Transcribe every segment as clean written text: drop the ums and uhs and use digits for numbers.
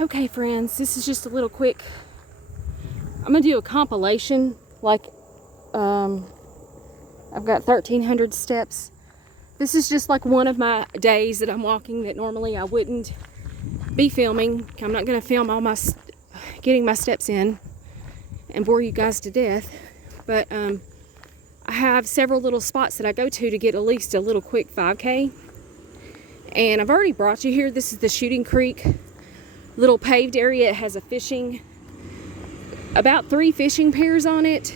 Okay, friends, this is just a little quick. I'm gonna do a compilation. Like, I've got 1,300 steps. This is just like one of my days that I'm walking that normally I wouldn't be filming. I'm not gonna film all my getting my steps in and bore you guys to death. But I have several little spots that I go to get at least a little quick 5K. And I've already brought you here. This is the Shooting Creek little paved area. It has about 3 fishing piers on it,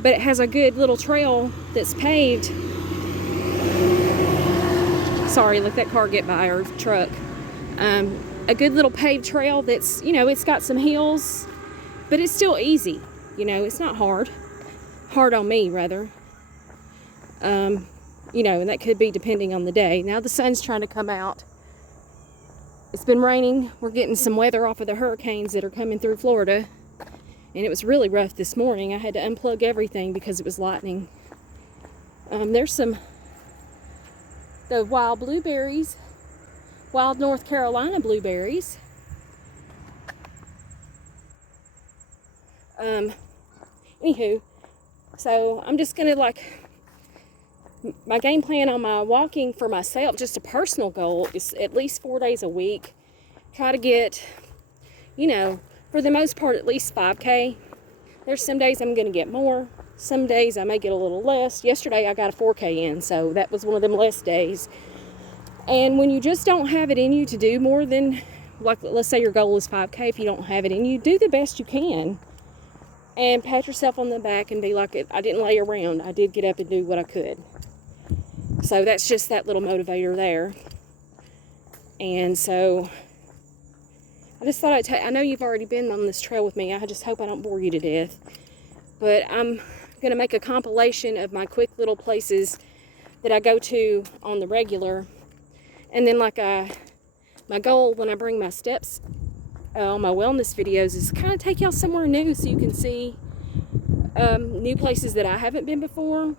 but it has a good little trail that's paved. Sorry, let that car get by, or truck. A good little paved trail that's, it's got some hills, but it's still easy. It's not hard on me rather. And that could be depending on the day. Now the sun's trying to come out. It's been raining. We're getting some weather off of the hurricanes that are coming through Florida. And it was really rough this morning. I had to unplug everything because it was lightning. There's the wild blueberries, wild North Carolina blueberries. Anywho, so I'm just gonna my game plan on my walking for myself, just a personal goal, is at least 4 days a week. Try to get, for the most part, at least 5K. There's some days I'm going to get more. Some days I may get a little less. Yesterday I got a 4K in, so that was one of them less days. And when you just don't have it in you to do more than, let's say your goal is 5K, if you don't have it in you, do the best you can. And pat yourself on the back and be like, I didn't lay around. I did get up and do what I could. So that's just that little motivator there. And so I just thought I know you've already been on this trail with me. I just hope I don't bore you to death. But I'm going to make a compilation of my quick little places that I go to on the regular. And then my goal when I bring my steps on my wellness videos is kind of take y'all somewhere new so you can see new places that I haven't been before.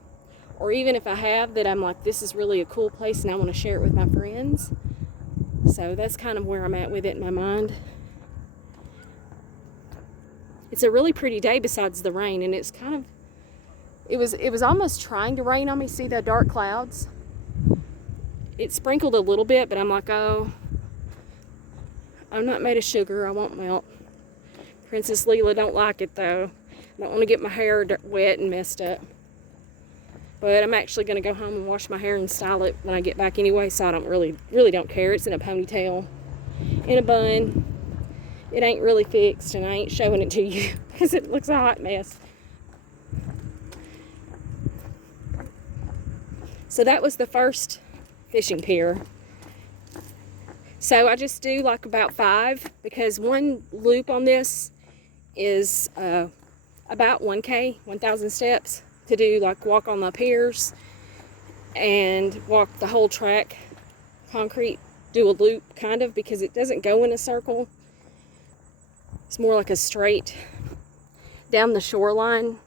Or even if I have, that I'm like, this is really a cool place and I want to share it with my friends. So that's kind of where I'm at with it in my mind. It's a really pretty day besides the rain, and it's kind of, it was almost trying to rain on me. See the dark clouds? It sprinkled a little bit, but I'm like, oh, I'm not made of sugar. I won't melt. Princess Lela don't like it though. I don't want to get my hair wet and messed up. But I'm actually going to go home and wash my hair and style it when I get back anyway, so I don't really don't care. It's in a ponytail, in a bun. It ain't really fixed, and I ain't showing it to you because it looks a hot mess. So that was the first fishing pier. So I just do like about 5, because one loop on this is about 1K, 1,000 steps. To do, walk on the piers and walk the whole track, concrete, do a loop kind of, because it doesn't go in a circle. It's more like a straight down the shoreline.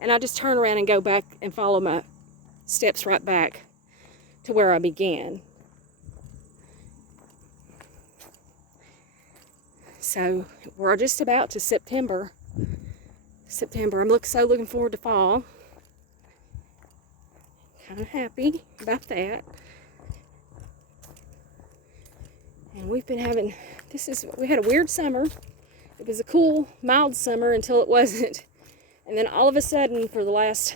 And I just turn around and go back and follow my steps right back to where I began. So we're just about to September. I'm so looking forward to fall. Kind of happy about that. And we've been having, we had a weird summer. It was a cool, mild summer until it wasn't. And then all of a sudden, for the last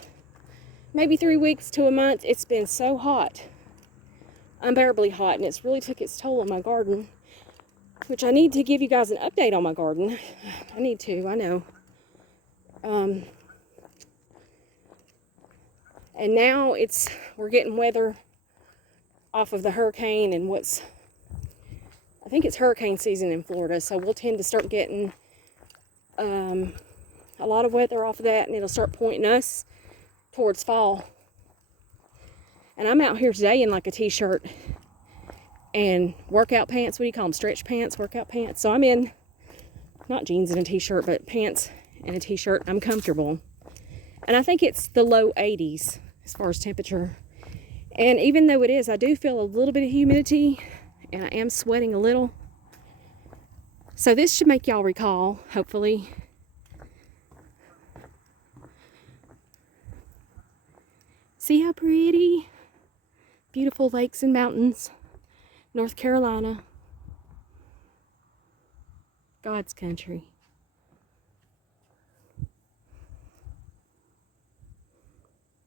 maybe 3 weeks to a month, it's been so hot. Unbearably hot, and it's really took its toll on my garden. Which I need to give you guys an update on my garden. I need to, I know. And now we're getting weather off of the hurricane and I think it's hurricane season in Florida, so we'll tend to start getting a lot of weather off of that, and it'll start pointing us towards fall. And I'm out here today in a t-shirt and workout pants. What do you call them? Stretch pants, workout pants. So I'm in, not jeans and a t-shirt, but pants and a t-shirt. I'm comfortable. And I think it's the low 80s as far as temperature. And even though it is, I do feel a little bit of humidity, and I am sweating a little. So this should make y'all recall, hopefully. See how pretty? Beautiful lakes and mountains. North Carolina. God's country.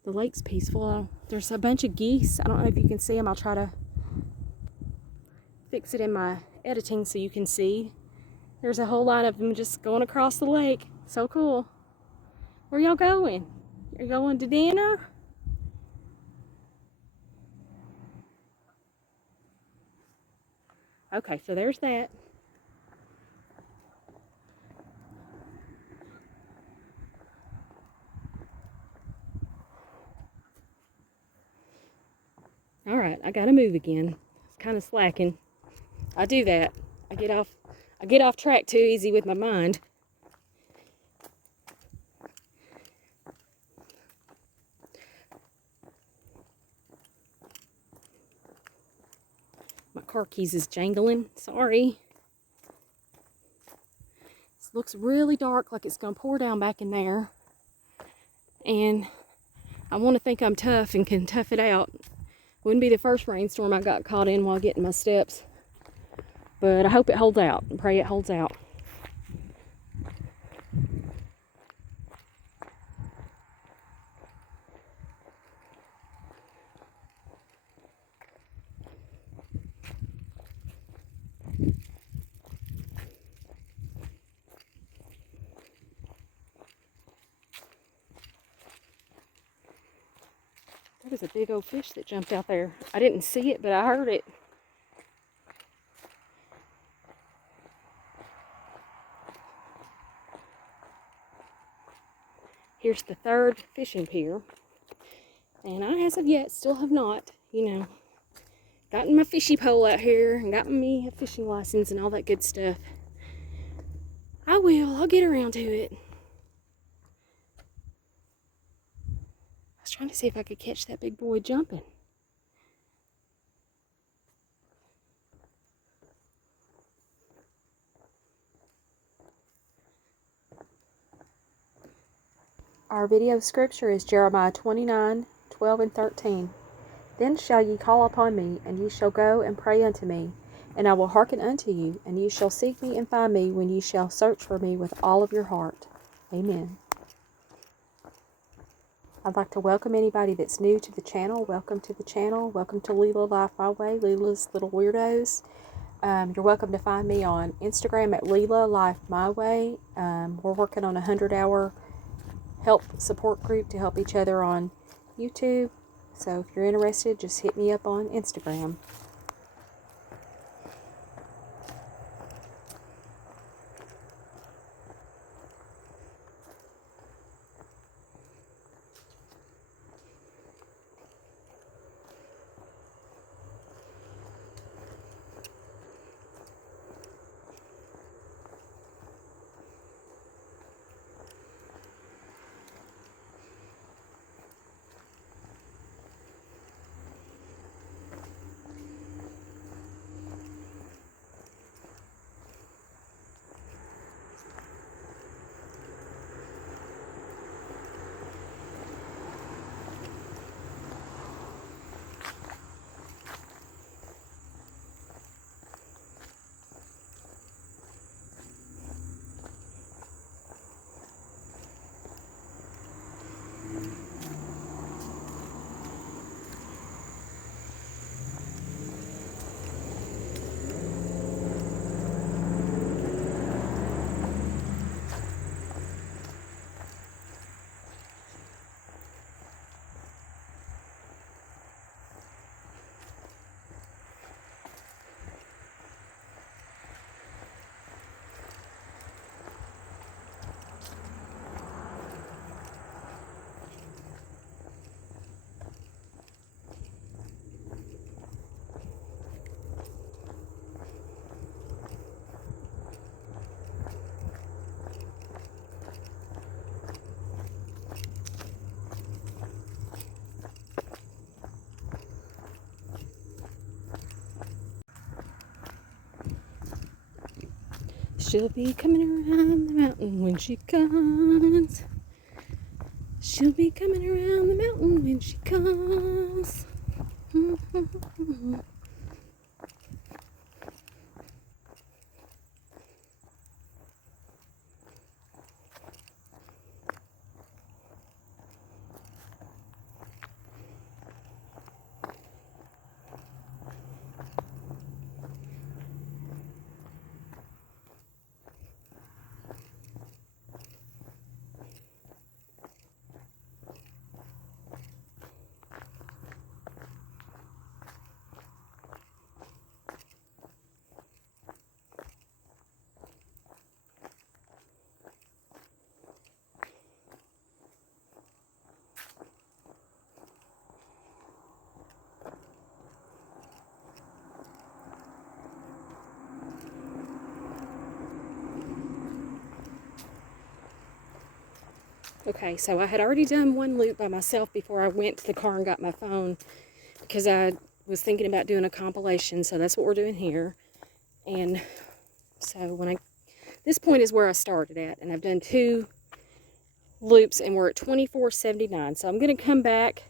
The lake's peaceful. There's a bunch of geese. I don't know if you can see them. I'll try to fix it in my editing so you can see. There's a whole lot of them just going across the lake. So cool. Where y'all going? You're going to dinner? Okay, so there's that. All right, I gotta move again. It's kind of slacking. I do that. I get off track too easy with my mind. My car keys is jangling. Sorry. This looks really dark, like it's gonna pour down back in there. And I want to think I'm tough and can tough it out. Wouldn't be the first rainstorm I got caught in while getting my steps. But I hope it holds out and pray it holds out. There was a big old fish that jumped out there. I didn't see it, but I heard it. Here's the third fishing pier. And I, as of yet, still have not, gotten my fishy pole out here and gotten me a fishing license and all that good stuff. I will. I'll get around to it. I was trying to see if I could catch that big boy jumping. Our video scripture is Jeremiah 29:12-13. Then shall ye call upon me, and ye shall go and pray unto me, and I will hearken unto you, and ye shall seek me and find me when ye shall search for me with all of your heart. Amen. I'd like to welcome anybody that's new to the channel. Welcome to the channel. Welcome to LelaLifeMyWay, Lela's Little Weirdos. You're welcome to find me on Instagram at LelaLifeMyWay. We're working on a 100-hour help support group to help each other on YouTube. So if you're interested, just hit me up on Instagram. She'll be coming around the mountain when she comes. She'll be coming around the mountain when she comes. Okay, so I had already done one loop by myself before I went to the car and got my phone, because I was thinking about doing a compilation, so that's what we're doing here. And so this point is where I started at, and I've done 2 loops and we're at 24:79. So I'm going to come back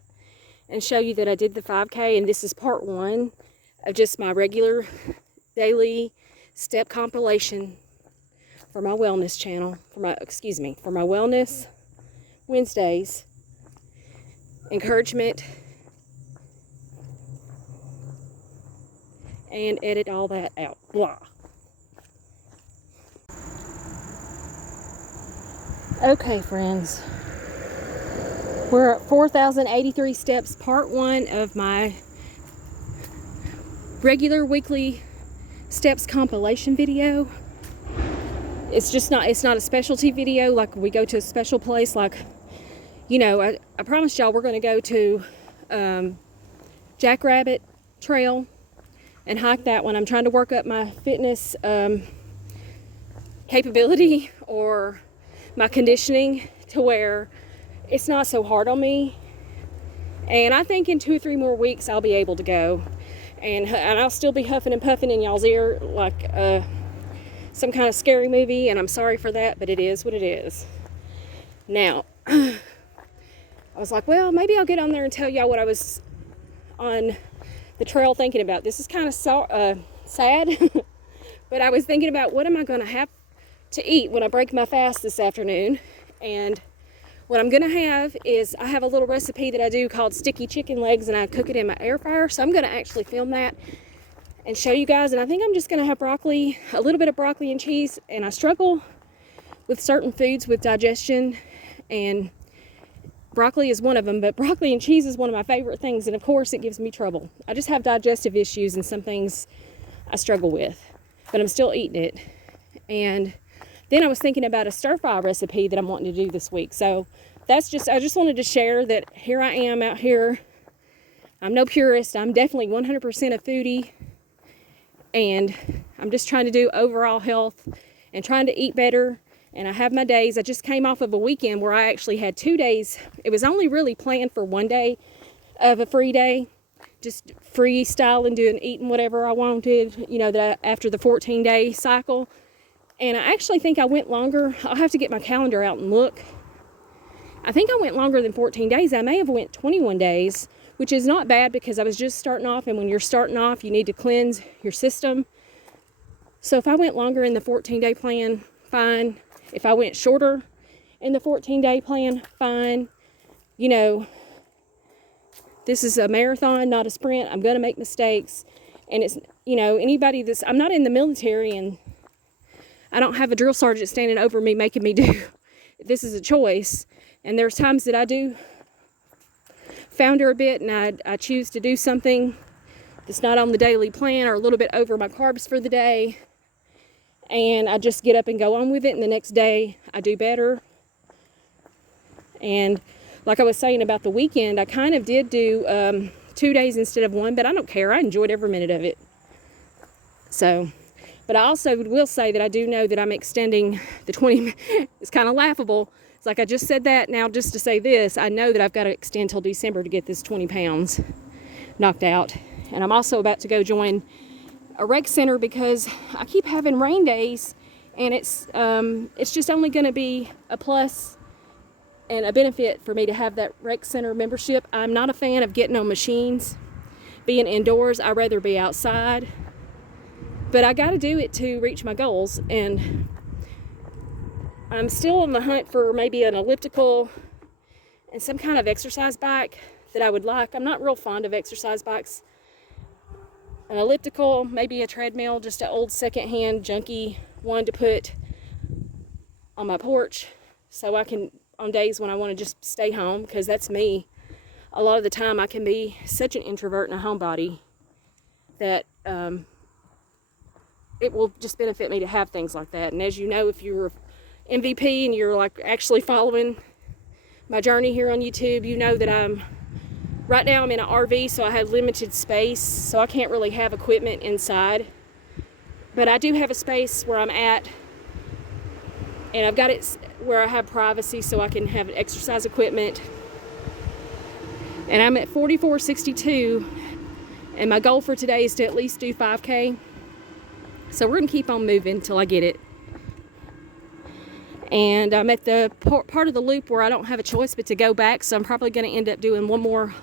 and show you that I did the 5K, and this is part 1 of just my regular daily step compilation for my wellness channel, for my wellness Wednesdays, encouragement, and edit all that out. Blah. Okay, friends. We're at 4,083 steps, part 1 of my regular weekly steps compilation video. It's not a specialty video like we go to a special place, like, you know, I promised y'all we're going to go to Jackrabbit Trail and hike that one. I'm trying to work up my fitness capability or my conditioning to where it's not so hard on me. And I think in 2 or 3 more weeks I'll be able to go. And I'll still be huffing and puffing in y'all's ear like some kind of scary movie, and I'm sorry for that, but it is what it is. Now, I was like, well, maybe I'll get on there and tell y'all what I was on the trail thinking about. This is kind of sad, but I was thinking about what am I going to have to eat when I break my fast this afternoon. And what I'm going to have is, I have a little recipe that I do called sticky chicken legs, and I cook it in my air fryer. So I'm going to actually film that and show you guys. And I think I'm just going to have broccoli, a little bit of broccoli and cheese. And I struggle with certain foods with digestion, and broccoli is one of them, but broccoli and cheese is one of my favorite things. And of course it gives me trouble. I just have digestive issues, and some things I struggle with, but I'm still eating it. And then I was thinking about a stir fry recipe that I'm wanting to do this week. So I just wanted to share that here I am out here. I'm no purist. I'm definitely 100% a foodie. And I'm just trying to do overall health and trying to eat better. And I have my days. I just came off of a weekend where I actually had 2 days. It was only really planned for 1 day of a free day. Just freestyling, eating whatever I wanted, you know, after the 14-day cycle. And I actually think I went longer. I'll have to get my calendar out and look. I think I went longer than 14 days. I may have went 21 days, which is not bad because I was just starting off. And when you're starting off, you need to cleanse your system. So if I went longer in the 14-day plan, fine. If I went shorter in the 14-day plan, fine. You know, this is a marathon, not a sprint. I'm going to make mistakes. And it's, you know, I'm not in the military, and I don't have a drill sergeant standing over me making me do. This is a choice. And there's times that I do founder a bit, and I choose to do something that's not on the daily plan or a little bit over my carbs for the day. And I just get up and go on with it. And the next day I do better. And like I was saying about the weekend, I kind of did do 2 days instead of 1, but I don't care. I enjoyed every minute of it. So, but I also will say that I do know that I'm extending the 20. It's kind of laughable. It's like I just said that now just to say this. I know that I've got to extend till December to get this 20 pounds knocked out. And I'm also about to go join a rec center because I keep having rain days And it's just only going to be a plus and a benefit for me to have that rec center membership. I'm not a fan of getting on machines, being indoors. I'd rather be outside. But I got to do it to reach my goals. And I'm still on the hunt for maybe an elliptical and some kind of exercise bike that I would like. I'm not real fond of exercise bikes. An elliptical, maybe a treadmill, just an old secondhand junky one to put on my porch so I can, on days when I want to just stay home, because that's me. A lot of the time I can be such an introvert and a homebody that it will just benefit me to have things like that. And as you know, if you're MVP and you're like actually following my journey here on YouTube, you know that right now I'm in an RV, so I have limited space, so I can't really have equipment inside. But I do have a space where I'm at, and I've got it where I have privacy so I can have exercise equipment. And I'm at 44.62, and my goal for today is to at least do 5K. So we're gonna keep on moving till I get it. And I'm at the part of the loop where I don't have a choice but to go back, so I'm probably gonna end up doing one more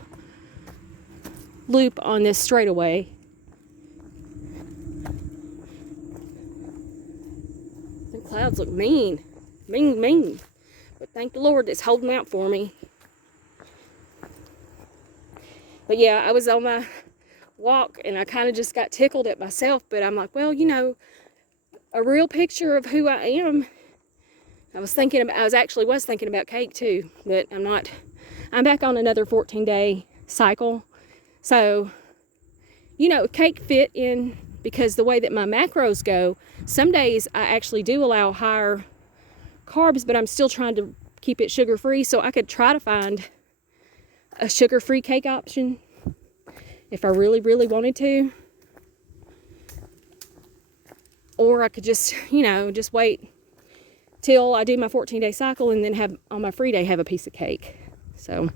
loop on this straightaway. The clouds look mean. But thank the Lord it's holding out for me. But yeah, I was on my walk and I kind of just got tickled at myself, but I'm like, well, you know, a real picture of who I am. I was thinking about cake too, but I'm back on another 14-day cycle. So, you know, cake fit in because the way that my macros go, some days I actually do allow higher carbs, but I'm still trying to keep it sugar-free, so I could try to find a sugar-free cake option if I really, really wanted to. Or I could just, you know, just wait till I do my 14-day cycle and then have, on my free day, have a piece of cake. So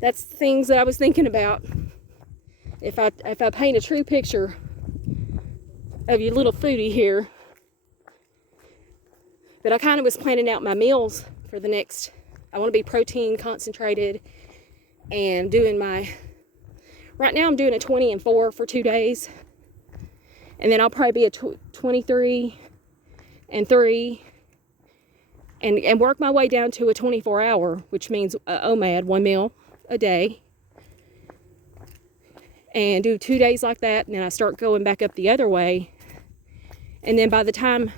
that's things that I was thinking about. If I paint a true picture of your little foodie here. But I kind of was planning out my meals for the next, I want to be protein concentrated and doing right now I'm doing a 20 and 4 for 2 days. And then I'll probably be a 23 and 3 and work my way down to a 24-hour, which means OMAD, 1 meal a day. And do 2 days like that, and then I start going back up the other way. And then by the time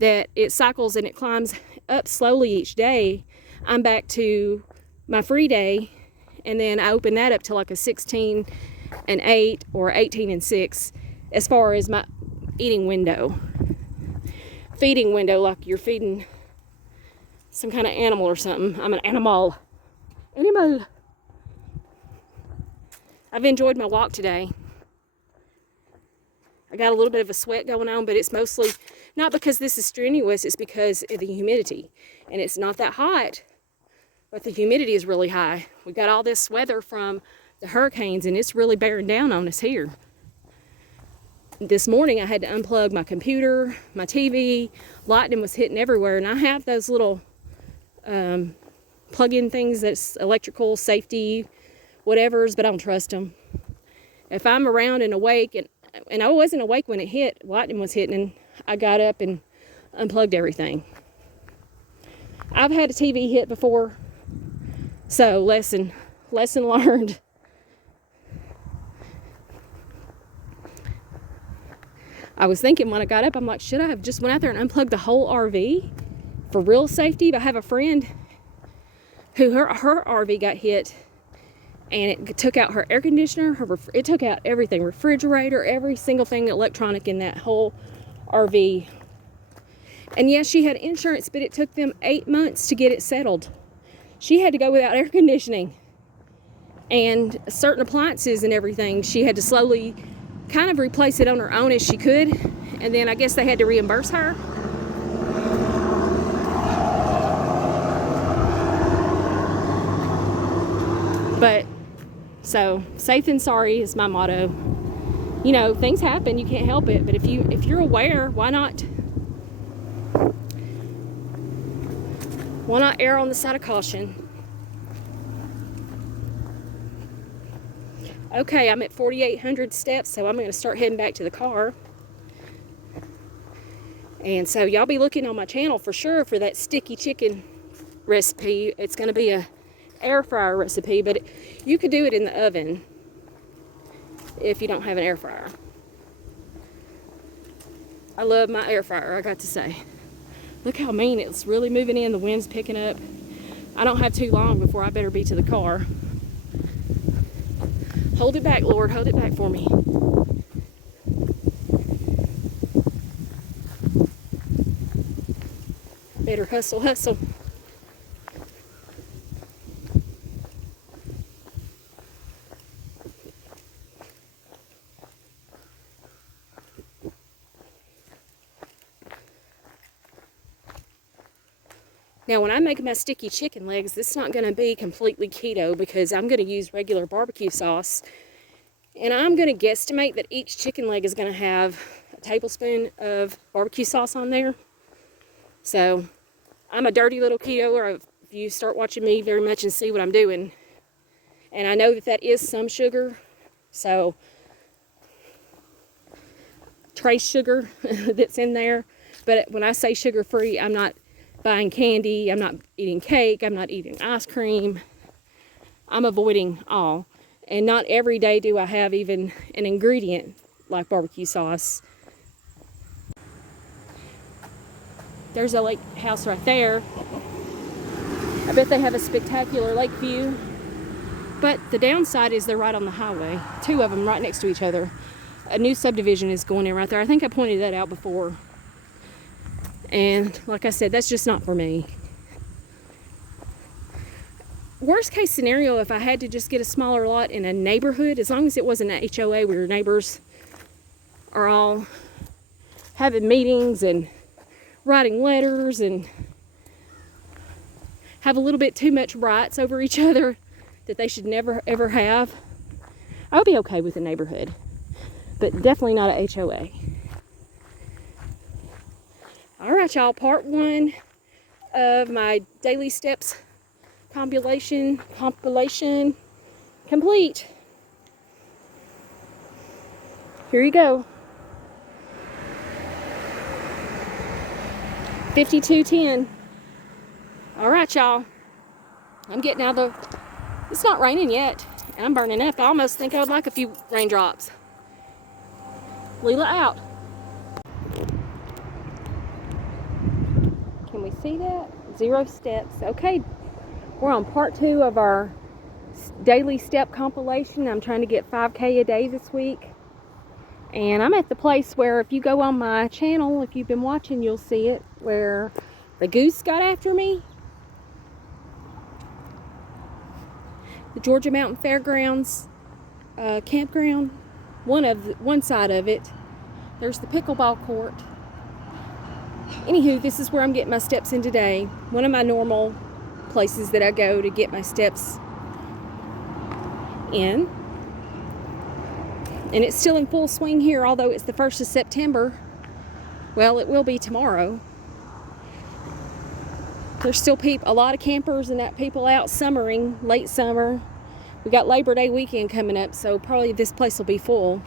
that it cycles and it climbs up slowly each day, I'm back to my free day, and then I open that up to like a 16 and 8 or 18 and 6 as far as my eating window. Feeding window, like you're feeding some kind of animal or something. I'm an animal. I've enjoyed my walk today. I got a little bit of a sweat going on, but it's mostly not because this is strenuous, it's because of the humidity. And it's not that hot, but the humidity is really high. We got all this weather from the hurricanes, and it's really bearing down on us here. This morning I had to unplug my computer, my TV. Lightning was hitting everywhere, and I have those little plug-in things that's electrical, safety, whatever's, but I don't trust them. If I'm around and awake, and I wasn't awake when it hit, lightning was hitting, and I got up and unplugged everything. I've had a TV hit before, so lesson learned. I was thinking when I got up, I'm like, should I have just went out there and unplugged the whole RV for real safety? But I have a friend who her RV got hit, and it took out her air conditioner, it took out everything, refrigerator, every single thing electronic in that whole RV. And yes, she had insurance, but it took them 8 months to get it settled. She had to go without air conditioning and certain appliances and everything. She had to slowly kind of replace it on her own as she could, and then I guess they had to reimburse her. But so safe than sorry is my motto. you know, things happen, you can't help it. But if you're aware, why not err on the side of caution? Okay, I'm at 4,800 steps, so I'm going to start heading back to the car. And so y'all be looking on my channel for sure for that sticky chicken recipe. It's going to be a air fryer recipe, but you could do it in the oven if you don't have an air fryer. I love my air fryer, I got to say. Look how mean it's really moving in. The wind's picking up. I don't have too long before I better be to the car. Hold it back, Lord. Hold it back for me. Better hustle, hustle. Now, when I make my sticky chicken legs, this is not going to be completely keto because I'm going to use regular barbecue sauce. And I'm going to guesstimate that each chicken leg is going to have a tablespoon of barbecue sauce on there. So, I'm a dirty little ketoer if you start watching me very much and see what I'm doing. And I know that that is some sugar. So, trace sugar that's in there. But when I say sugar-free, I'm not buying candy, I'm not eating cake, I'm not eating ice cream. I'm avoiding all. And not every day do I have even an ingredient like barbecue sauce. There's a lake house right there. I bet they have a spectacular lake view. But the downside is they're right on the highway. Two of them right next to each other. A new subdivision is going in right there. I think I pointed that out before. And like I said, that's just not for me. Worst case scenario, if I had to just get a smaller lot in a neighborhood, as long as it wasn't an HOA where your neighbors are all having meetings and writing letters and have a little bit too much rights over each other that they should never ever have, I would be okay with a neighborhood. But definitely not a HOA. Alright, y'all, part 1 of my daily steps compilation complete. Here you go. 52:10. Alright, y'all. I'm getting out of the... It's not raining yet, and I'm burning up. I almost think I would like a few raindrops. Lela out. Can we see that? 0 steps. Okay, we're on part 2 of our daily step compilation. I'm trying to get 5K a day this week. And I'm at the place where if you go on my channel, if you've been watching, you'll see it, where the goose got after me. The Georgia Mountain Fairgrounds campground. One side of it. There's the pickleball court. Anywho, this is where I'm getting my steps in today. One of my normal places that I go to get my steps in. And it's still in full swing here, although it's the 1st of September. Well, it will be tomorrow. There's still a lot of campers and people out summering, late summer. We got Labor Day weekend coming up, so probably this place will be full.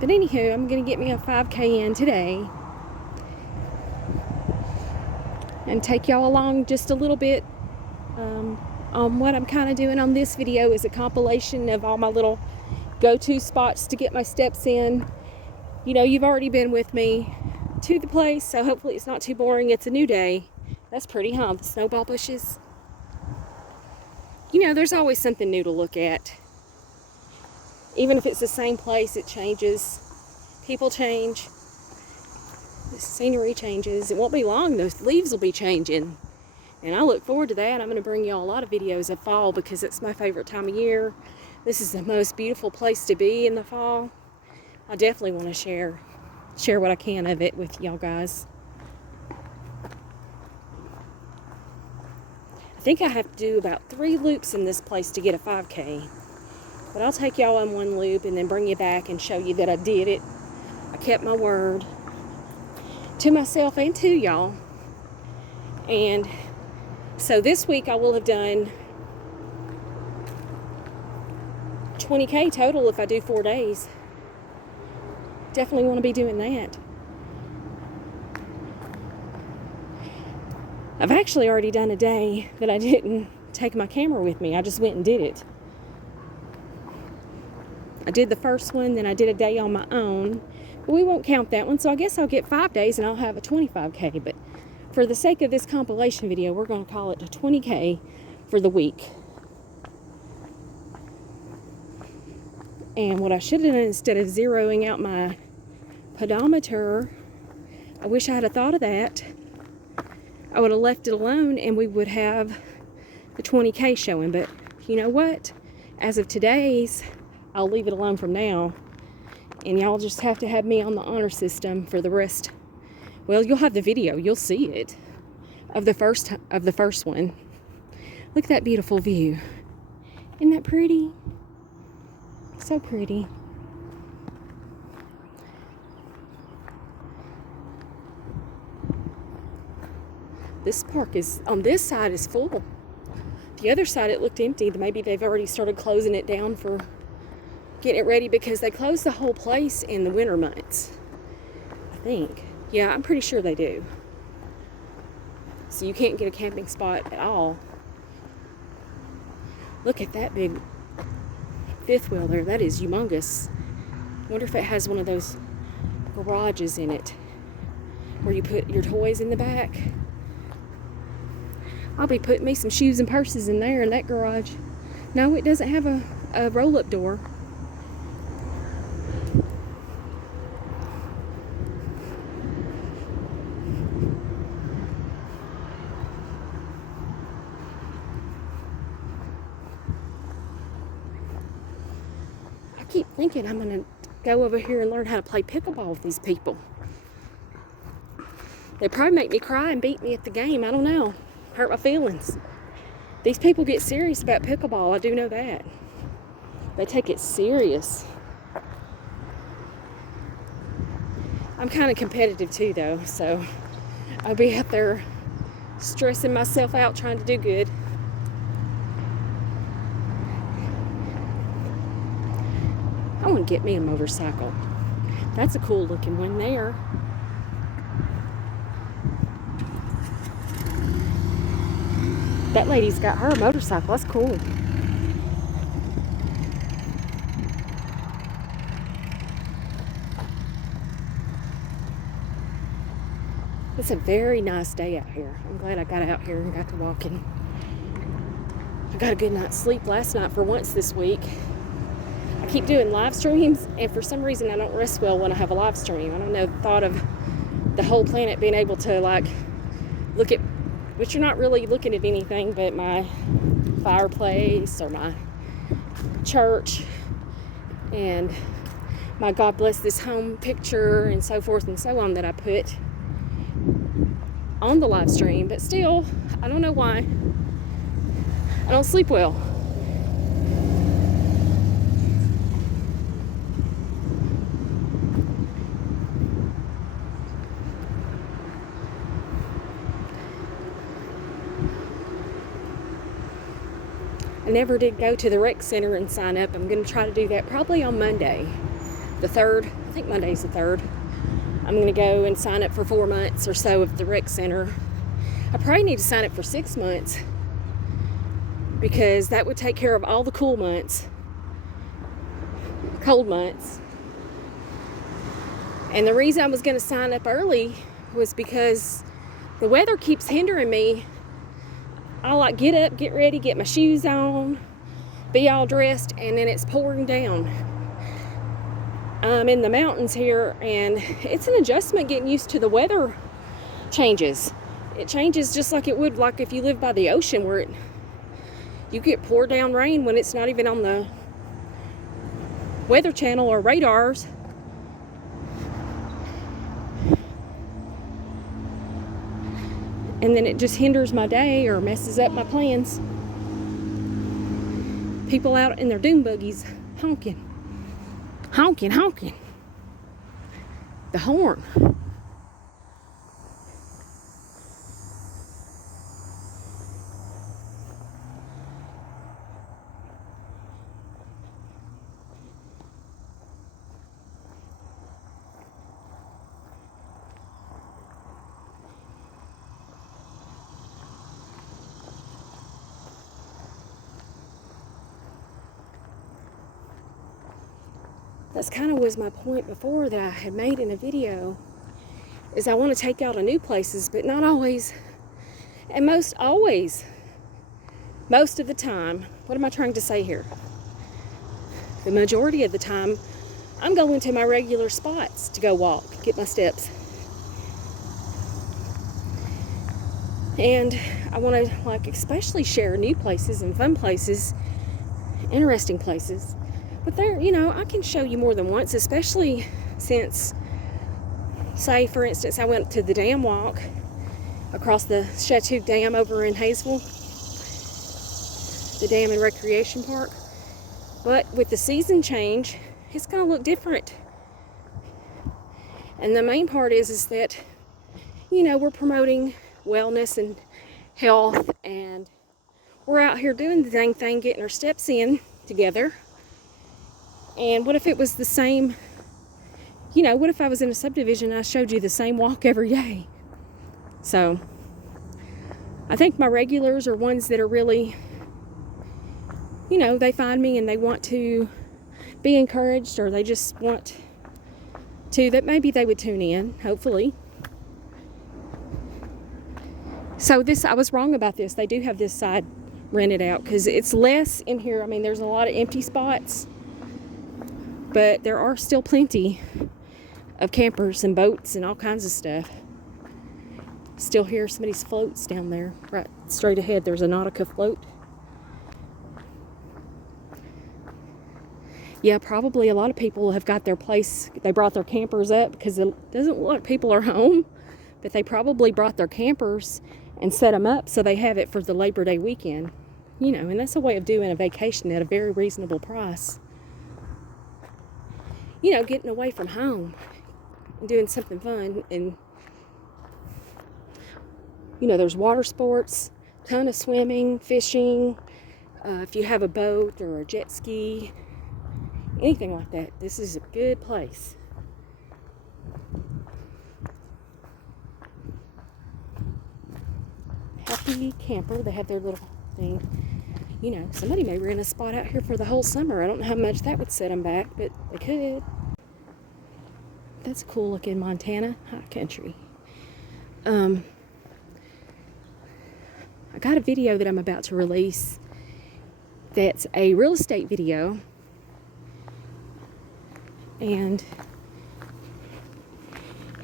But anywho, I'm going to get me a 5K in today. And take y'all along just a little bit on what I'm kind of doing on this video is a compilation of all my little go-to spots to get my steps in. You know, you've already been with me to the place, so hopefully it's not too boring. It's a new day. That's pretty, huh? The snowball bushes. You know, there's always something new to look at. Even if it's the same place, it changes. People change. The scenery changes. It won't be long, those leaves will be changing. And I look forward to that. I'm going to bring y'all a lot of videos of fall because it's my favorite time of year. This is the most beautiful place to be in the fall. I definitely want to share what I can of it with y'all guys. I think I have to do about 3 loops in this place to get a 5K. But I'll take y'all on one loop and then bring you back and show you that I did it. I kept my word to myself and to y'all. And so this week I will have done 20K total if I do 4 days. Definitely want to be doing that. I've actually already done a day that I didn't take my camera with me. I just went and did it. I did the first one, then I did a day on my own. But we won't count that one, so I guess I'll get 5 days and I'll have a 25K. But for the sake of this compilation video, we're going to call it a 20K for the week. And what I should have done, instead of zeroing out my pedometer, I wish I had thought of that. I would have left it alone and we would have the 20K showing. But you know what? As of today's, I'll leave it alone from now. And y'all just have to have me on the honor system for the rest. Well, you'll have the video. You'll see it of the first one. Look at that beautiful view. Isn't that pretty? So pretty. This park is, on this side, is full. The other side, it looked empty. Maybe they've already started closing it down for getting it ready, because they close the whole place in the winter months, I think. Yeah, I'm pretty sure they do. So you can't get a camping spot at all. Look at that big fifth wheel there. That is humongous. I wonder if it has one of those garages in it where you put your toys in the back. I'll be putting me some shoes and purses in there in that garage. No, it doesn't have a roll-up door. I keep thinking I'm going to go over here and learn how to play pickleball with these people. They probably make me cry and beat me at the game. I don't know. Hurt my feelings. These people get serious about pickleball. I do know that. They take it serious. I'm kind of competitive too, though, so I'll be out there stressing myself out trying to do good. I want to get me a motorcycle. That's a cool looking one there. That lady's got her motorcycle. That's cool. It's a very nice day out here. I'm glad I got out here and got to walking. I got a good night's sleep last night for once this week. I keep doing live streams, and for some reason I don't rest well when I have a live stream. I don't know, the thought of the whole planet being able to like look at, which you're not really looking at anything but my fireplace or my church and my God bless this home picture and so forth and so on that I put on the live stream. But still, I don't know why I don't sleep well. I never did go to the rec center and sign up. I'm going to try to do that probably on Monday, the 3rd. I think Monday's the 3rd. I'm going to go and sign up for 4 months or so of the rec center. I probably need to sign up for 6 months because that would take care of all the cold months. And the reason I was going to sign up early was because the weather keeps hindering me. I like get up, get ready, get my shoes on, be all dressed, and then it's pouring down. I'm in the mountains here, and it's an adjustment getting used to the weather changes. It changes just like it would like if you live by the ocean, where you get pour down rain when it's not even on the weather channel or radars. And then it just hinders my day or messes up my plans. People out in their dune buggies honking. Honking, honking. The horn. That's kind of was my point before that I had made in a video, is I want to take y'all to new places, but not always, and most of the time. What am I trying to say here? The majority of the time, I'm going to my regular spots to go walk, get my steps. And I want to, like, especially share new places and fun places, interesting places. But there, you know, I can show you more than once, especially since, say, for instance, I went to the dam walk across the Chateau Dam over in Hayesville, the dam and recreation park. But with the season change, it's going to look different. And the main part is that, you know, we're promoting wellness and health, and we're out here doing the dang thing, getting our steps in together. And what if it was the same, you know, what if I was in a subdivision and I showed you the same walk every day? So I think my regulars are ones that are really, you know, they find me and they want to be encouraged, or they just want to, that maybe they would tune in, hopefully. So this, I was wrong about this. They do have this side rented out because it's less in here. I mean, there's a lot of empty spots, but there are still plenty of campers and boats and all kinds of stuff. Still hear somebody's floats down there, right straight ahead. There's a Nautica float. Yeah, probably a lot of people have got their place. They brought their campers up because it doesn't look like people are home, but they probably brought their campers and set them up so they have it for the Labor Day weekend. You know, and that's a way of doing a vacation at a very reasonable price. You know, getting away from home and doing something fun. And, you know, there's water sports, ton of swimming, fishing. If you have a boat or a jet ski, anything like that, this is a good place. Happy camper, they have their little thing. You know, somebody may rent a spot out here for the whole summer. I don't know how much that would set them back, but they could. That's cool looking Montana high country. I got a video that I'm about to release that's a real estate video, and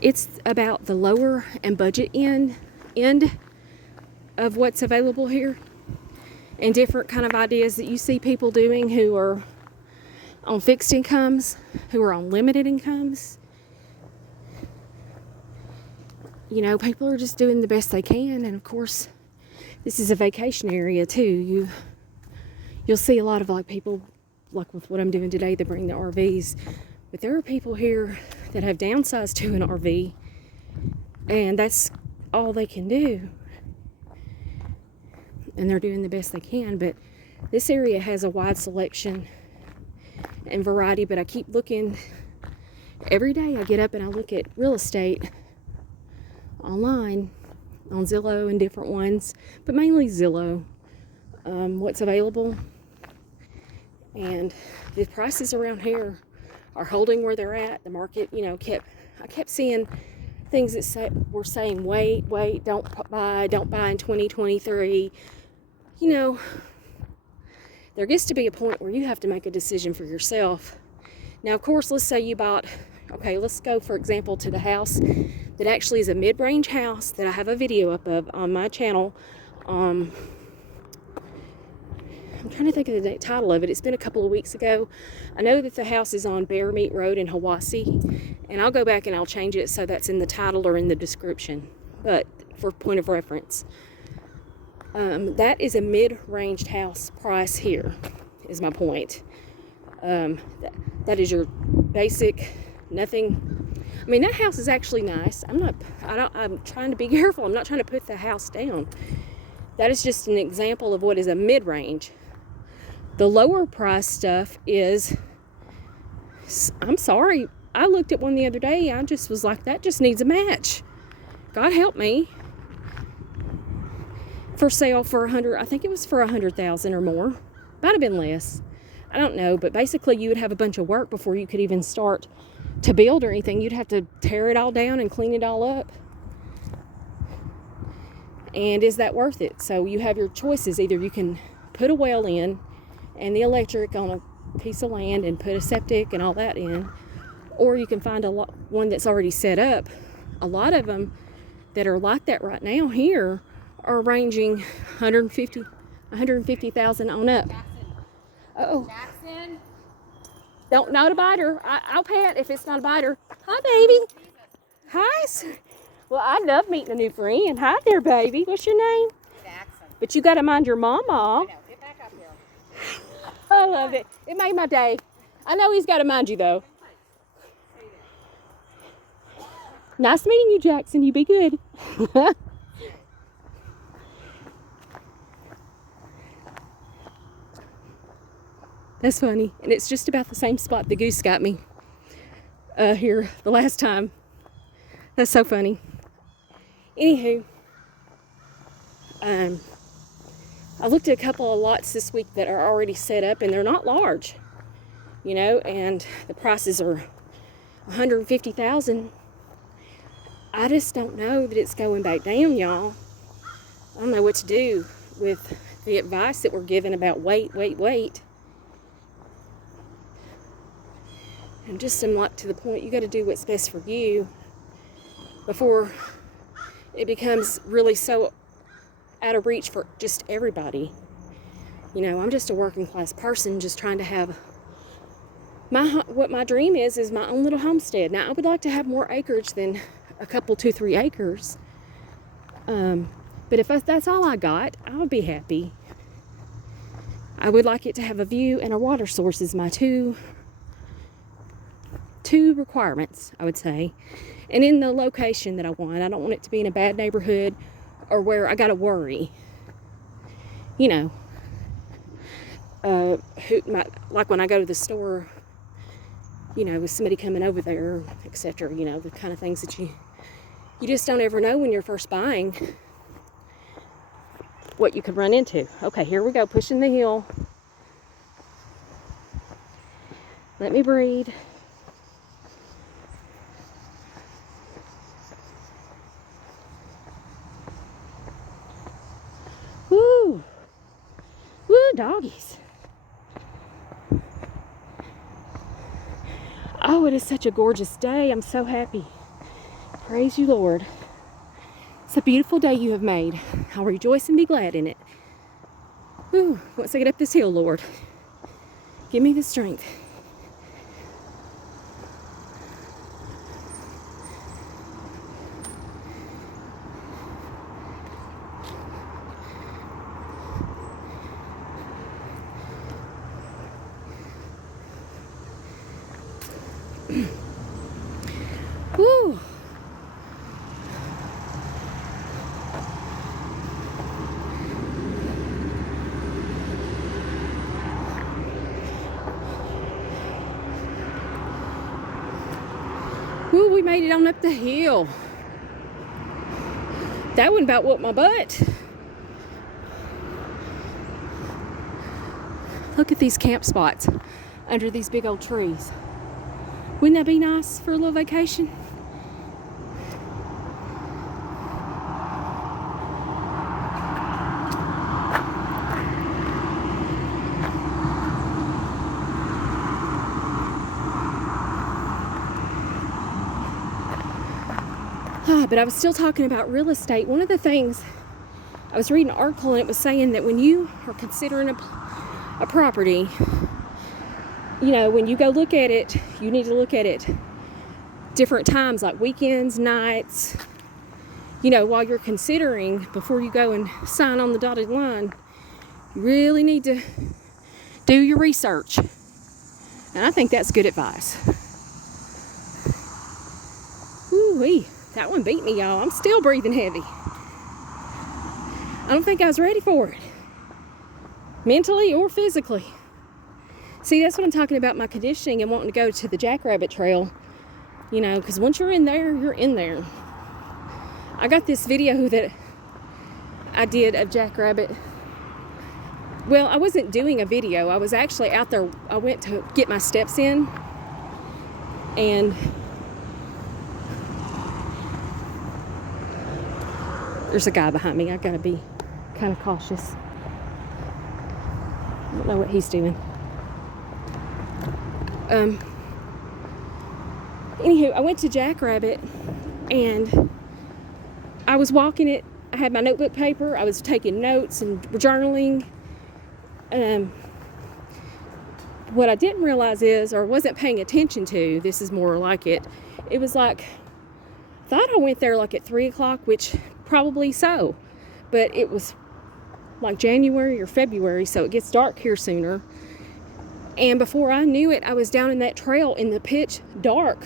it's about the lower and budget end of what's available here, and different kind of ideas that you see people doing who are on fixed incomes, who are on limited incomes. You know, people are just doing the best they can, and of course, this is a vacation area too. You'll see a lot of, like, people, like with what I'm doing today, they bring the RVs, but there are people here that have downsized to an RV, and that's all they can do, and they're doing the best they can. But this area has a wide selection and variety, but I keep looking every day. I get up and I look at real estate online on Zillow and different ones, but mainly Zillow, what's available, and the prices around here are holding where they're at. The market, you know, I kept seeing things that were saying, wait, don't buy in 2023. You know, there gets to be a point where you have to make a decision for yourself. Now, of course, let's say you bought, okay, let's go, for example, to the house that actually is a mid-range house that I have a video up of on my channel. I'm trying to think of the title of it. It's been a couple of weeks ago. I know that the house is on Bear Meat Road in Hiwassee, and I'll go back and I'll change it so that's in the title or in the description, but for point of reference. That is a mid-ranged house price here, is my point. That is your basic, nothing. I mean, that house is actually nice. I'm trying to be careful. I'm not trying to put the house down. That is just an example of what is a mid-range. The lower price stuff is, I'm sorry, I looked at one the other day. I just was like, that just needs a match. God help me. For sale for I think it was for $100,000 or more. Might have been less. I don't know, but basically you would have a bunch of work before you could even start to build or anything. You'd have to tear it all down and clean it all up. And is that worth it? So you have your choices. Either you can put a well in and the electric on a piece of land and put a septic and all that in, or you can find one that's already set up. A lot of them that are like that right now here are ranging 150,000 on up. Oh, Jackson. Don't not a biter. I'll pet if it's not a biter. Hi, baby. Hi. Well, I love meeting a new friend. Hi there, baby. What's your name? Jackson. But you got to mind your mama. I know. Get back up here. I love it. It made my day. I know he's got to mind you, though. Nice meeting you, Jackson. You be good. That's funny. And it's just about the same spot the goose got me here the last time. That's so funny. Anywho, I looked at a couple of lots this week that are already set up, and they're not large, you know, and the prices are $150,000. I just don't know that it's going back down, y'all. I don't know what to do with the advice that we're given about wait. And just I'm like to the point, you got to do what's best for you before it becomes really so out of reach for just everybody. You know, I'm just a working class person just trying to have what my dream is my own little homestead. Now, I would like to have more acreage than a couple, 2-3 acres. But if that's all I got, I'll be happy. I would like it to have a view and a water source is my two requirements, I would say. And in the location that I want. I don't want it to be in a bad neighborhood or where I gotta worry. You know, like when I go to the store, you know, with somebody coming over there, etc. You know, the kind of things that you just don't ever know when you're first buying what you could run into. Okay, here we go, pushing the hill. Let me breathe. Woo! Woo, doggies. Oh, it is such a gorgeous day. I'm so happy. Praise you, Lord. It's a beautiful day you have made. I'll rejoice and be glad in it. Woo, once I get up this hill, Lord, give me the strength. Woo! Woo, we made it on up the hill. That one about whooped my butt. Look at these camp spots under these big old trees. Wouldn't that be nice for a little vacation? But I was still talking about real estate. One of the things, I was reading an article and it was saying that when you are considering a property, you know, when you go look at it, you need to look at it different times, like weekends, nights, you know, while you're considering, before you go and sign on the dotted line. You really need to do your research. And I think that's good advice. Ooh-wee, that one beat me, y'all. I'm still breathing heavy. I don't think I was ready for it, mentally or physically. See, that's what I'm talking about, my conditioning and wanting to go to the Jackrabbit Trail, you know, because once you're in there, you're in there. I got this video that I did of Jackrabbit. Well, I wasn't doing a video. I was actually out there. I went to get my steps in, and there's a guy behind me. I gotta be kind of cautious. I don't know what he's doing. Anywho, I went to Jackrabbit, and I was walking it. I had my notebook paper. I was taking notes and journaling. What I didn't realize is, or wasn't paying attention to, this is more like it was like, I thought I went there like at 3 o'clock, which probably so, but it was like January or February, so it gets dark here sooner. And before I knew it, I was down in that trail in the pitch dark.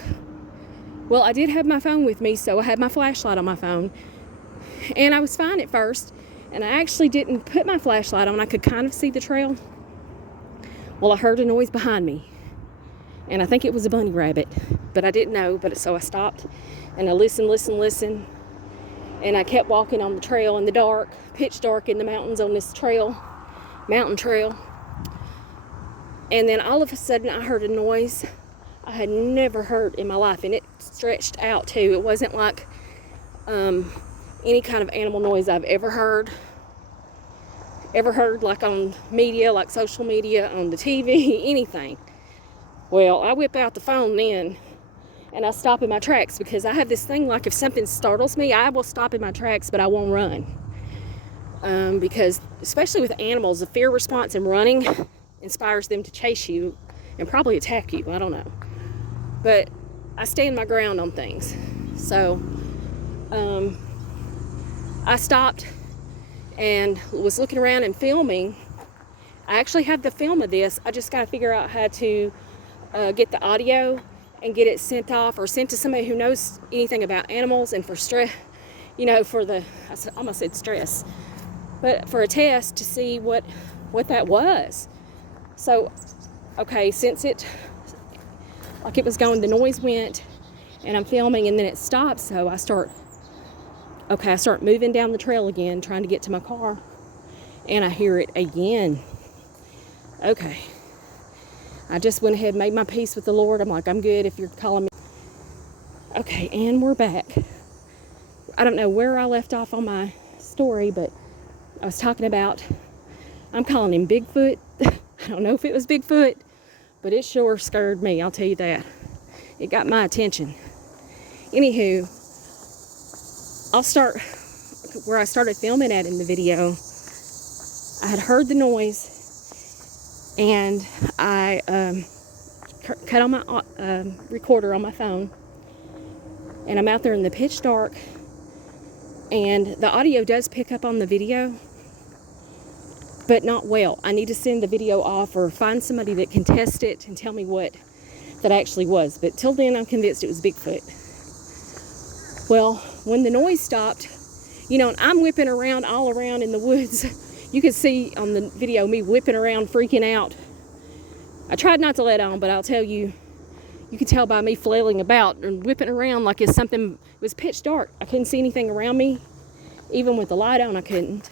Well, I did have my phone with me, so I had my flashlight on my phone, and I was fine at first. And I actually didn't put my flashlight on. I could kind of see the trail. Well, I heard a noise behind me, and I think it was a bunny rabbit, but I didn't know. So I stopped, and I listened, and I kept walking on the trail in the dark, pitch dark in the mountains on this trail, mountain trail. And then all of a sudden, I heard a noise I had never heard in my life, and it stretched out too. It wasn't like any kind of animal noise I've ever heard like on media, like social media, on the TV, anything. Well, I whip out the phone then, and I stop in my tracks, because I have this thing, like if something startles me, I will stop in my tracks, but I won't run. Because especially with animals, the fear response in running inspires them to chase you and probably attack you. I don't know. But I stand my ground on things. So I stopped and was looking around and filming. I actually have the film of this. I just got to figure out how to get the audio and get it sent off, or sent to somebody who knows anything about animals, and for stress, you know, for the, I almost said stress, but for a test to see what that was. So, okay, since it, like it was going, the noise went, and I'm filming, and then it stopped, so I start moving down the trail again, trying to get to my car, and I hear it again. Okay. I just went ahead and made my peace with the Lord. I'm like, I'm good if you're calling me. Okay, and we're back. I don't know where I left off on my story, but I was talking about, I'm calling him Bigfoot. I don't know if it was Bigfoot, but it sure scared me, I'll tell you that. It got my attention. Anywho, I'll start where I started filming at in the video. I had heard the noise, and I cut on my recorder on my phone, and I'm out there in the pitch dark, and the audio does pick up on the video, but not well. I need to send the video off, or find somebody that can test it and tell me what that actually was. But till then, I'm convinced it was Bigfoot. Well, when the noise stopped, you know, and I'm whipping around all around in the woods. You could see on the video me whipping around, freaking out. I tried not to let on, but I'll tell you, you could tell by me flailing about and whipping around like it's something. It was pitch dark. I couldn't see anything around me. Even with the light on, I couldn't.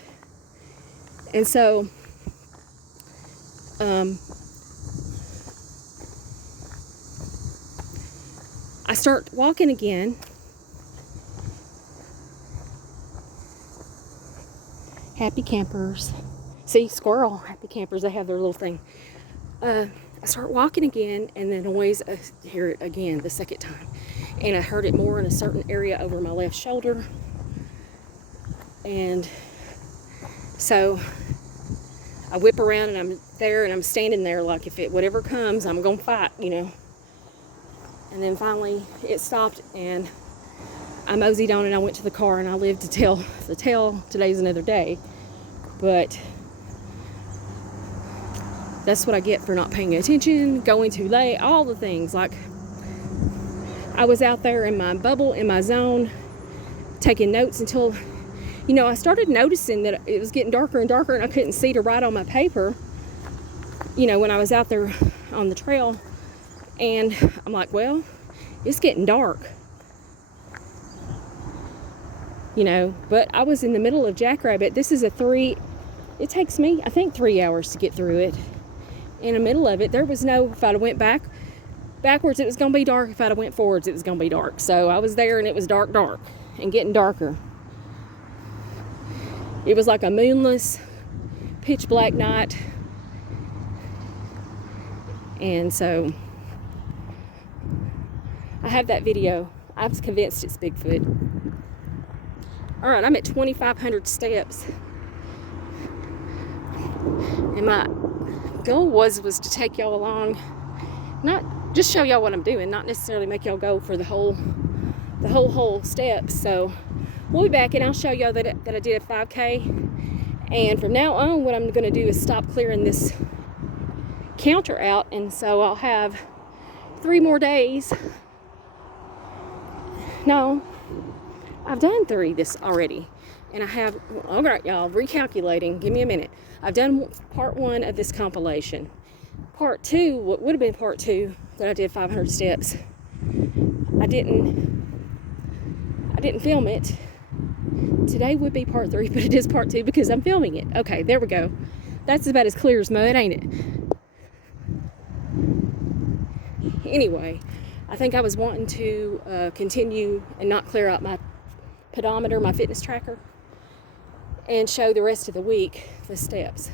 And so, I start walking again. Happy campers. See, squirrel, happy campers, they have their little thing. I start walking again, and the noise, I hear it again the second time. And I heard it more in a certain area over my left shoulder. And so I whip around, and I'm there, and I'm standing there like, if it whatever comes, I'm gonna fight, you know. And then finally it stopped, and I moseyed on, and I went to the car, and I lived to tell the tale. Today's another day. But That's what I get for not paying attention, going too late, all the things. Like, I was out there in my bubble, in my zone, taking notes until, you know, I started noticing that it was getting darker and darker and I couldn't see to write on my paper, you know, when I was out there on the trail. And I'm like, well, it's getting dark. You know, but I was in the middle of Jackrabbit. This is it takes me, I think, 3 hours to get through it. In the middle of it, there was no, if I'd have went backwards, it was going to be dark. If I'd have went forwards, it was going to be dark. So I was there and it was dark and getting darker. It was like a moonless, pitch black night. And so I have that video. I was convinced it's Bigfoot. All right, I'm at 2,500 steps. And my goal was to take y'all along, not just show y'all what I'm doing, not necessarily make y'all go for the whole steps. So we'll be back and I'll show y'all that I did a 5K. And from now on, what I'm going to do is stop clearing this counter out. And so I'll have 3 more days. No, I've done 3 this already. And I have, all right, y'all, recalculating. Give me a minute. I've done part 1 of this compilation. Part 2, what would have been part 2, that I did 500 steps. I didn't film it. Today would be part 3, but it is part 2 because I'm filming it. Okay, there we go. That's about as clear as mud, ain't it? Anyway, I think I was wanting to continue and not clear out my pedometer, my fitness tracker, and show the rest of the week the steps,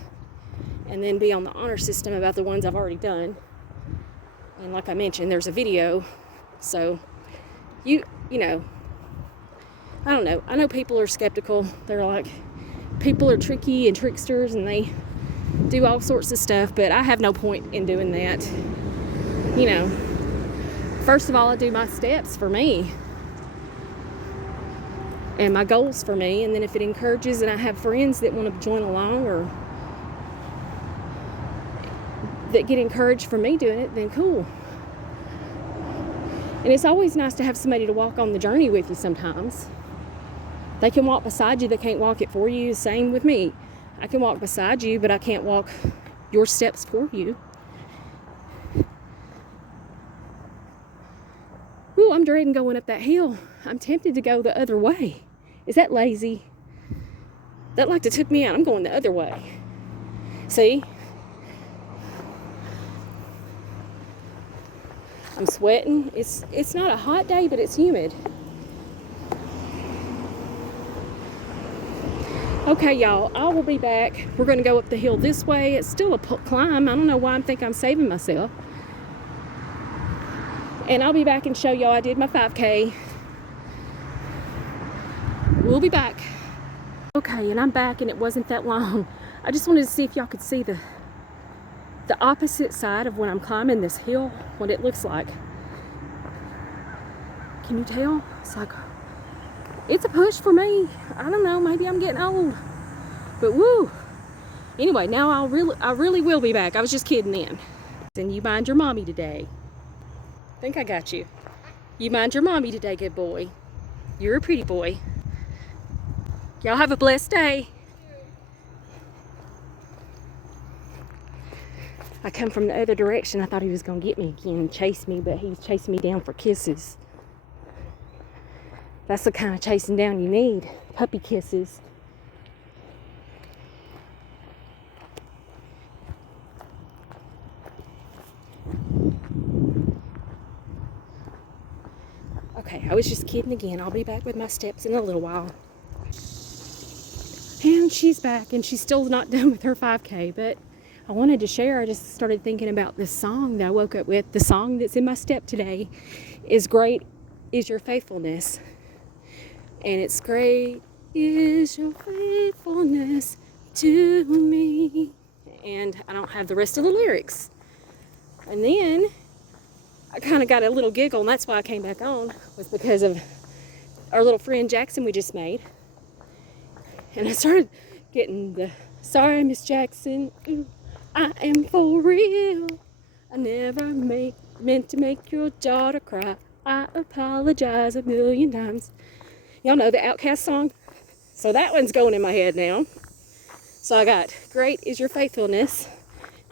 and then be on the honor system about the ones I've already done. And like I mentioned, there's a video, so you know, I don't know. I know people are skeptical. They're like, people are tricky and tricksters and they do all sorts of stuff, but I have no point in doing that. You know, first of all, I do my steps for me and my goals for me, and then if it encourages and I have friends that want to join along or that get encouraged from me doing it, then cool. And it's always nice to have somebody to walk on the journey with you sometimes. They can walk beside you, they can't walk it for you. Same with me. I can walk beside you, but I can't walk your steps for you. Ooh, I'm dreading going up that hill. I'm tempted to go the other way. Is that lazy? That like to took me out. I'm going the other way. See? I'm sweating. It's not a hot day, but it's humid. Okay, y'all, I will be back. We're going to go up the hill this way. It's still a climb. I don't know why I think I'm saving myself. And I'll be back and show y'all I did my 5K. We'll be back. Okay, and I'm back, and it wasn't that long. I just wanted to see if y'all could see the opposite side of when I'm climbing this hill, what it looks like. Can you tell? It's like, it's a push for me. I don't know, maybe I'm getting old. But woo! Anyway, now I really will be back. I was just kidding then. And you mind your mommy today. I think I got you. You mind your mommy today, good boy. You're a pretty boy. Y'all have a blessed day. I come from the other direction. I thought he was going to get me again and chase me, but he was chasing me down for kisses. That's the kind of chasing down you need. Puppy kisses. Okay, I was just kidding again. I'll be back with my steps in a little while. And she's back, and she's still not done with her 5K, but I wanted to share. I just started thinking about this song that I woke up with. The song that's in my step today is Great Is Your Faithfulness. And it's great is your faithfulness to me. And I don't have the rest of the lyrics. And then I kind of got a little giggle, and that's why I came back on, was because of our little friend Jackson we just made. And I started getting the, sorry, Miss Jackson. Ooh, I am for real. I never meant to make your daughter cry. I apologize 1,000,000 times. Y'all know the Outcast song? So that one's going in my head now. So I got Great Is Your Faithfulness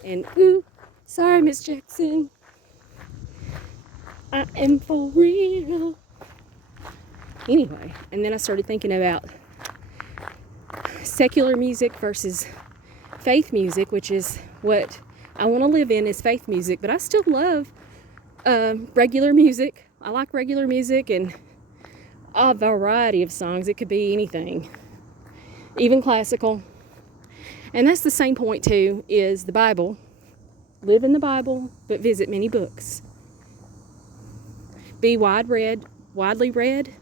and Ooh, Sorry Miss Jackson. I am for real. Anyway, and then I started thinking about secular music versus faith music, which is what I want to live in, is faith music. But I still love regular music. I like regular music and a variety of songs. It could be anything, even classical. And that's the same point too, is the Bible. Live in the Bible, but visit many books. Be widely read.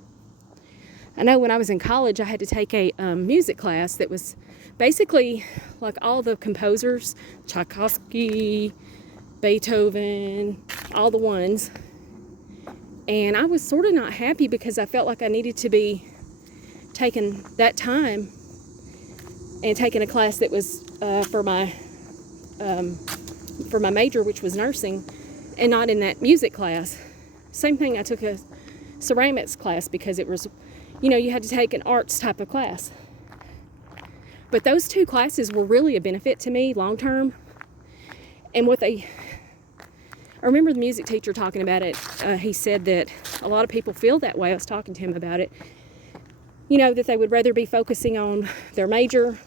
I know when I was in college, I had to take a music class that was basically like all the composers, Tchaikovsky, Beethoven, all the ones. And I was sort of not happy because I felt like I needed to be taking that time and taking a class that was for my major, which was nursing, and not in that music class. Same thing, I took a ceramics class because it was, you had to take an arts type of class. But those two classes were really a benefit to me long term. And I remember the music teacher talking about it. He said that a lot of people feel that way. I was talking to him about it. That they would rather be focusing on their major,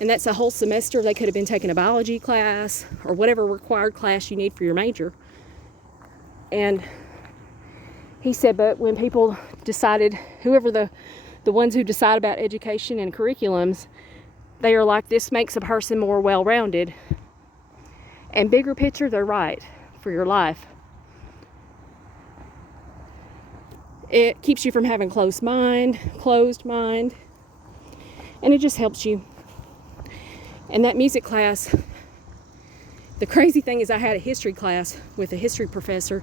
and that's a whole semester. They could have been taking a biology class or whatever required class you need for your major. And he said, but when people decided, whoever the ones who decide about education and curriculums, they are like, this makes a person more well-rounded. And bigger picture, they're right for your life. It keeps you from having closed mind, and it just helps you. And that music class, the crazy thing is I had a history class with a history professor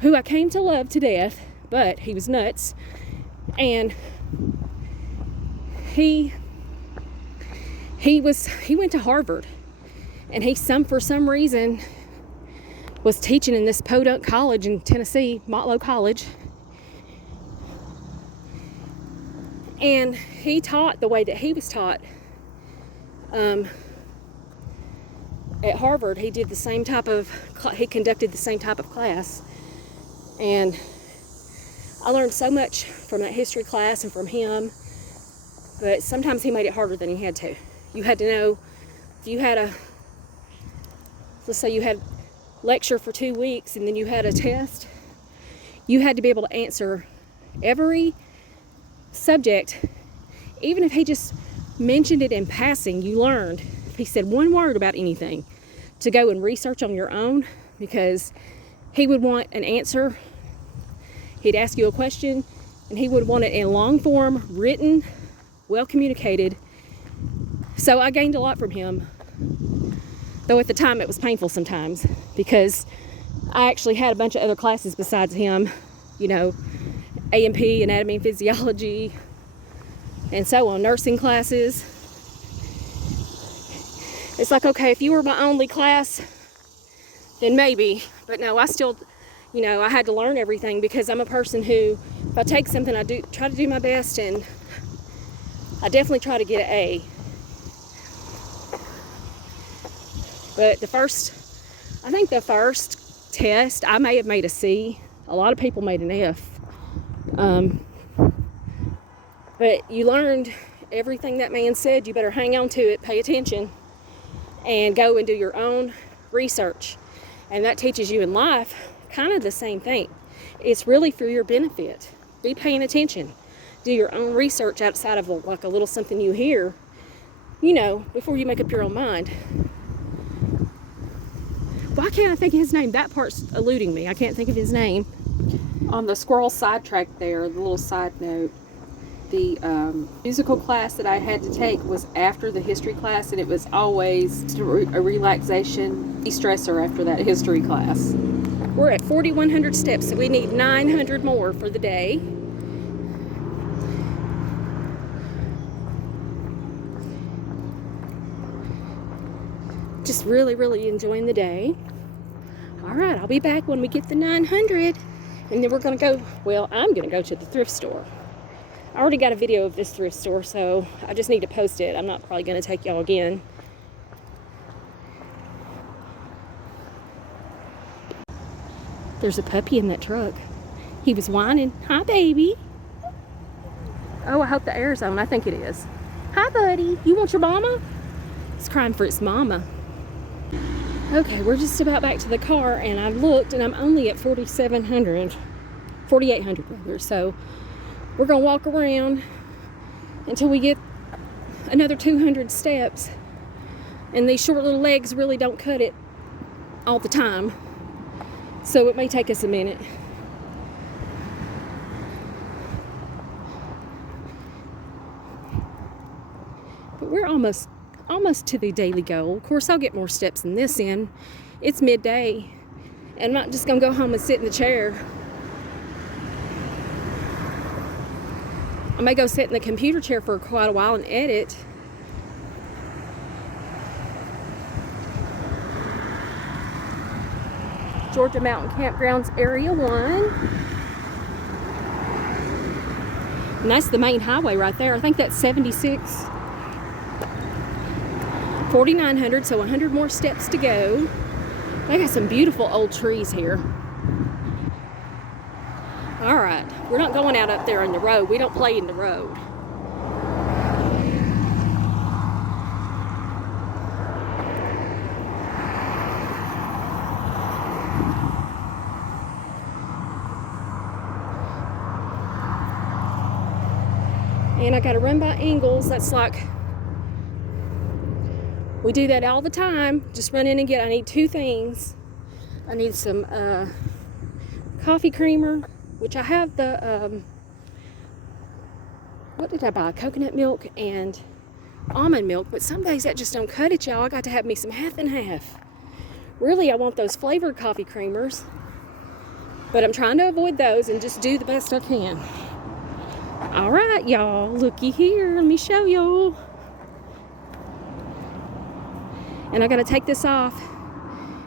who I came to love to death, but he was nuts. And he went to Harvard, and he for some reason was teaching in this podunk college in Tennessee, Motlow College. And he taught the way that he was taught at Harvard. He conducted the same type of class. And I learned so much from that history class and from him, but sometimes he made it harder than he had to. You had to know, if you had let's say you had lecture for 2 weeks and then you had a test, you had to be able to answer every subject. Even if he just mentioned it in passing, you learned, if he said one word about anything, to go and research on your own, because he would want an answer. He'd ask you a question, and he would want it in long form, written, well communicated. So I gained a lot from him, though at the time it was painful sometimes, because I actually had a bunch of other classes besides him, A&P, anatomy and physiology, and so on, nursing classes. It's like, okay, if you were my only class, then maybe, but no, I still, I had to learn everything, because I'm a person who, if I take something, I try to do my best, and I definitely try to get an A. But the first test, I may have made a C. A lot of people made an F. But you learned everything that man said. You better hang on to it, pay attention, and go and do your own research. And that teaches you in life kind of the same thing. It's really for your benefit. Be paying attention. Do your own research outside of like a little something you hear, before you make up your own mind. Why can't I think of his name? That part's eluding me. I can't think of his name. On the squirrel sidetrack there, the little side note, the musical class that I had to take was after the history class, and it was always a relaxation de-stressor after that history class. We're at 4,100 steps, so we need 900 more for the day. Just just really, really enjoying the day. All right, I'll be back when we get the 900. And then we're going to go, well, I'm going to go to the thrift store. I already got a video of this thrift store, so I just need to post it. I'm not probably going to take y'all again. There's a puppy in that truck. He was whining. Hi, baby. Oh, I hope the air's on. I think it is. Hi, buddy. You want your mama? It's crying for its mama. Okay, we're just about back to the car, and I've looked, and I'm only at 4,800 rather. So we're going to walk around until we get another 200 steps. And these short little legs really don't cut it all the time. So it may take us a minute. But we're almost to the daily goal. Of course, I'll get more steps than this in. It's midday, and I'm not just gonna go home and sit in the chair. I may go sit in the computer chair for quite a while and edit. Georgia Mountain Campgrounds Area 1. And that's the main highway right there. I think that's 76. 4,900, so 100 more steps to go. They got some beautiful old trees here. All right, we're not going out up there on the road. We don't play in the road. And I got to run by Ingles. That's like, we do that all the time. Just run in and I need 2 things. I need some coffee creamer, which I have the, what did I buy? Coconut milk and almond milk, but some days that just don't cut it, y'all. I got to have me some half and half. Really, I want those flavored coffee creamers, but I'm trying to avoid those and just do the best I can. All right, y'all, looky here. Let me show y'all. And I got to take this off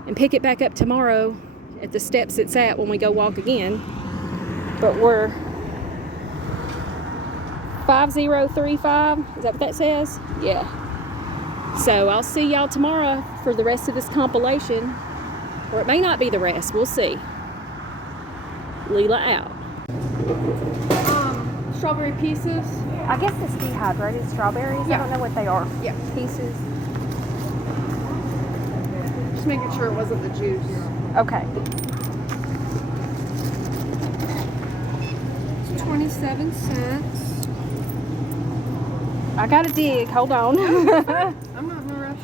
and pick it back up tomorrow at the steps it's at when we go walk again. But we're 5035. Is that what that says? Yeah. So I'll see y'all tomorrow for the rest of this compilation. Or it may not be the rest. We'll see. Lela out. Strawberry pieces. I guess it's dehydrated strawberries. Yeah. I don't know what they are. Yeah. Pieces. Just making sure it wasn't the juice. Okay. 27 cents. I gotta dig. Hold on. I'm not in a rush.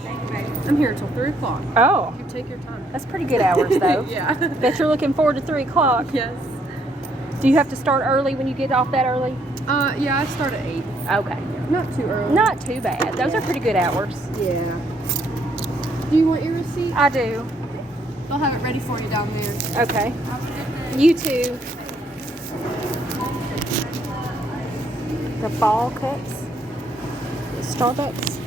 I'm here until 3 o'clock. Oh. You take your time. That's pretty good hours though. Yeah. Bet you're looking forward to 3 o'clock. Yes. Do you have to start early when you get off that early? Yeah, I start at 8. Okay. Not too early. Not too bad. Those are pretty good hours. Yeah. Do you want your receipt? I do. I'll have it ready for you down there. Okay. Have a good day. You too. The fall cups. The Starbucks.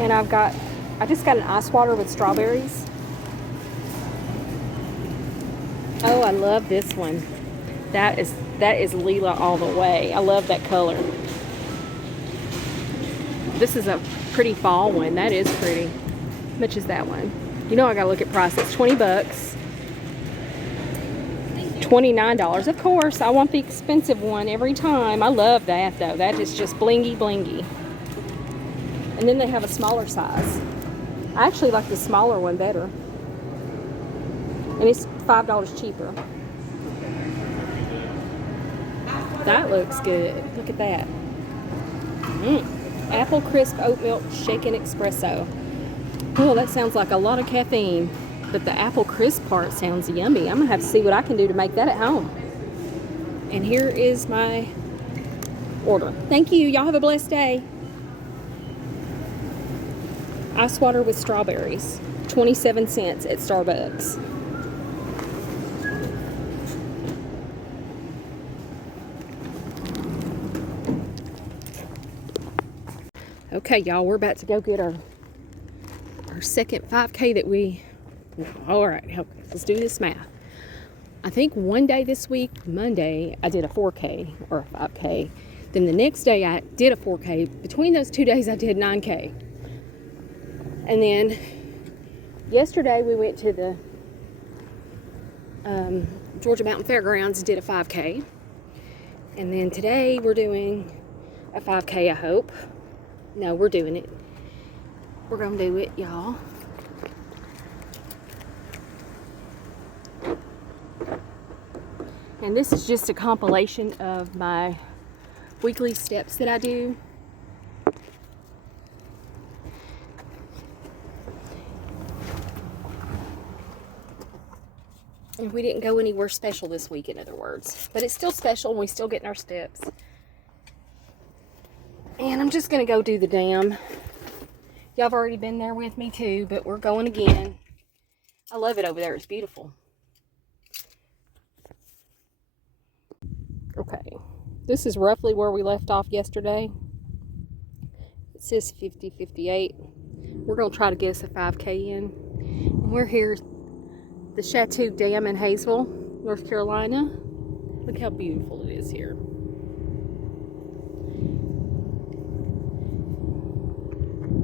And I just got an ice water with strawberries. Oh, I love this one. That is Lela all the way. I love that color. This is a pretty fall one. That is pretty. How much is that one? You know I gotta look at prices. 20 bucks. $29. Of course, I want the expensive one every time. I love that though. That is just blingy blingy. And then they have a smaller size. I actually like the smaller one better. And it's $5 cheaper. That looks good. Look at that. Apple crisp oat milk shaken espresso. Oh, that sounds like a lot of caffeine. But the apple crisp part sounds yummy. I'm gonna have to see what I can do to make that at home. And here is my order. Thank you. Y'all have a blessed day. Ice water with strawberries. 27 cents at Starbucks. Okay, y'all, we're about to go get our second 5K that we... All right, okay, let's do this math. I think one day this week, Monday, I did a 4K or a 5K. Then the next day I did a 4K. Between those 2 days I did 9K. And then yesterday we went to the Georgia Mountain Fairgrounds and did a 5K. And then today we're doing a 5K, I hope. No, we're doing it. We're gonna do it, y'all. And this is just a compilation of my weekly steps that I do. And we didn't go anywhere special this week, in other words. But it's still special and we still getting our steps. And I'm just gonna go do the dam. Y'all have already been there with me too, but we're going again. I love it over there, it's beautiful. Okay, this is roughly where we left off yesterday. It says 50-58. We're gonna try to get us a 5K in. And we're here at the Chateau Dam in Hayesville, North Carolina. Look how beautiful it is here.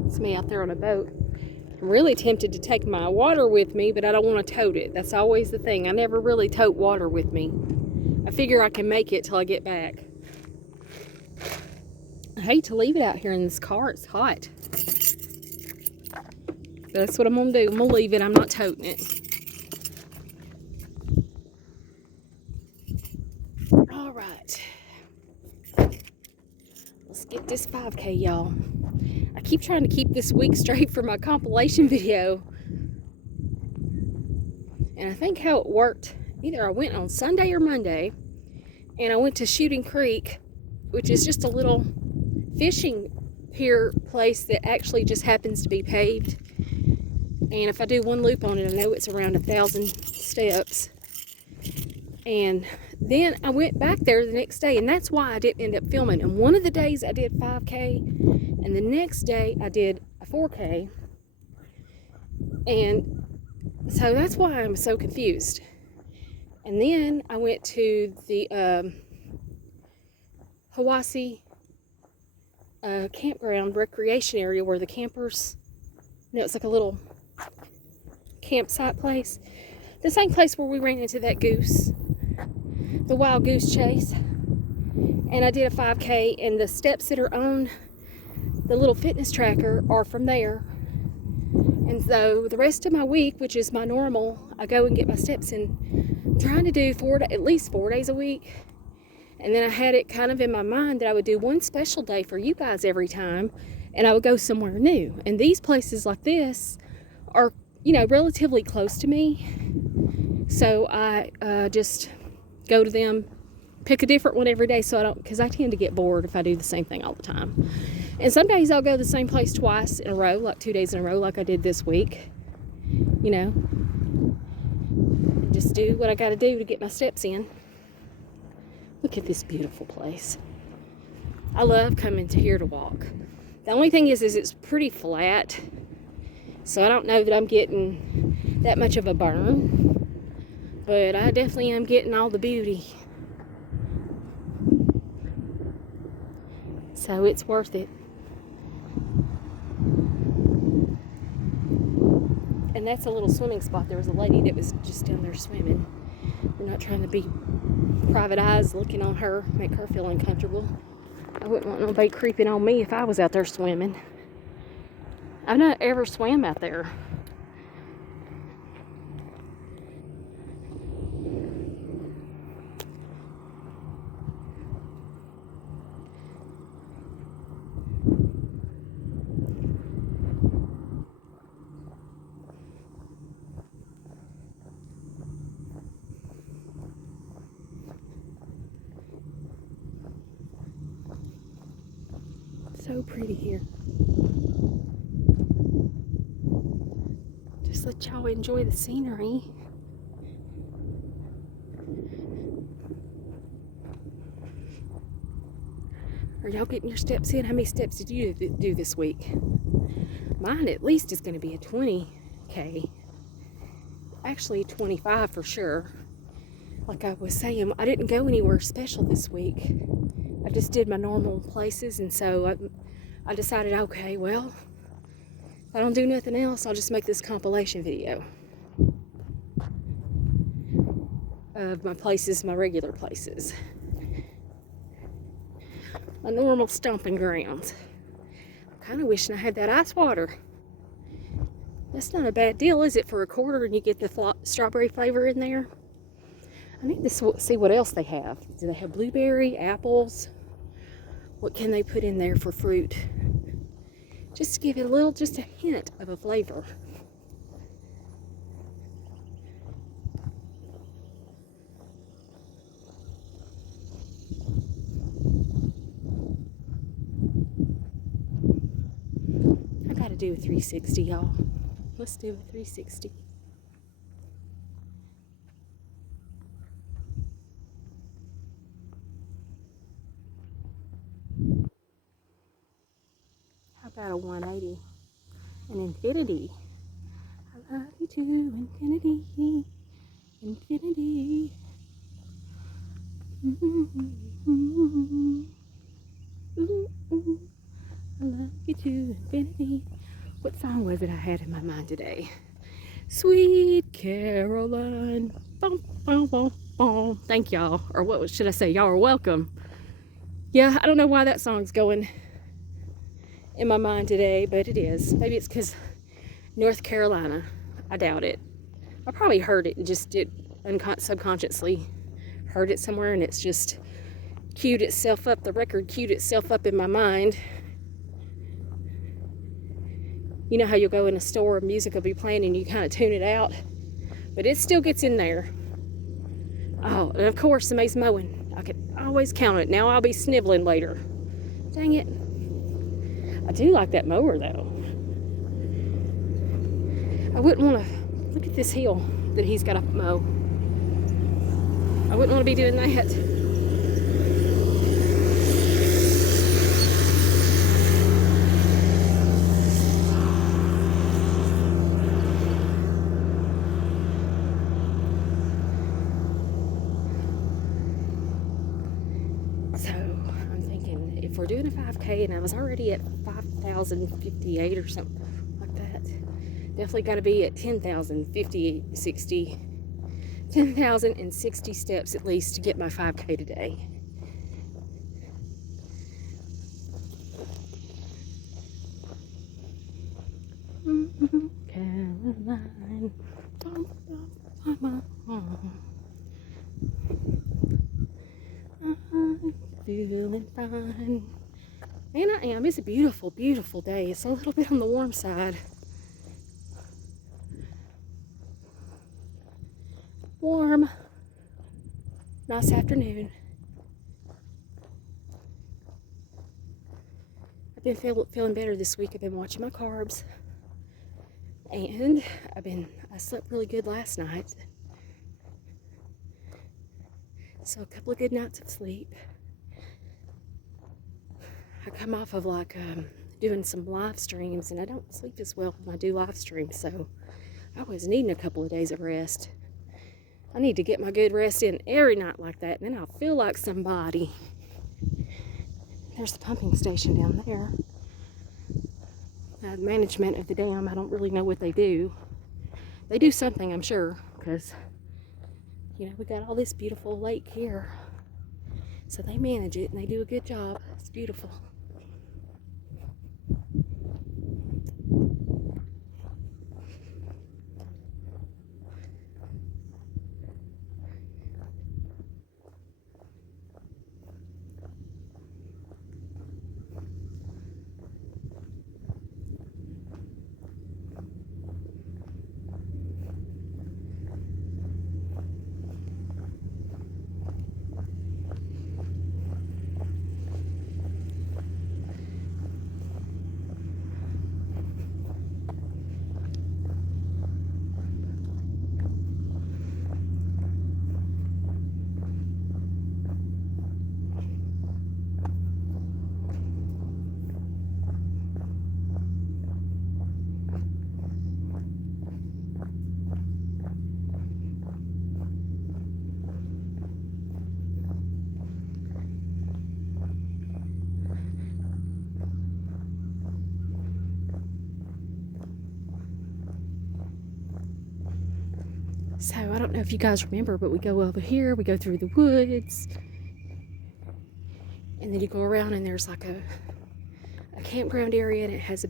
It's me out there on a boat. I'm really tempted to take my water with me, but I don't want to tote it. That's always the thing. I never really tote water with me. I figure I can make it till I get back. I hate to leave it out here in this car. It's hot. But that's what I'm going to do. I'm going to leave it. I'm not toting it. All right. Let's get this 5K, y'all. I keep trying to keep this week straight for my compilation video. And I think how it worked, either I went on Sunday or Monday, and I went to Shooting Creek, which is just a little fishing pier place that actually just happens to be paved. And if I do one loop on it, I know it's around 1,000 steps. And then I went back there the next day, and that's why I didn't end up filming. And one of the days I did 5K, and the next day I did a 4K. And so that's why I'm so confused. And then I went to the Hiwassee campground recreation area where the campers, you know, it's like a little campsite place. The same place where we ran into that goose, the wild goose chase. And I did a 5K, and the steps that are on the little fitness tracker are from there. And so the rest of my week, which is my normal, I go and get my steps in. I'm trying to do at least 4 days a week. And then I had it kind of in my mind that I would do one special day for you guys every time, and I would go somewhere new. And these places like this are, you know, relatively close to me. So I just go to them, pick a different one every day, so I don't, because I tend to get bored if I do the same thing all the time. And some days I'll go to the same place twice in a row, like 2 days in a row, like I did this week. You know, and just do what I got to do to get my steps in. Look at this beautiful place. I love coming to here to walk. The only thing is it's pretty flat, so I don't know that I'm getting that much of a burn, but I definitely am getting all the beauty. So it's worth it. And that's a little swimming spot. There was a lady that was just down there swimming. We're not trying to be private eyes looking on her, make her feel uncomfortable. I wouldn't want nobody creeping on me if I was out there swimming. I've not ever swam out there. So pretty here. Just let y'all enjoy the scenery. Are y'all getting your steps in? How many steps did you do this week? Mine at least is going to be a 20K. Actually 25 for sure. Like I was saying, I didn't go anywhere special this week. I just did my normal places, and so I decided, okay, well, if I don't do nothing else, I'll just make this compilation video of my places, my regular places. My normal stomping grounds. I'm kind of wishing I had that ice water. That's not a bad deal, is it, for $1 and you get the strawberry flavor in there? I need to see what else they have. Do they have blueberry, apples? What can they put in there for fruit? Just to give it just a hint of a flavor. I gotta do a 360, y'all. Let's do a 360. How about a 180? An infinity. I love you to infinity. Infinity. I love you to infinity. What song was it I had in my mind today? Sweet Caroline. Bum, bum, bum, bum. Thank y'all. Or what should I say? Y'all are welcome. Yeah, I don't know why that song's going in my mind today, but it is. Maybe it's because North Carolina. I doubt it. I probably heard it and just did subconsciously heard it somewhere, and it's just queued itself up. The record queued itself up in my mind. You know how you'll go in a store and music will be playing and you kind of tune it out, but it still gets in there. Oh, and of course, somebody's mowing. I can always count it. Now I'll be sniveling later. Dang it. I do like that mower though. I wouldn't want to look at this hill that he's got to mow. I wouldn't want to be doing that. So I'm thinking if we're doing a 5K, and I was already at 5,058 or something like that, definitely got to be at 10,060 steps at least to get my 5K today. Caroline. I'm feeling fine. And I am. It's a beautiful, beautiful day. It's a little bit on the warm side. Warm. Nice afternoon. I've been feeling better this week. I've been watching my carbs. And I slept really good last night. So a couple of good nights of sleep. I come off of doing some live streams, and I don't sleep as well when I do live streams, so I was needing a couple of days of rest. I need to get my good rest in every night like that, and then I'll feel like somebody. There's the pumping station down there. Management of the dam, I don't really know what they do. They do something, I'm sure, because we got all this beautiful lake here. So they manage it, and they do a good job. It's beautiful. So I don't know if you guys remember, but we go over here, we go through the woods, and then you go around and there's like a campground area, and it has a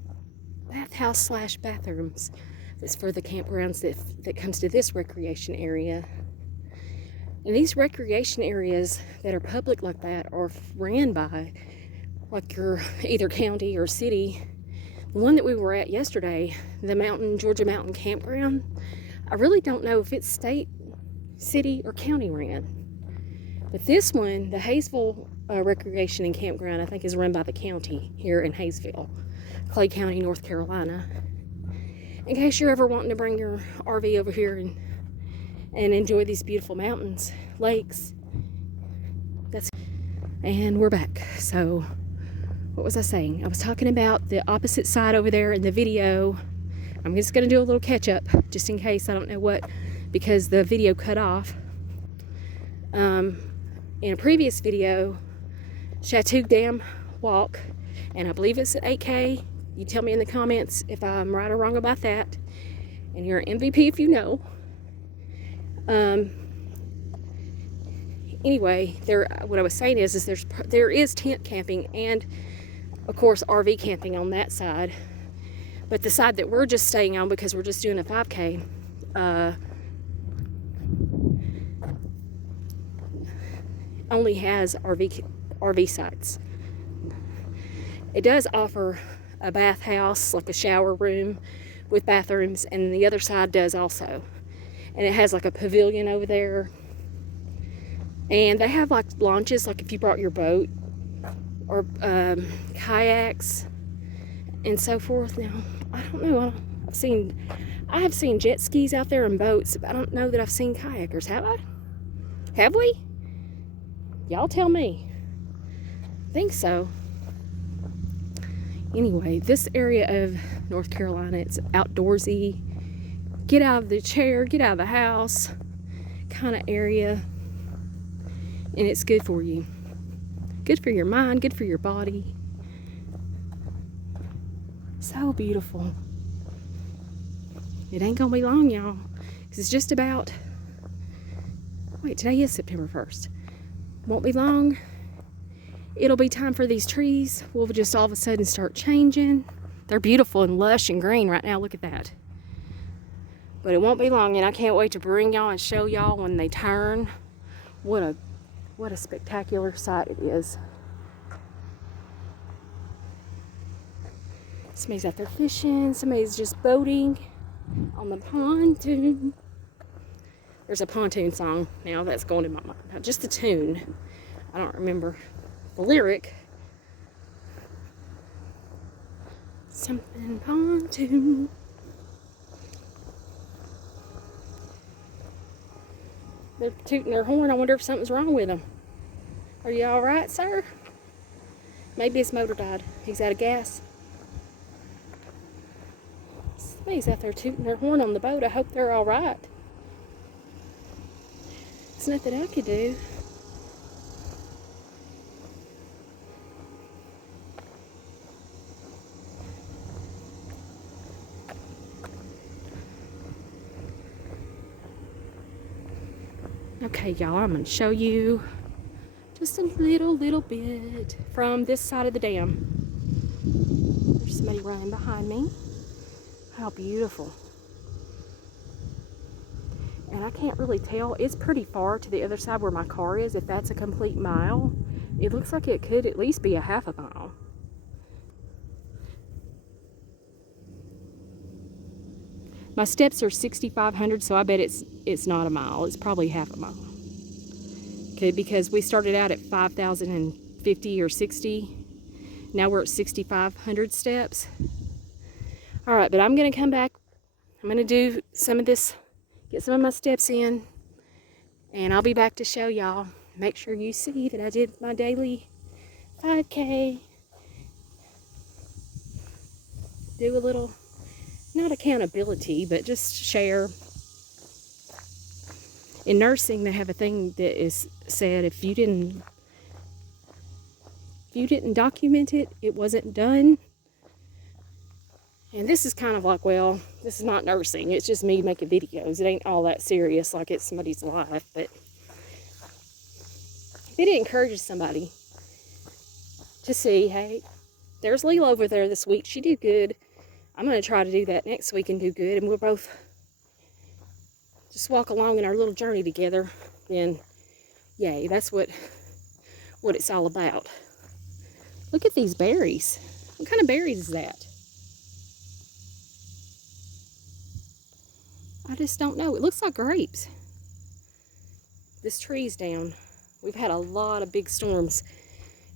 bathhouse slash bathrooms. That's for the campgrounds that comes to this recreation area. And these recreation areas that are public like that are ran by like your either county or city. The one that we were at yesterday, the Georgia Mountain Campground, I really don't know if it's state, city, or county ran. But this one, the Hayesville Recreation and Campground, I think is run by the county here in Hayesville, Clay County, North Carolina. In case you're ever wanting to bring your RV over here and enjoy these beautiful mountains, lakes. And we're back. So what was I saying? I was talking about the opposite side over there in the video. I'm just going to do a little catch up just in case I don't know what, because the video cut off. In a previous video, Chateau Dam walk, and I believe it's at 8K. You tell me in the comments if I'm right or wrong about that. And you're an MVP if you know. Anyway, what I was saying is there is tent camping and, of course, RV camping on that side. But the side that we're just staying on, because we're just doing a 5K, only has RV sites. It does offer a bathhouse, like a shower room with bathrooms, and the other side does also. And it has like a pavilion over there. And they have like launches, like if you brought your boat, or kayaks and so forth. Now, I don't know, I have seen jet skis out there and boats, but I don't know that I've seen kayakers. Have I? Have we? Y'all tell me. I think so. Anyway, this area of North Carolina, it's outdoorsy, get out of the chair, get out of the house kind of area. And it's good for you. Good for your mind, good for your body. So beautiful. It ain't gonna be long, y'all, because it's just about, wait, today is September 1st. Won't be long. It'll be time for these trees. We'll just all of a sudden start changing. They're beautiful and lush and green right now. Look at that. But it won't be long, and I can't wait to bring y'all and show y'all when they turn. What a spectacular sight it is. Somebody's out there fishing. Somebody's just boating on the pontoon. There's a pontoon song now that's going in my mind. Just the tune. I don't remember the lyric. Something pontoon. They're tooting their horn. I wonder if something's wrong with them. Are you all right, sir? Maybe his motor died. He's out of gas. Somebody's out there tooting their horn on the boat. I hope they're all right. There's nothing I could do. Okay, y'all, I'm going to show you just a little bit from this side of the dam. There's somebody running behind me. How beautiful. And I can't really tell. It's pretty far to the other side where my car is. If that's a complete mile, it looks like it could at least be a half a mile. My steps are 6,500, so I bet it's not a mile. It's probably half a mile. Okay, because we started out at 5,050 or 60. Now we're at 6,500 steps. All right, but I'm gonna come back. I'm gonna do some of this, get some of my steps in, and I'll be back to show y'all. Make sure you see that I did my daily 5K. Do a little, not accountability, but just share. In nursing, they have a thing that is said, if you didn't document it, it wasn't done. And this is kind of like, well, this is not nursing. It's just me making videos. It ain't all that serious like it's somebody's life. But if it encourages somebody to see, hey, there's Lela over there this week. She did good. I'm going to try to do that next week and do good. And we'll both just walk along in our little journey together. Then, yay, that's what it's all about. Look at these berries. What kind of berries is that? I just don't know. It looks like grapes. This tree's down. We've had a lot of big storms,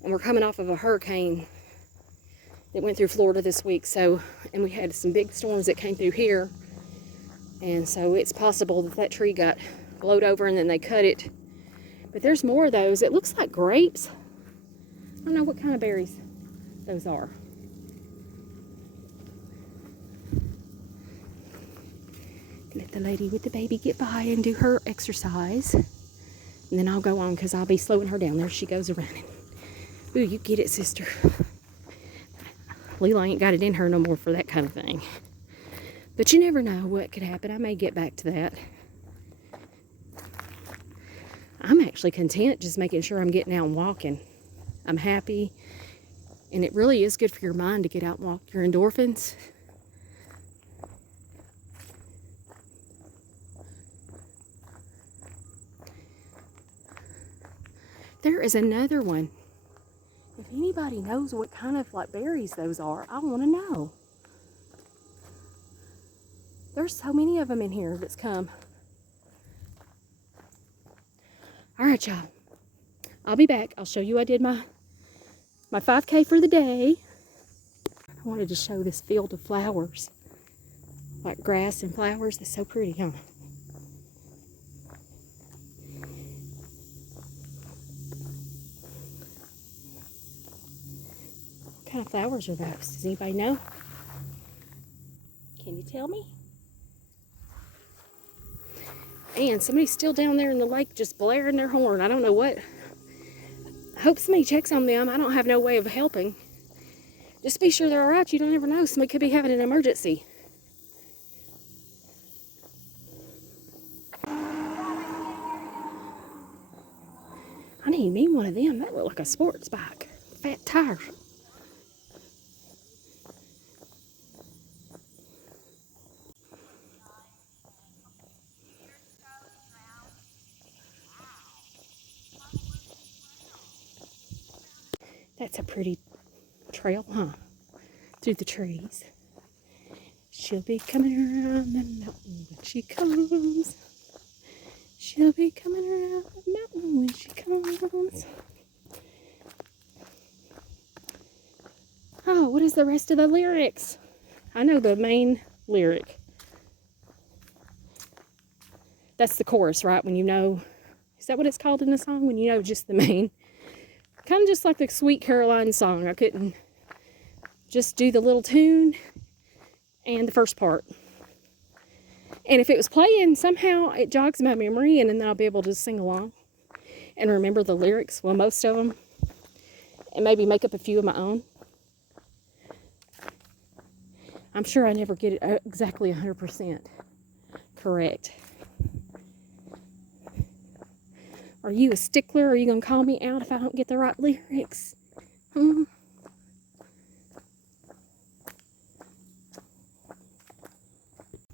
and we're coming off of a hurricane that went through Florida this week. And we had some big storms that came through here, and so it's possible that tree got blowed over and then they cut it. But there's more of those. It looks like grapes. I don't know what kind of berries those are. Let the lady with the baby get by and do her exercise. And then I'll go on because I'll be slowing her down. There she goes running. Ooh, you get it, sister. Lela ain't got it in her no more for that kind of thing. But you never know what could happen. I may get back to that. I'm actually content just making sure I'm getting out and walking. I'm happy. And it really is good for your mind to get out and walk. Your endorphins. There is another one. If anybody knows what kind of like berries those are, I want to know. There's so many of them in here that's come. All right, y'all. I'll be back. I'll show you I did my 5K for the day. I wanted to show this field of flowers. Like grass and flowers. It's so pretty, huh? What kind of flowers are those? Does anybody know? Can you tell me? And somebody's still down there in the lake just blaring their horn. I don't know what. I hope somebody checks on them. I don't have no way of helping. Just be sure they're all right. You don't ever know. Somebody could be having an emergency. I need me one of them. That looked like a sports bike. Fat tire. That's a pretty trail, huh? Through the trees. She'll be coming around the mountain when she comes. She'll be coming around the mountain when she comes. Oh, what is the rest of the lyrics? I know the main lyric. That's the chorus, right? When you know, is that what it's called in the song? When you know just the main. Kind of just like the Sweet Caroline song. I couldn't just do the little tune and the first part. And if it was playing, somehow it jogs my memory, and then I'll be able to sing along and remember the lyrics, well, most of them, and maybe make up a few of my own. I'm sure I never get it exactly 100% correct. Are you a stickler? Are you going to call me out if I don't get the right lyrics?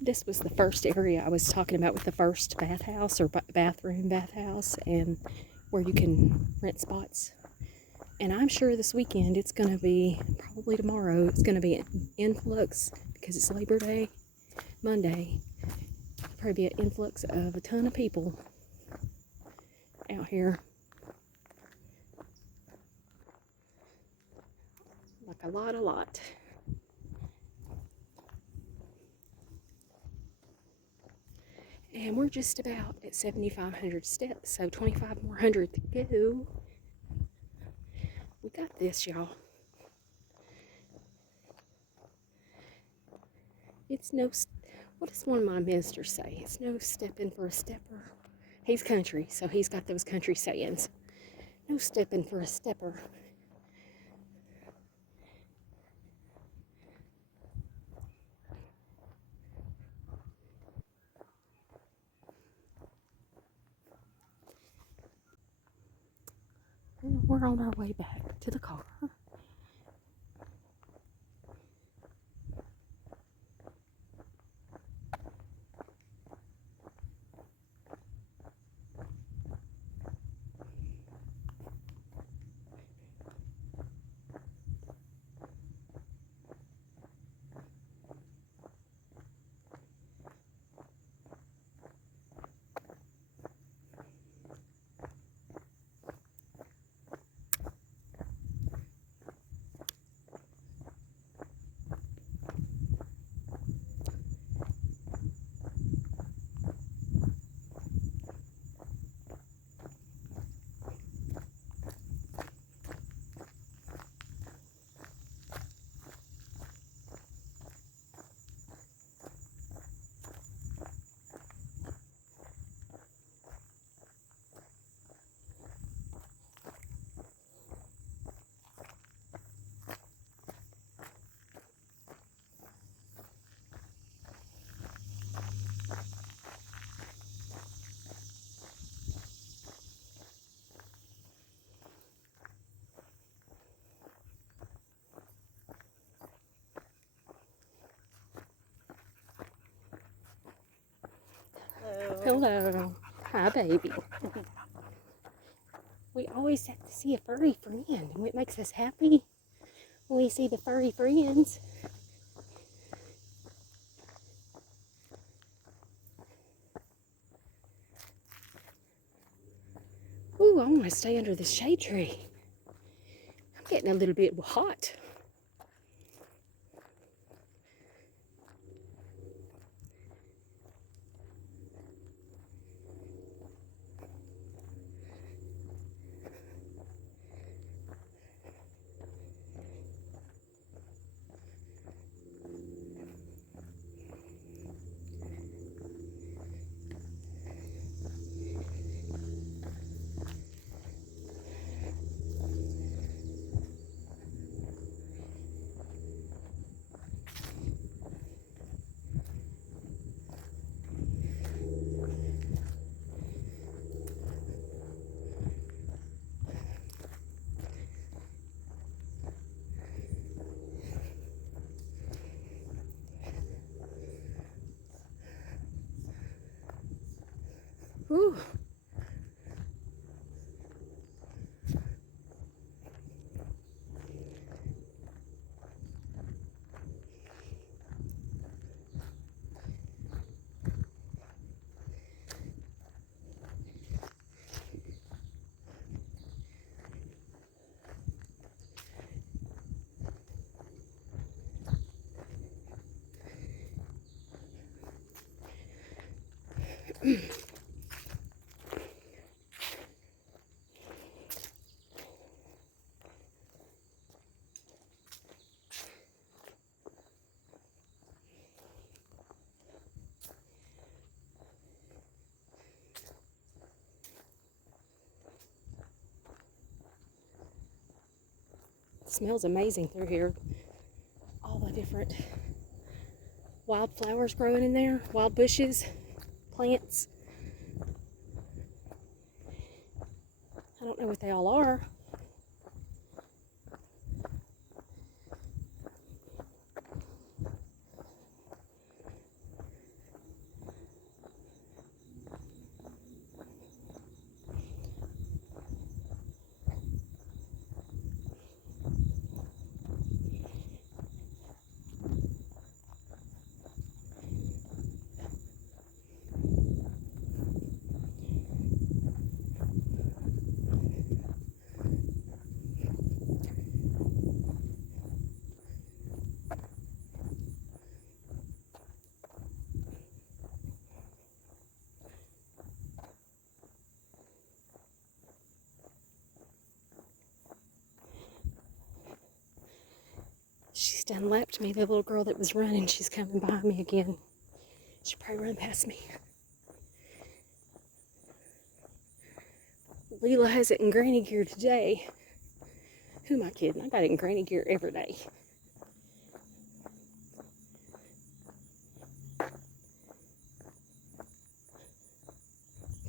This was the first area I was talking about with the first bathhouse or bathhouse, and where you can rent spots. And I'm sure this weekend it's going to be, probably tomorrow, it's going to be an influx because it's Labor Day, Monday. Probably be an influx of a ton of people out here. Like a lot. And we're just about at 7,500 steps, so 25 more hundred to go. We got this, y'all. It's no, what does one of my ministers say? It's no stepping for a stepper. He's country, so he's got those country sayings. No stepping for a stepper. we're on our way back to the car. Hello. Hi, baby. We always have to see a furry friend, and it makes us happy when we see the furry friends. Ooh, I want to stay under this shade tree. I'm getting a little bit hot. Ooh. It smells amazing through here. All the different wildflowers growing in there, wild bushes, plants. I don't know what they all are. She's done lapped me, the little girl that was running. She's coming behind me again. She'll probably run past me. Lela has it in granny gear today. Who am I kidding? I got it in granny gear every day.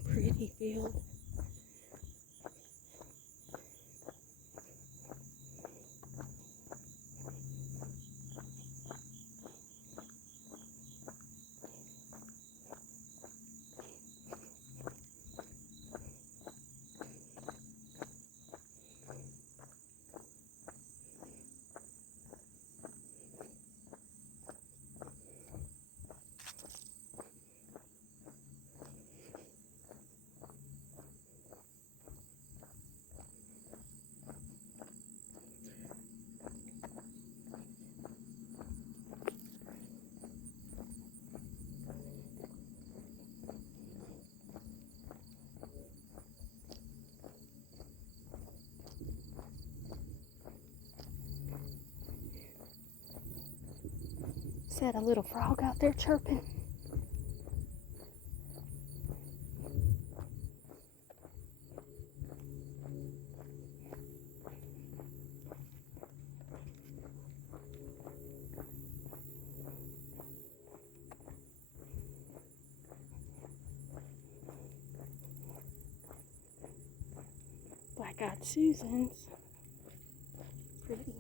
Pretty field. Is that a little frog out there chirping? Black-eyed Susans. Pretty.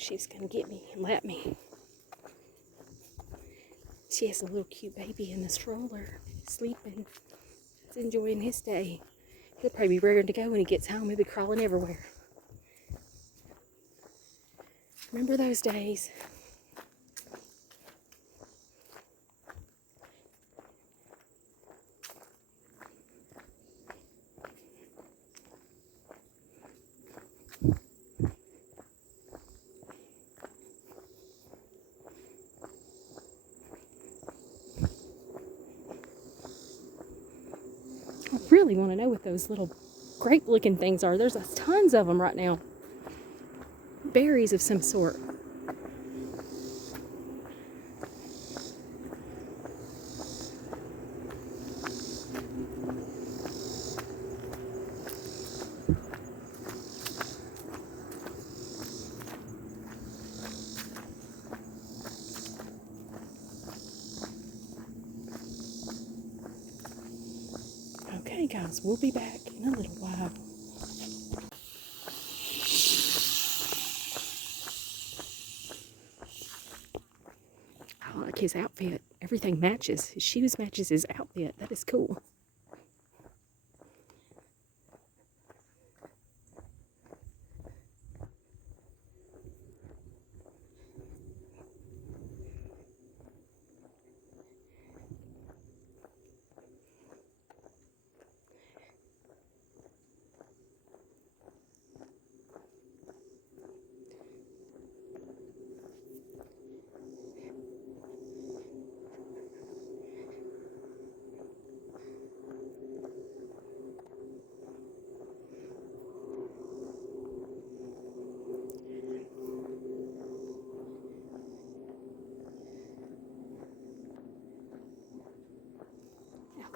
She's gonna get me and let me. She has a little cute baby in the stroller, sleeping. He's enjoying his day. He'll probably be ready to go when he gets home. He'll be crawling everywhere. Remember those days? I really want to know what those little grape-looking things are. There's tons of them right now. Berries of some sort. Okay, guys, we'll be back in a little while. I like his outfit. Everything matches. His shoes matches his outfit. That is cool.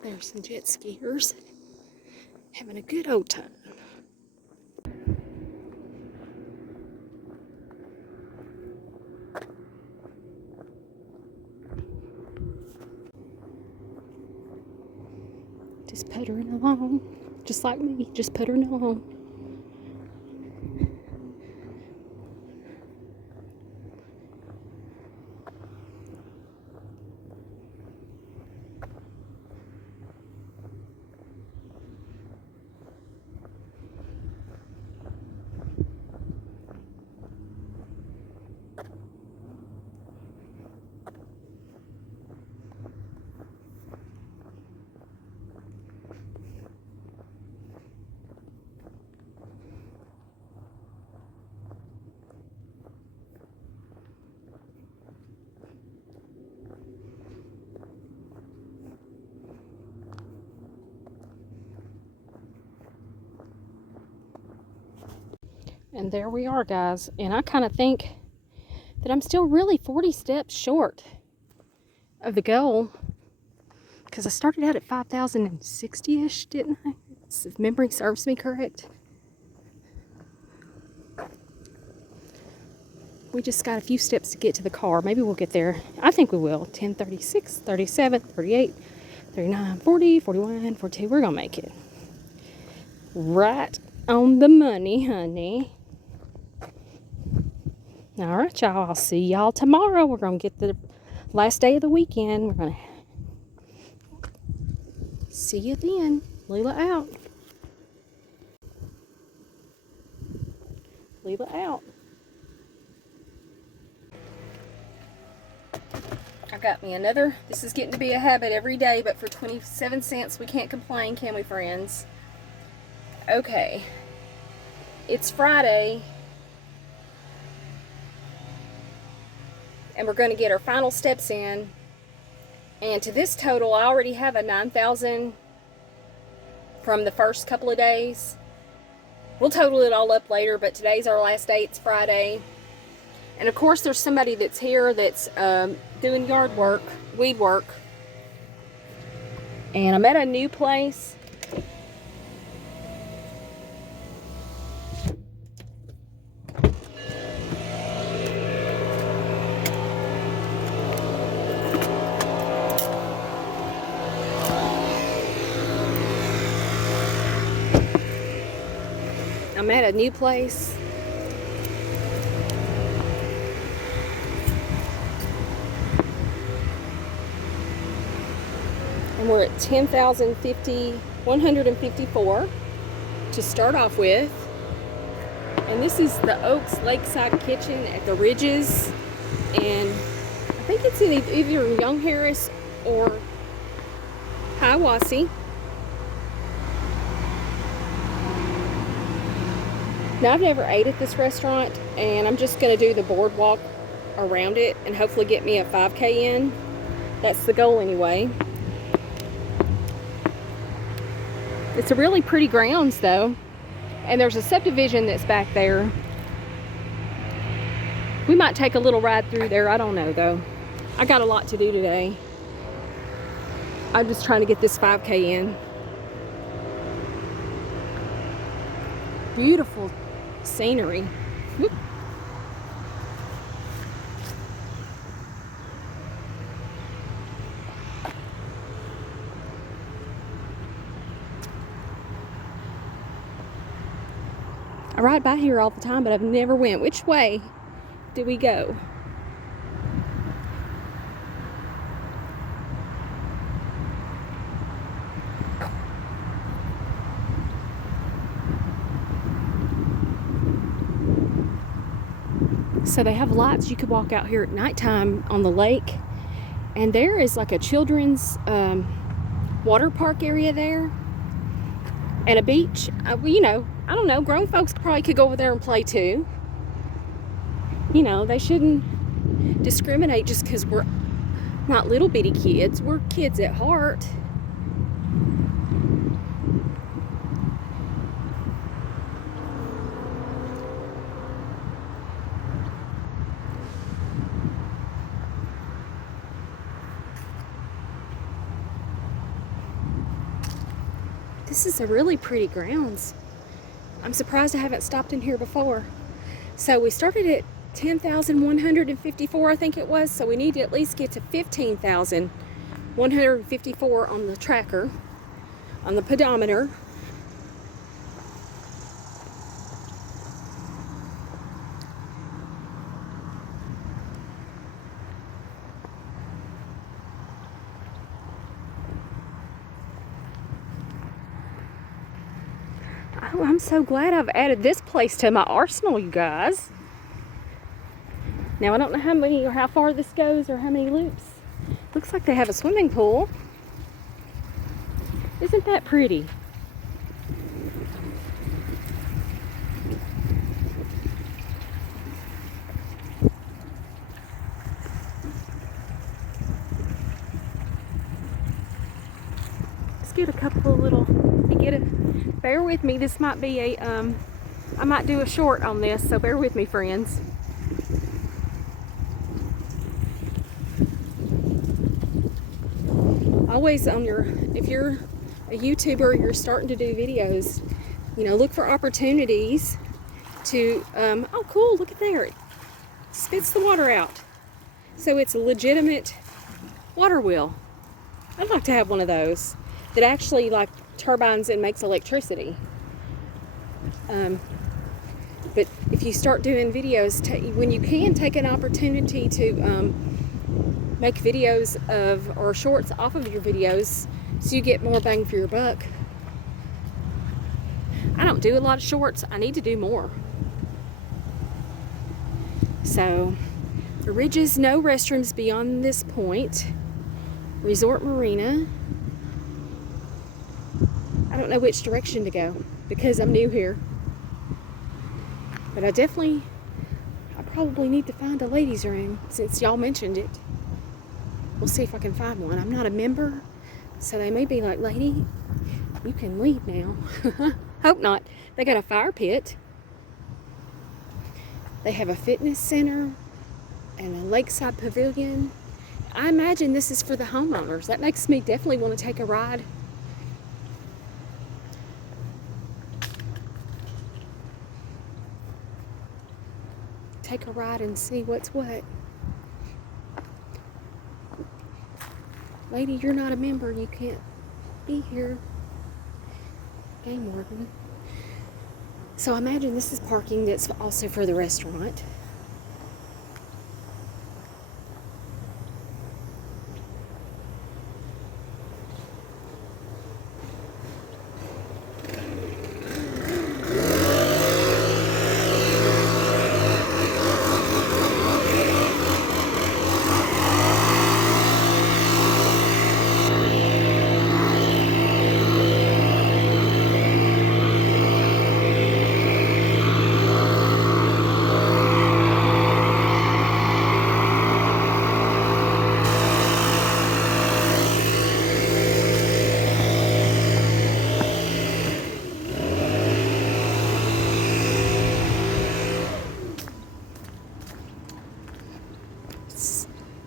There's some jet skiers having a good old time. Just puttering along, just like me, just puttering along. And there we are, guys. And I kind of think that I'm still really 40 steps short of the goal, because I started out at 5,060-ish, didn't I? If memory serves me correct. We just got a few steps to get to the car. Maybe we'll get there. I think we will. 10, 36, 37, 38, 39, 40, 41, 42. We're going to make it. Right on the money, honey. All right, y'all. I'll see y'all tomorrow. We're going to get the last day of the weekend. We're going to see you then. Lela out. Lela out. I got me another. This is getting to be a habit every day, but for 27 cents, we can't complain, can we, friends? Okay. It's Friday. And we're going to get our final steps in. And to this total, I already have a 9,000 from the first couple of days. We'll total it all up later, but today's our last day. It's Friday. And of course, there's somebody that's here that's doing yard work, weed work. And I'm at a new place. I'm at a new place. And we're at 154 to start off with. And this is the Oaks Lakeside Kitchen at the Ridges. And I think it's in either Young Harris or Hiawassee. Now, I've never ate at this restaurant, and I'm just going to do the boardwalk around it and hopefully get me a 5K in. That's the goal anyway. It's a really pretty grounds though, and there's a subdivision that's back there. We might take a little ride through there, I don't know though. I got a lot to do today. I'm just trying to get this 5K in. Beautiful scenery. Whoop. I ride by here all the time, but I've never went. Which way do we go? So they have lights. You could walk out here at nighttime on the lake, and there is like a children's water park area there and a beach. You know, I don't know, grown folks probably could go over there and play too. You know, they shouldn't discriminate just because we're not little bitty kids. We're kids at heart. This is a really pretty grounds. I'm surprised I haven't stopped in here before. So we started at 10,154, I think it was. So we need to at least get to 15,154 on the tracker, on the pedometer. Oh, I'm so glad I've added this place to my arsenal, you guys. Now, I don't know how many or how far this goes or how many loops. Looks like they have a swimming pool. Isn't that pretty? Let's get a couple of little, bear with me. This might be a, I might do a short on this, so bear with me, friends. Always on your, if you're a YouTuber, you're starting to do videos, you know, look for opportunities to, oh cool, look at there. It spits the water out. So it's a legitimate water wheel. I'd like to have one of those that actually like turbines and makes electricity. But if you start doing videos, when you can take an opportunity to make videos of, or shorts off of your videos, so you get more bang for your buck. I don't do a lot of shorts. I need to do more. So, the Ridges, no restrooms beyond this point. Resort Marina. I don't know which direction to go because I'm new here. But I probably need to find a ladies' room since y'all mentioned it. We'll see if I can find one. I'm not a member, so they may be like, lady, you can leave now. Hope not. They got a fire pit. They have a fitness center and a lakeside pavilion. I imagine this is for the homeowners. That makes me definitely want to take a ride. Take a ride and see what's what. Lady, you're not a member. You can't be here. Game warden. So I imagine this is parking that's also for the restaurant.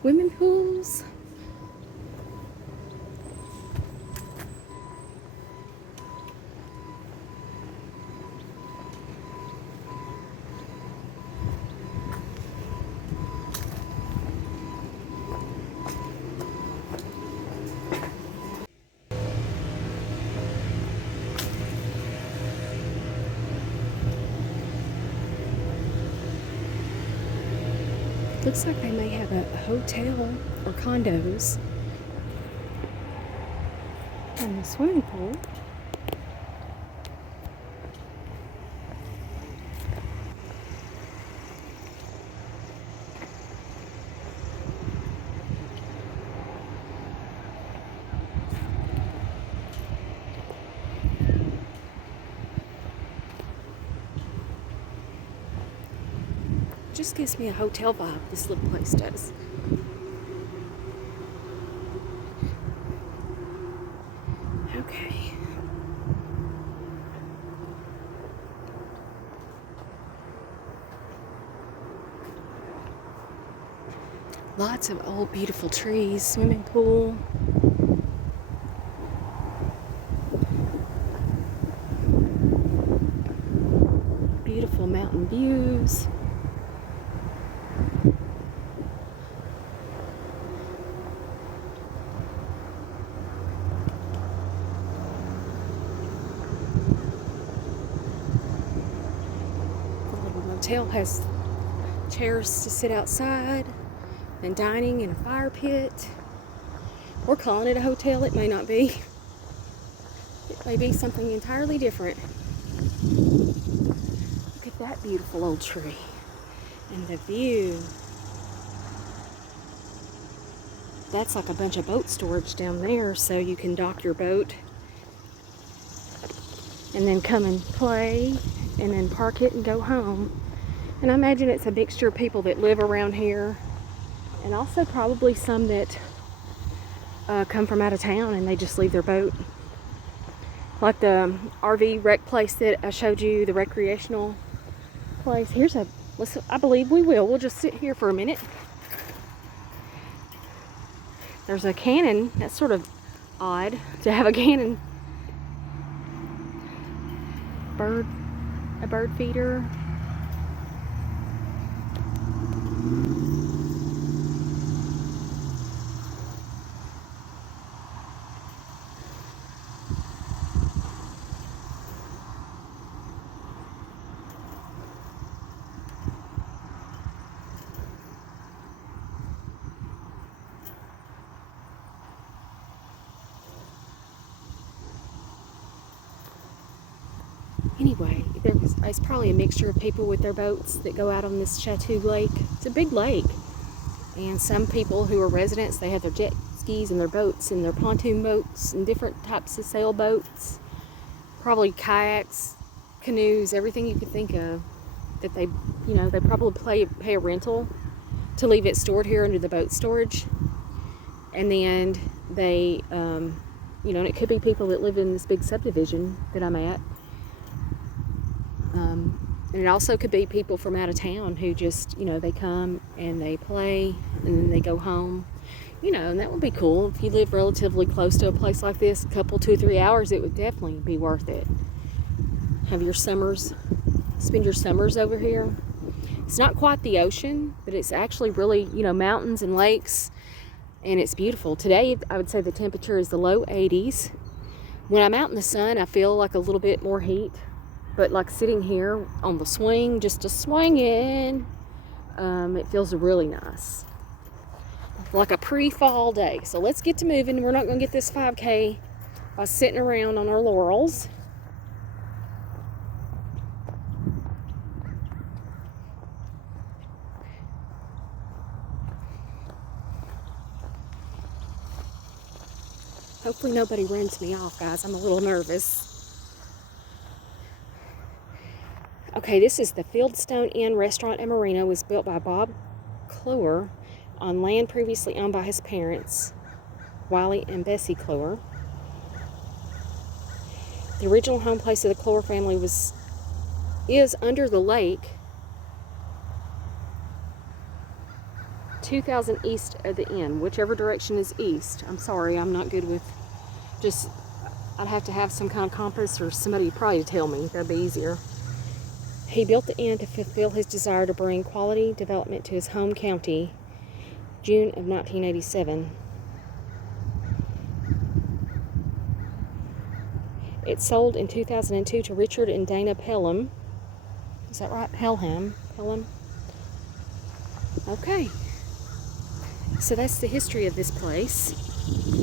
Swimming pools. Looks like they may have a hotel or condos and the swimming pool. Just gives me a hotel vibe, this little place does. Okay. Lots of old beautiful trees, swimming pool. Beautiful mountain views. Hotel has chairs to sit outside and dining in a fire pit. We're calling it a hotel. It may not be. It may be something entirely different. Look at that beautiful old tree and the view. That's like a bunch of boat storage down there, so you can dock your boat and then come and play and then park it and go home. And I imagine it's a mixture of people that live around here and also probably some that come from out of town and they just leave their boat. Like the RV rec place that I showed you, the recreational place. I believe we'll just sit here for a minute. There's a cannon. That's sort of odd to have a cannon. A bird feeder. Anyway, it's probably a mixture of people with their boats that go out on this Chateau Lake. It's a big lake. And some people who are residents, they have their jet skis and their boats and their pontoon boats and different types of sailboats. Probably kayaks, canoes, everything you could think of. That they, they probably pay a rental to leave it stored here under the boat storage. And then they, and it could be people that live in this big subdivision that I'm at. And it also could be people from out of town who just, they come and they play and then they go home. And that would be cool. If you live relatively close to a place like this, a couple, 2 or 3 hours, it would definitely be worth it. Spend your summers over here. It's not quite the ocean, but it's actually really, mountains and lakes, and it's beautiful. Today, I would say the temperature is the low 80s. When I'm out in the sun, I feel like a little bit more heat. But like sitting here on the swing, just a swinging, it feels really nice. Like a pre-fall day. So let's get to moving. We're not going to get this 5K by sitting around on our laurels. Hopefully nobody runs me off, guys. I'm a little nervous. Okay, this is the Fieldstone Inn Restaurant and Marina. It was built by Bob Clower on land previously owned by his parents, Wiley and Bessie Clower. The original home place of the Clower family is under the lake, 2,000 east of the inn, whichever direction is east. I'm sorry, I'm not good with I'd have to have some kind of compass or somebody probably to tell me. That'd be easier. He built the inn to fulfill his desire to bring quality development to his home county, June of 1987. It sold in 2002 to Richard and Dana Pelham. Is that right? Pelham? Okay. So that's the history of this place.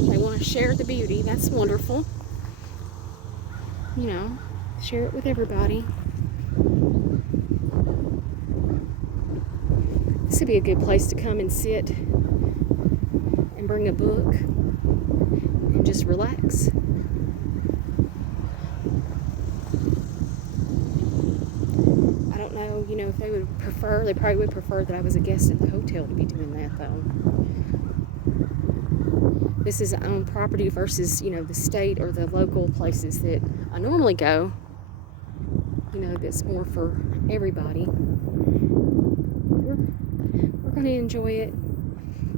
They want to share the beauty. That's wonderful. Share it with everybody. This would be a good place to come and sit and bring a book and just relax. I don't know, if they would prefer, they probably would prefer that I was a guest at the hotel to be doing that, though. This is owned property versus, the state or the local places that I normally go. That's more for everybody. We're going to enjoy it,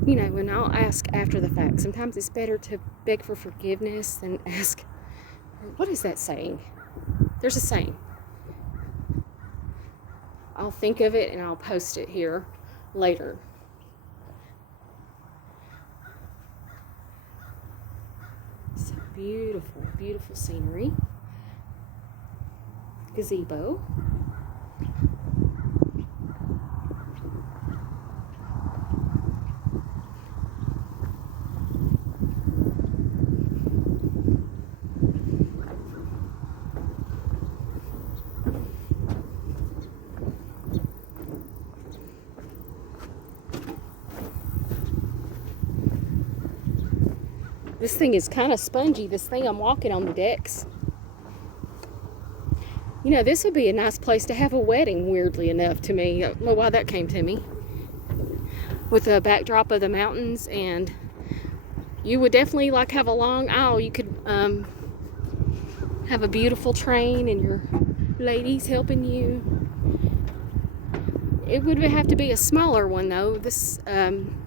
and I'll ask after the fact. Sometimes it's better to beg for forgiveness than ask. What is that saying? There's a saying. I'll think of it and I'll post it here later. So beautiful, beautiful scenery. Gazebo. This thing is kind of spongy, this thing I'm walking on the decks. This would be a nice place to have a wedding, weirdly enough to me. I don't know why that came to me. With the backdrop of the mountains, and you would definitely have a long aisle. You could have a beautiful train and your ladies helping you. It would have to be a smaller one, though. This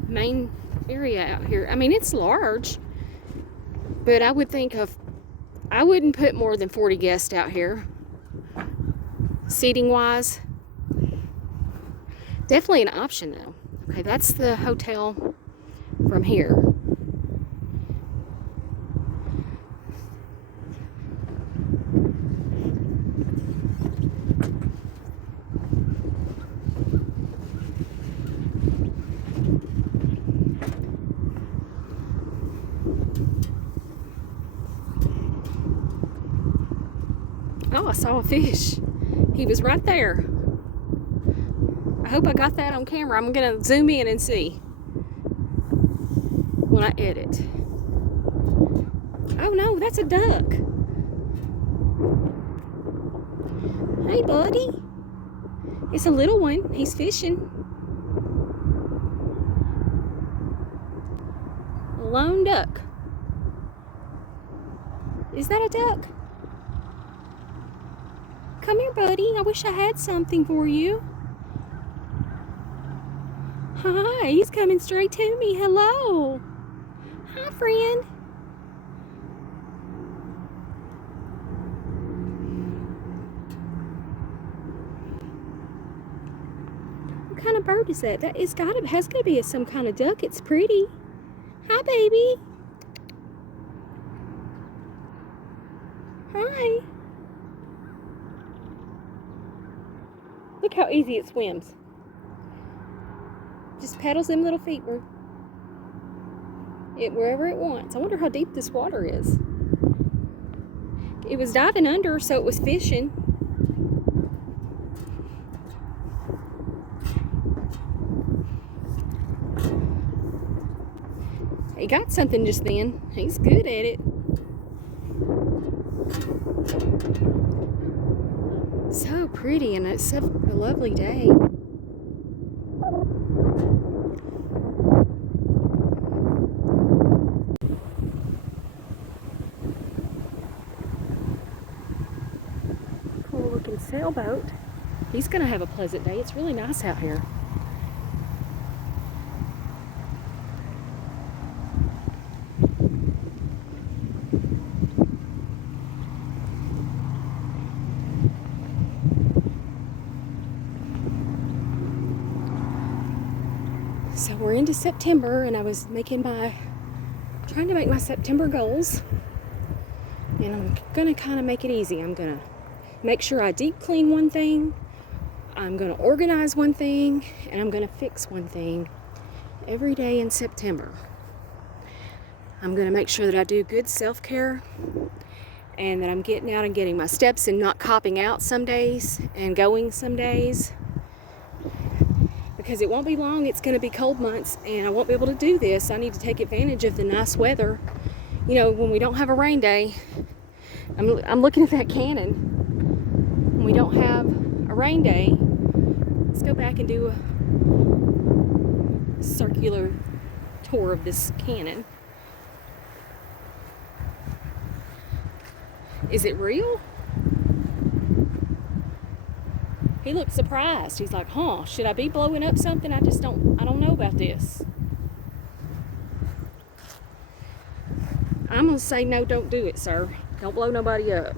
main area out here, it's large. But I wouldn't put more than 40 guests out here. Seating wise. Definitely an option though. Okay, that's the hotel from here. I saw a fish. He was right there. I hope I got that on camera. I'm gonna zoom in and see when I edit. Oh no, that's a duck. Hey buddy. It's a little one. He's fishing. A lone duck. Is that a duck? Come here, buddy. I wish I had something for you. Hi, he's coming straight to me. Hello. Hi, friend. What kind of bird is that? Has got to be some kind of duck. It's pretty. Hi, baby. Hi. Look how easy it swims. Just paddles them little feet wherever it wants. I wonder how deep this water is. It was diving under, so it was fishing. He got something just then. He's good at it. So pretty, and it's such a lovely day. Cool looking sailboat. He's gonna have a pleasant day. It's really nice out here. So we're into September, and I was trying to make my September goals, and I'm gonna kind of make it easy. I'm gonna make sure I deep clean one thing, I'm gonna organize one thing, and I'm gonna fix one thing every day in September. I'm gonna make sure that I do good self-care, and that I'm getting out and getting my steps and not copping out some days and going some days. Because it won't be long, it's going to be cold months, and I won't be able to do this. I need to take advantage of the nice weather. You know, when we don't have a rain day, I'm looking at that cannon. When we don't have a rain day, let's go back and do a circular tour of this cannon. Is it real? He looked surprised. He's like, huh, should I be blowing up something? I don't know about this. I'm gonna say no, don't do it, sir. Don't blow nobody up.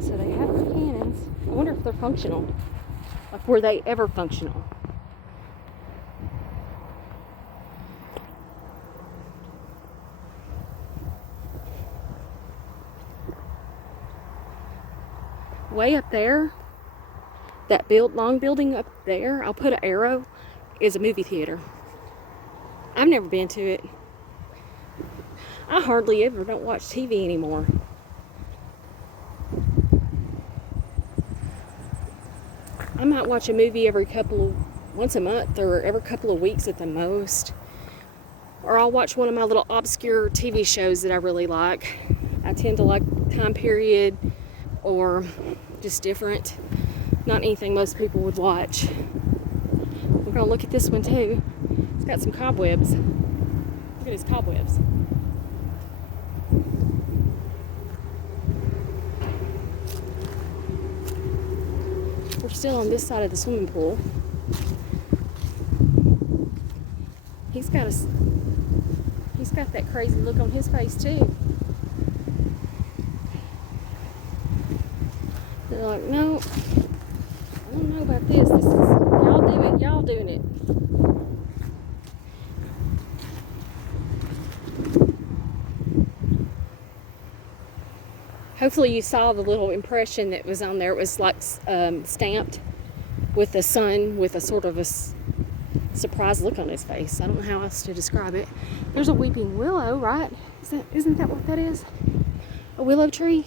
So they have their cannons. I wonder if they're functional. Like, were they ever functional? Way up there, that long building up there, I'll put an arrow, is a movie theater. I've never been to it. I hardly ever don't watch TV anymore. I might watch a movie once a month or every couple of weeks at the most. Or I'll watch one of my little obscure TV shows that I really like. I tend to like Time Period or just different. Not anything most people would watch. We're gonna look at this one too. It's got some cobwebs. Look at his cobwebs. We're still on this side of the swimming pool. He's got that crazy look on his face too. They're like, no, I don't know about this. This is y'all doing it. Hopefully you saw the little impression that was on there. It was like stamped with the sun with a sort of a surprised look on his face. I don't know how else to describe it. There's a weeping willow, right? Isn't that what that is? A willow tree?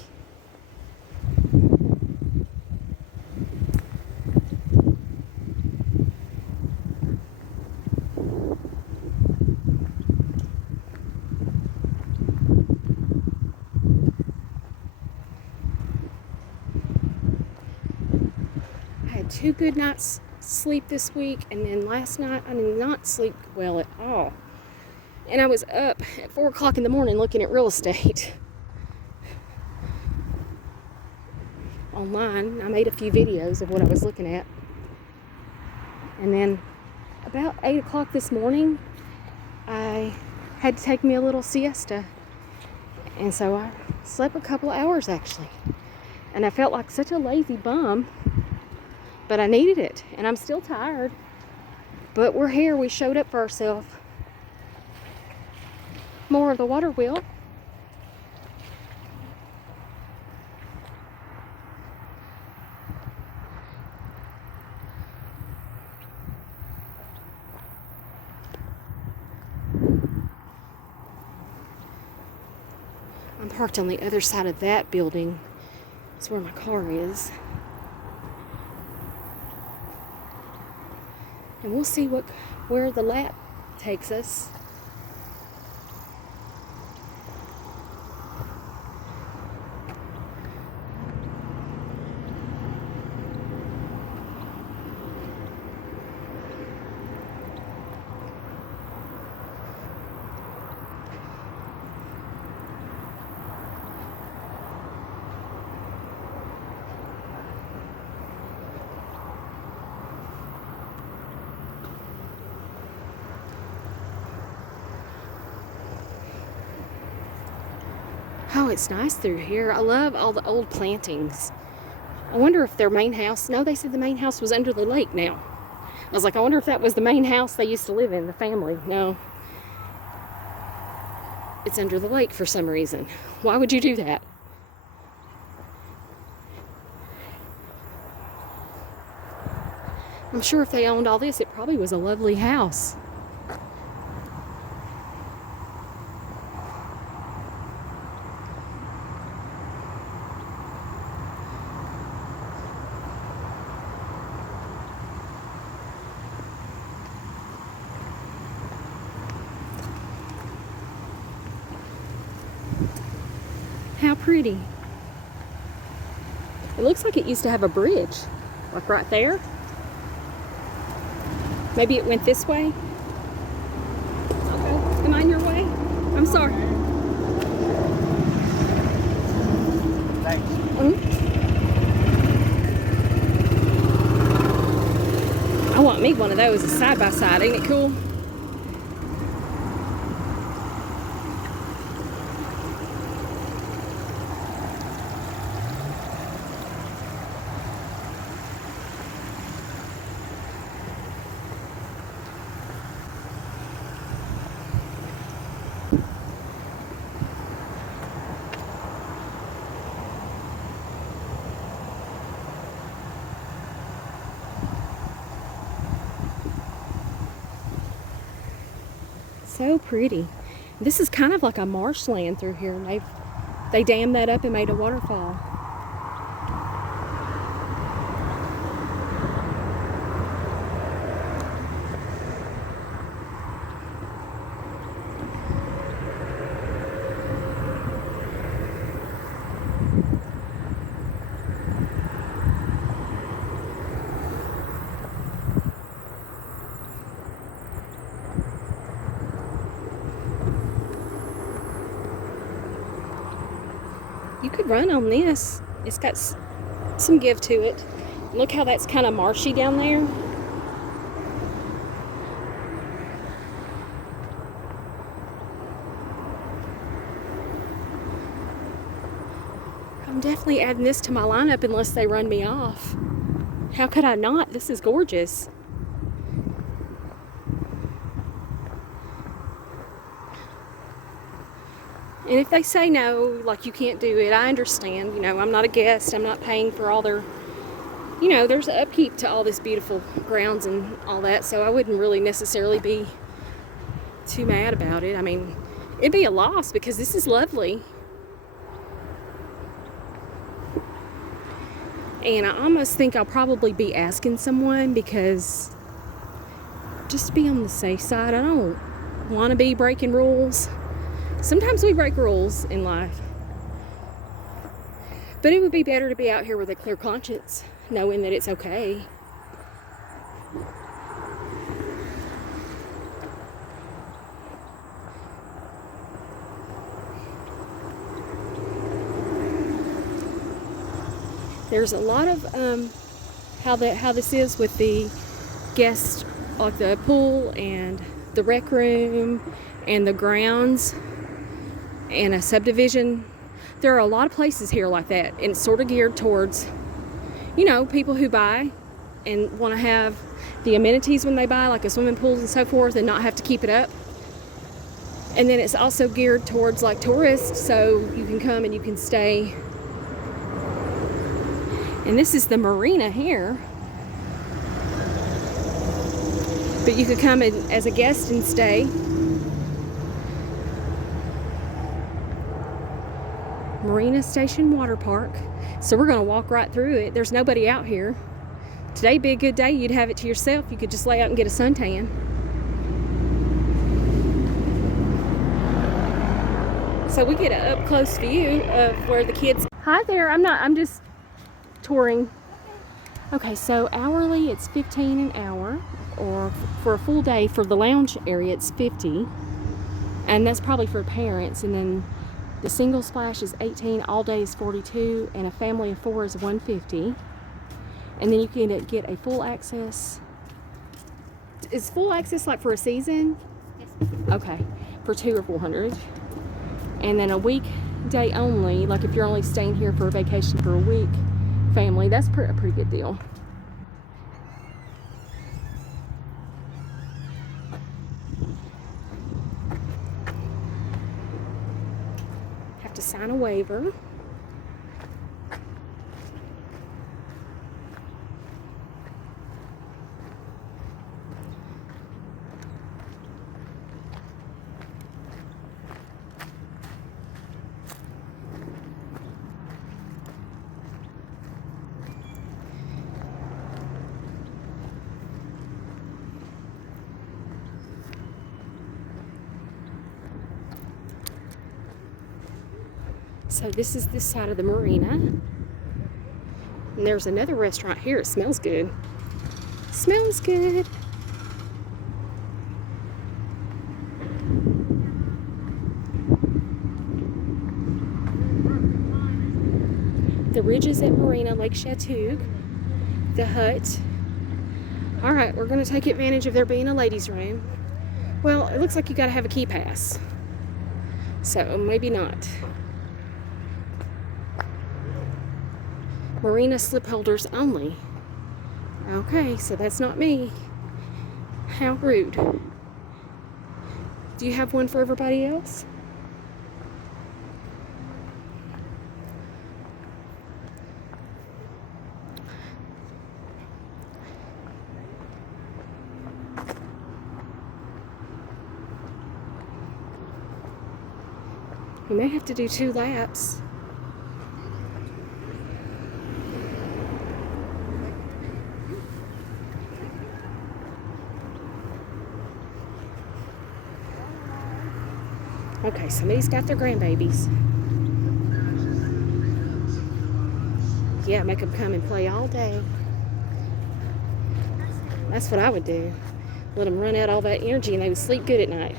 I had 2 good nights sleep this week, and then last night I did not sleep well at all. And I was up at 4 o'clock in the morning looking at real estate online. I made a few videos of what I was looking at. And then about 8 o'clock this morning, I had to take me a little siesta. And so I slept a couple of hours actually. And I felt like such a lazy bum, but I needed it. And I'm still tired. But we're here. We showed up for ourselves. More of the water wheel. I'm parked on the other side of that building. That's where my car is. And we'll see where the lap takes us. Oh, it's nice through here. I love all the old plantings. I wonder if their main house... No, they said the main house was under the lake now. I was like, I wonder if that was the main house they used to live in, the family. No. It's under the lake for some reason. Why would you do that? I'm sure if they owned all this, it probably was a lovely house. How pretty. It looks like it used to have a bridge, like right there. Maybe it went this way. Okay, am I in your way? I'm sorry. Thanks. I want me one of those, a side by side. Ain't it cool? So pretty. This is kind of like a marshland through here, and they dammed that up and made a waterfall. You could run on this. It's got some give to it. Look how that's kind of marshy down there. I'm definitely adding this to my lineup unless they run me off. How could I not? This is gorgeous. And if they say no, like you can't do it, I understand. You know, I'm not a guest. I'm not paying for all their you know, there's upkeep to all this beautiful grounds and all that, so I wouldn't really necessarily be too mad about it. I mean, it'd be a loss because this is lovely. And I almost think I'll probably be asking someone, because just to be on the safe side, I don't want to be breaking rules. Sometimes we break rules in life. But it would be better to be out here with a clear conscience, knowing that it's okay. There's a lot of how this is with the guest, like the pool and the rec room and the grounds and a subdivision. There are a lot of places here like that, and it's sort of geared towards, you know, people who buy and want to have the amenities when they buy, like a swimming pool and so forth, and not have to keep it up. And then it's also geared towards like tourists, so you can come and you can stay. And this is the marina here. But you could come in as a guest and stay. Marina Station Water Park. So we're going to walk right through it. There's nobody out here. Today'd be a good day. You'd have it to yourself. You could just lay out and get a suntan. So we get an up close view of where the kids. Hi there. I'm just touring. Okay, so hourly it's $15 an hour, or for a full day for the lounge area it's $50, and that's probably for parents. And then the single splash is $18, all day is $42, and a family of 4 is $150. And then you can get a full access. Is full access like for a season? Yes. Okay, for $200 or $400. And then a weekday only, like if you're only staying here for a vacation for a week, family, that's a pretty good deal. Have to sign a waiver. So this is this side of the marina. And there's another restaurant here. It smells good. Smells good. The Ridges at Marina, Lake Chattoog, the hut. All right, we're going to take advantage of there being a ladies' room. Well, it looks like you got to have a key pass. So maybe not. Marina slip holders only. Okay, so that's not me. How rude. Do you have one for everybody else? We may have to do 2 laps. Okay, somebody's got their grandbabies. Yeah, make them come and play all day. That's what I would do. Let them run out all that energy and they would sleep good at night.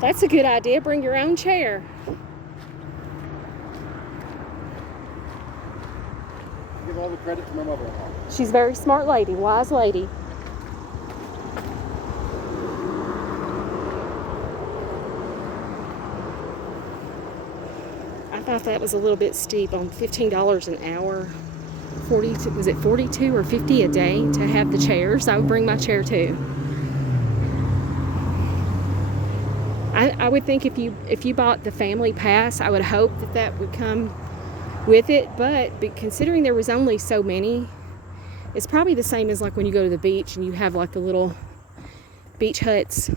That's a good idea. Bring your own chair. Give all the credit to my mother-in-law. She's a very smart lady, wise lady. I thought that was a little bit steep on $15 an hour. 42, was it 42 or 50 a day to have the chairs? I would bring my chair too. I would think if you bought the family pass, I would hope that would come with it, but considering there was only so many, it's probably the same as like when you go to the beach and you have like the little beach huts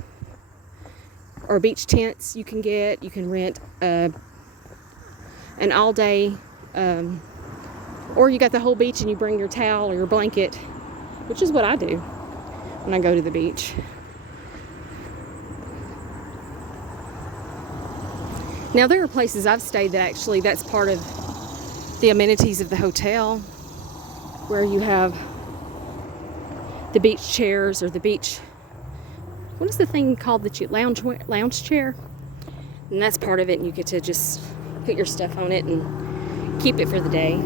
or beach tents you can get. You can rent an all day, or you got the whole beach and you bring your towel or your blanket, which is what I do when I go to the beach. Now there are places I've stayed that actually that's part of the amenities of the hotel, where you have the beach chairs or the beach, what is the thing called that you lounge chair? And that's part of it, and you get to just put your stuff on it and keep it for the day.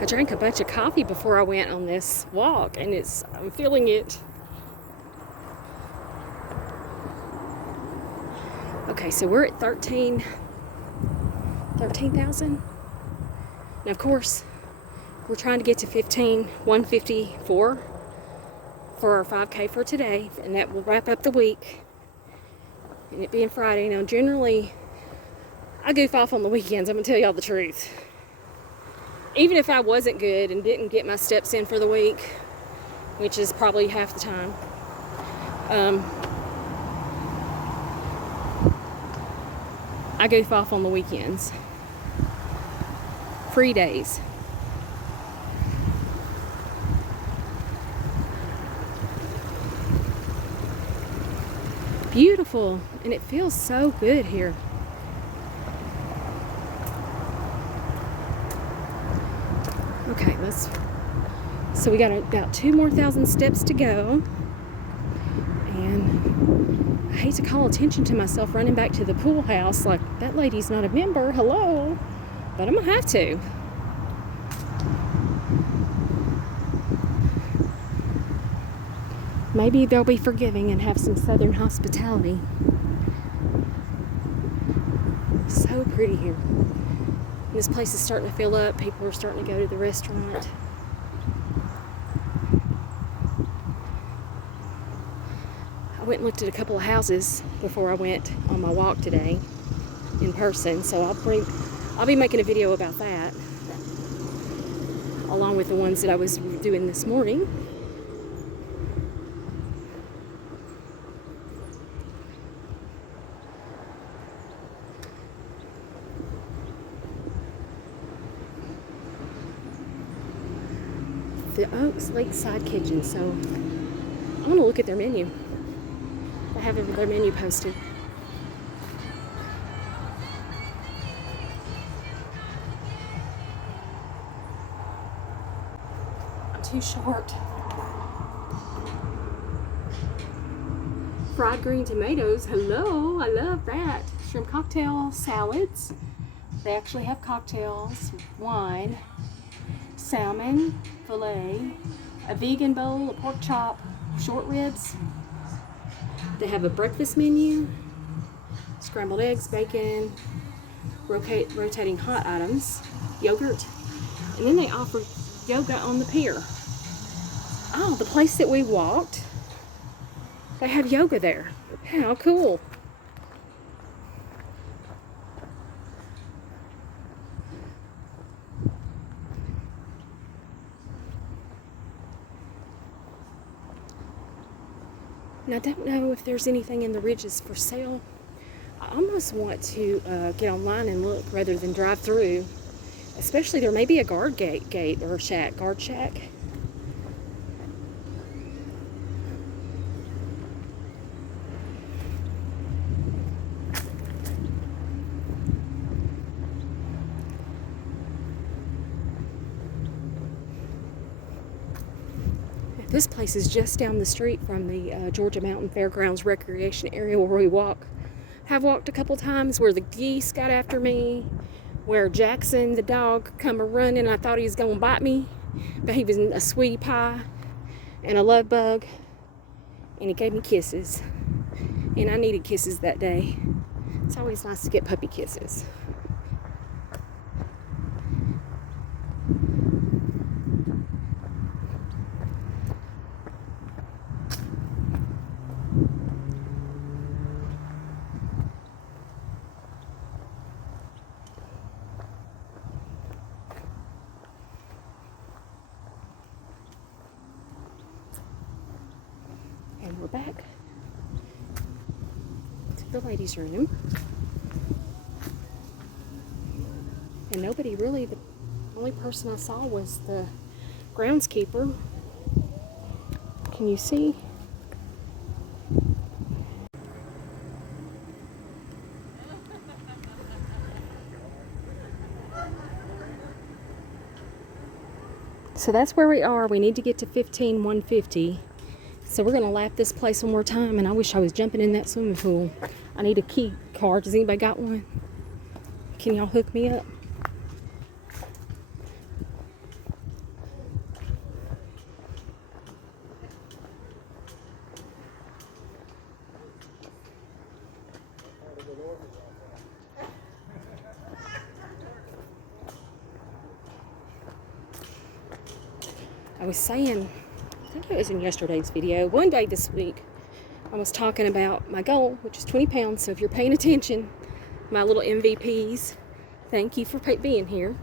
I drank a bunch of coffee before I went on this walk, and I'm feeling it. Okay, so we're at 13,000. Now, of course, we're trying to get to 154 for our 5K for today, and that will wrap up the week. And it being Friday. Now, generally, I goof off on the weekends. I'm gonna tell y'all the truth. Even if I wasn't good and didn't get my steps in for the week, which is probably half the time, I goof off on the weekends. Free days. Beautiful, and it feels so good here. Okay, so we got about 2,000 more steps to go, and I hate to call attention to myself running back to the pool house like that lady's not a member, hello, but I'm gonna have to. Maybe they'll be forgiving and have some southern hospitality. So pretty here. This place is starting to fill up. People are starting to go to the restaurant. I went and looked at a couple of houses before I went on my walk today in person, so I'll be making a video about that, along with the ones that I was doing this morning. The Oaks Lakeside Kitchen, so I'm gonna look at their menu. I have their menu posted. I'm too short. Fried green tomatoes, hello, I love that. Shrimp cocktail salads. They actually have cocktails, wine, salmon, filet, a vegan bowl, a pork chop, short ribs. They have a breakfast menu, scrambled eggs, bacon, rotating hot items, yogurt, and then they offer yoga on the pier. Oh, the place that we walked, they have yoga there. How cool. And I don't know if there's anything in the ridges for sale. I almost want to get online and look rather than drive through. Especially there may be a guard gate or guard shack. This place is just down the street from the Georgia Mountain Fairgrounds recreation area where we have walked a couple times, where the geese got after me, where Jackson, the dog, come running. I thought he was going to bite me, but he was a sweetie pie and a love bug, and he gave me kisses, and I needed kisses that day. It's always nice to get puppy kisses. And we're back to the ladies' room. And nobody really, the only person I saw was the groundskeeper. Can you see? So that's where we are. We need to get to 15,150. So we're gonna lap this place one more time, and I wish I was jumping in that swimming pool. I need a key card. Does anybody got one? Can y'all hook me up? I was saying, I think it was in yesterday's video, one day this week, I was talking about my goal, which is 20 pounds. So if you're paying attention, my little MVPs, thank you for being here.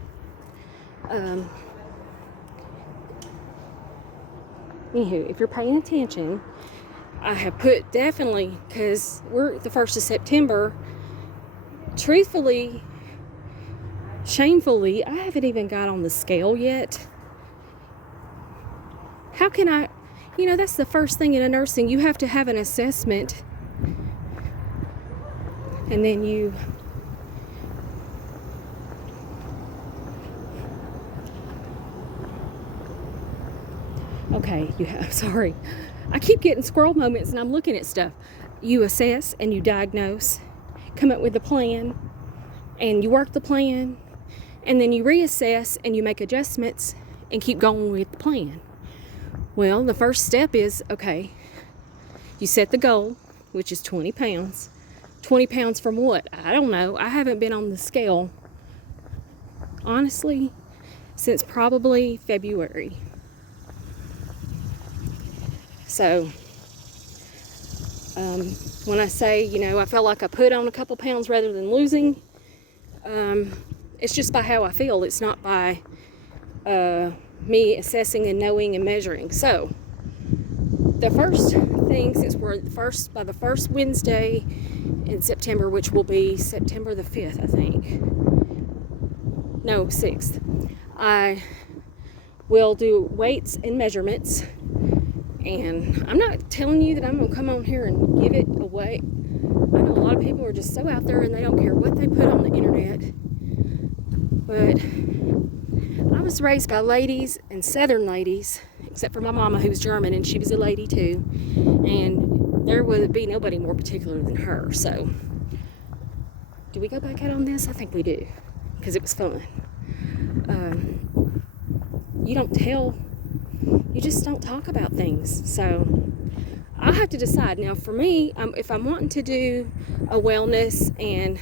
Anywho, if you're paying attention, I have put definitely, because we're the 1st of September, truthfully, shamefully, I haven't even got on the scale yet. How can I, that's the first thing in a nursing. You have to have an assessment, and then you, okay, sorry. I keep getting squirrel moments and I'm looking at stuff. You assess and you diagnose, come up with a plan, and you work the plan, and then you reassess and you make adjustments and keep going with the plan. Well, the first step is, okay, you set the goal, which is 20 pounds. 20 pounds from what? I don't know. I haven't been on the scale, honestly, since probably February. So, when I say, I felt like I put on a couple pounds rather than losing, it's just by how I feel. It's not by me assessing and knowing and measuring. So the first thing, since we're by the first Wednesday in September, which will be September the 5th, I think. No, 6th. I will do weights and measurements. And I'm not telling you that I'm going to come on here and give it away. I know a lot of people are just so out there and they don't care what they put on the internet. But I was raised by ladies and Southern ladies, except for my mama, who was German, and she was a lady too. And there would be nobody more particular than her. So, do we go back out on this? I think we do, because it was fun. You just don't talk about things. So, I'll have to decide. Now, for me, if I'm wanting to do a wellness and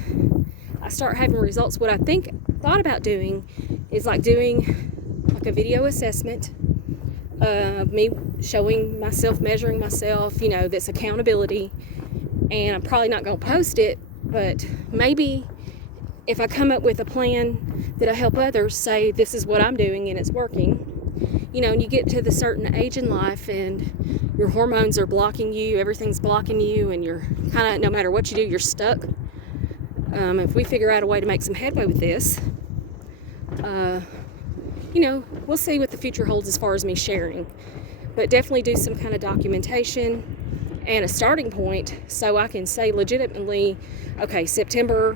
I start having results, what I thought about doing is doing a video assessment of me showing myself, measuring myself, that's accountability. And I'm probably not going to post it, but maybe if I come up with a plan that'll help others say this is what I'm doing and it's working, you know, and you get to the certain age in life and your hormones are blocking you, everything's blocking you, and you're kind of, no matter what you do, you're stuck. If we figure out a way to make some headway with this, you know, we'll see what the future holds as far as me sharing. But definitely do some kind of documentation and a starting point so I can say legitimately, okay, September,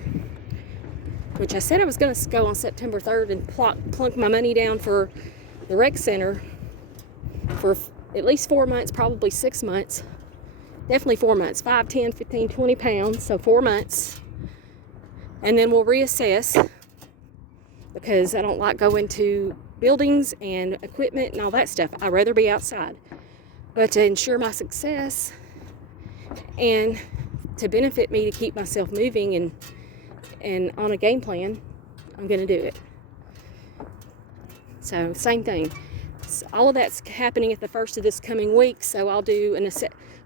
which I said I was going to go on September 3rd and plunk my money down for the rec center for at least 4 months, probably 6 months. Definitely 4 months, 5, 10, 15, 20 pounds, so 4 months. And then we'll reassess, because I don't like going to buildings and equipment and all that stuff. I'd rather be outside. But to ensure my success and to benefit me to keep myself moving and on a game plan, I'm going to do it. So same thing. So all of that's happening at the first of this coming week, so I'll do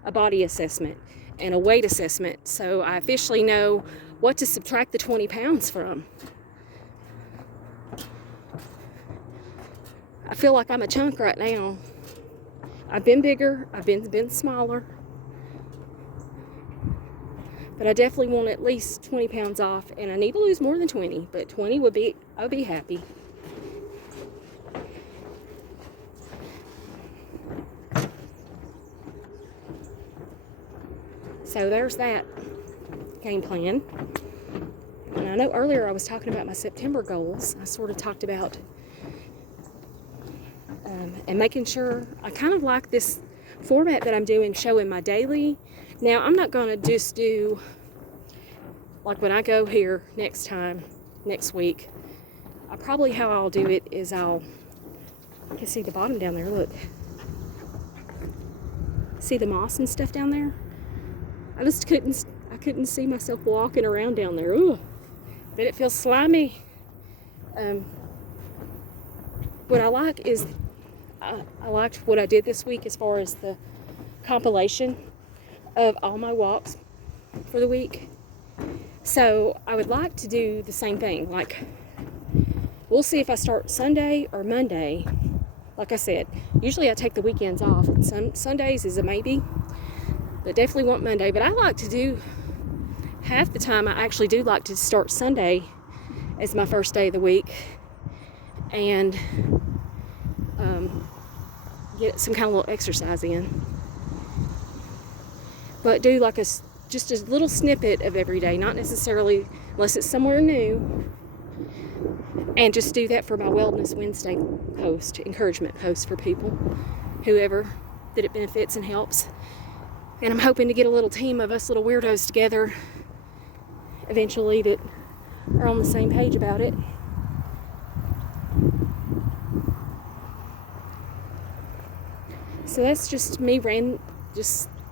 a body assessment and a weight assessment, so I officially know what to subtract the 20 pounds from. I feel like I'm a chunk right now. I've been bigger, I've been smaller, but I definitely want at least 20 pounds off, and I need to lose more than 20, but 20 would be, I'd be happy. So there's that game plan. And I know earlier I was talking about my September goals. I sort of talked about and making sure, I kind of like this format that I'm doing, showing my daily. Now, I'm not going to just do, like when I go here next week, how I'll do it is I can see the bottom down there, look. See the moss and stuff down there? I just couldn't see myself walking around down there. Ooh, but it feels slimy. What I like is, I liked what I did this week as far as the compilation of all my walks for the week. So I would like to do the same thing. Like, we'll see if I start Sunday or Monday. Like I said, usually I take the weekends off, and some Sundays is a maybe, but definitely want Monday. But I like to do, half the time I actually do like to start Sunday as my first day of the week and get some kind of little exercise in. But do like just a little snippet of every day, not necessarily unless it's somewhere new. And just do that for my Wellness Wednesday post, encouragement post for people, whoever that it benefits and helps. And I'm hoping to get a little team of us little weirdos together eventually that are on the same page about it. So that's just me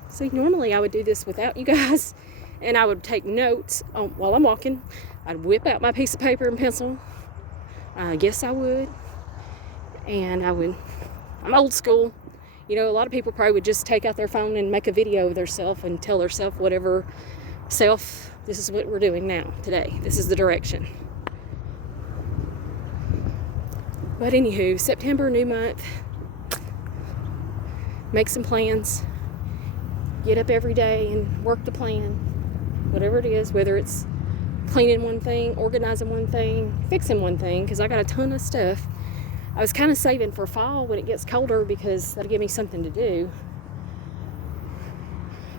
see, normally I would do this without you guys, and I would take notes while I'm walking. I'd whip out my piece of paper and pencil. Yes, I would. And I'm old school. You know, a lot of people probably would just take out their phone and make a video of themselves and tell themselves whatever this is what we're doing now, today. This is the direction. But anywho, September, new month. Make some plans. Get up every day and work the plan. Whatever it is, whether it's cleaning one thing, organizing one thing, fixing one thing, because I got a ton of stuff. I was kind of saving for fall when it gets colder because that'll give me something to do.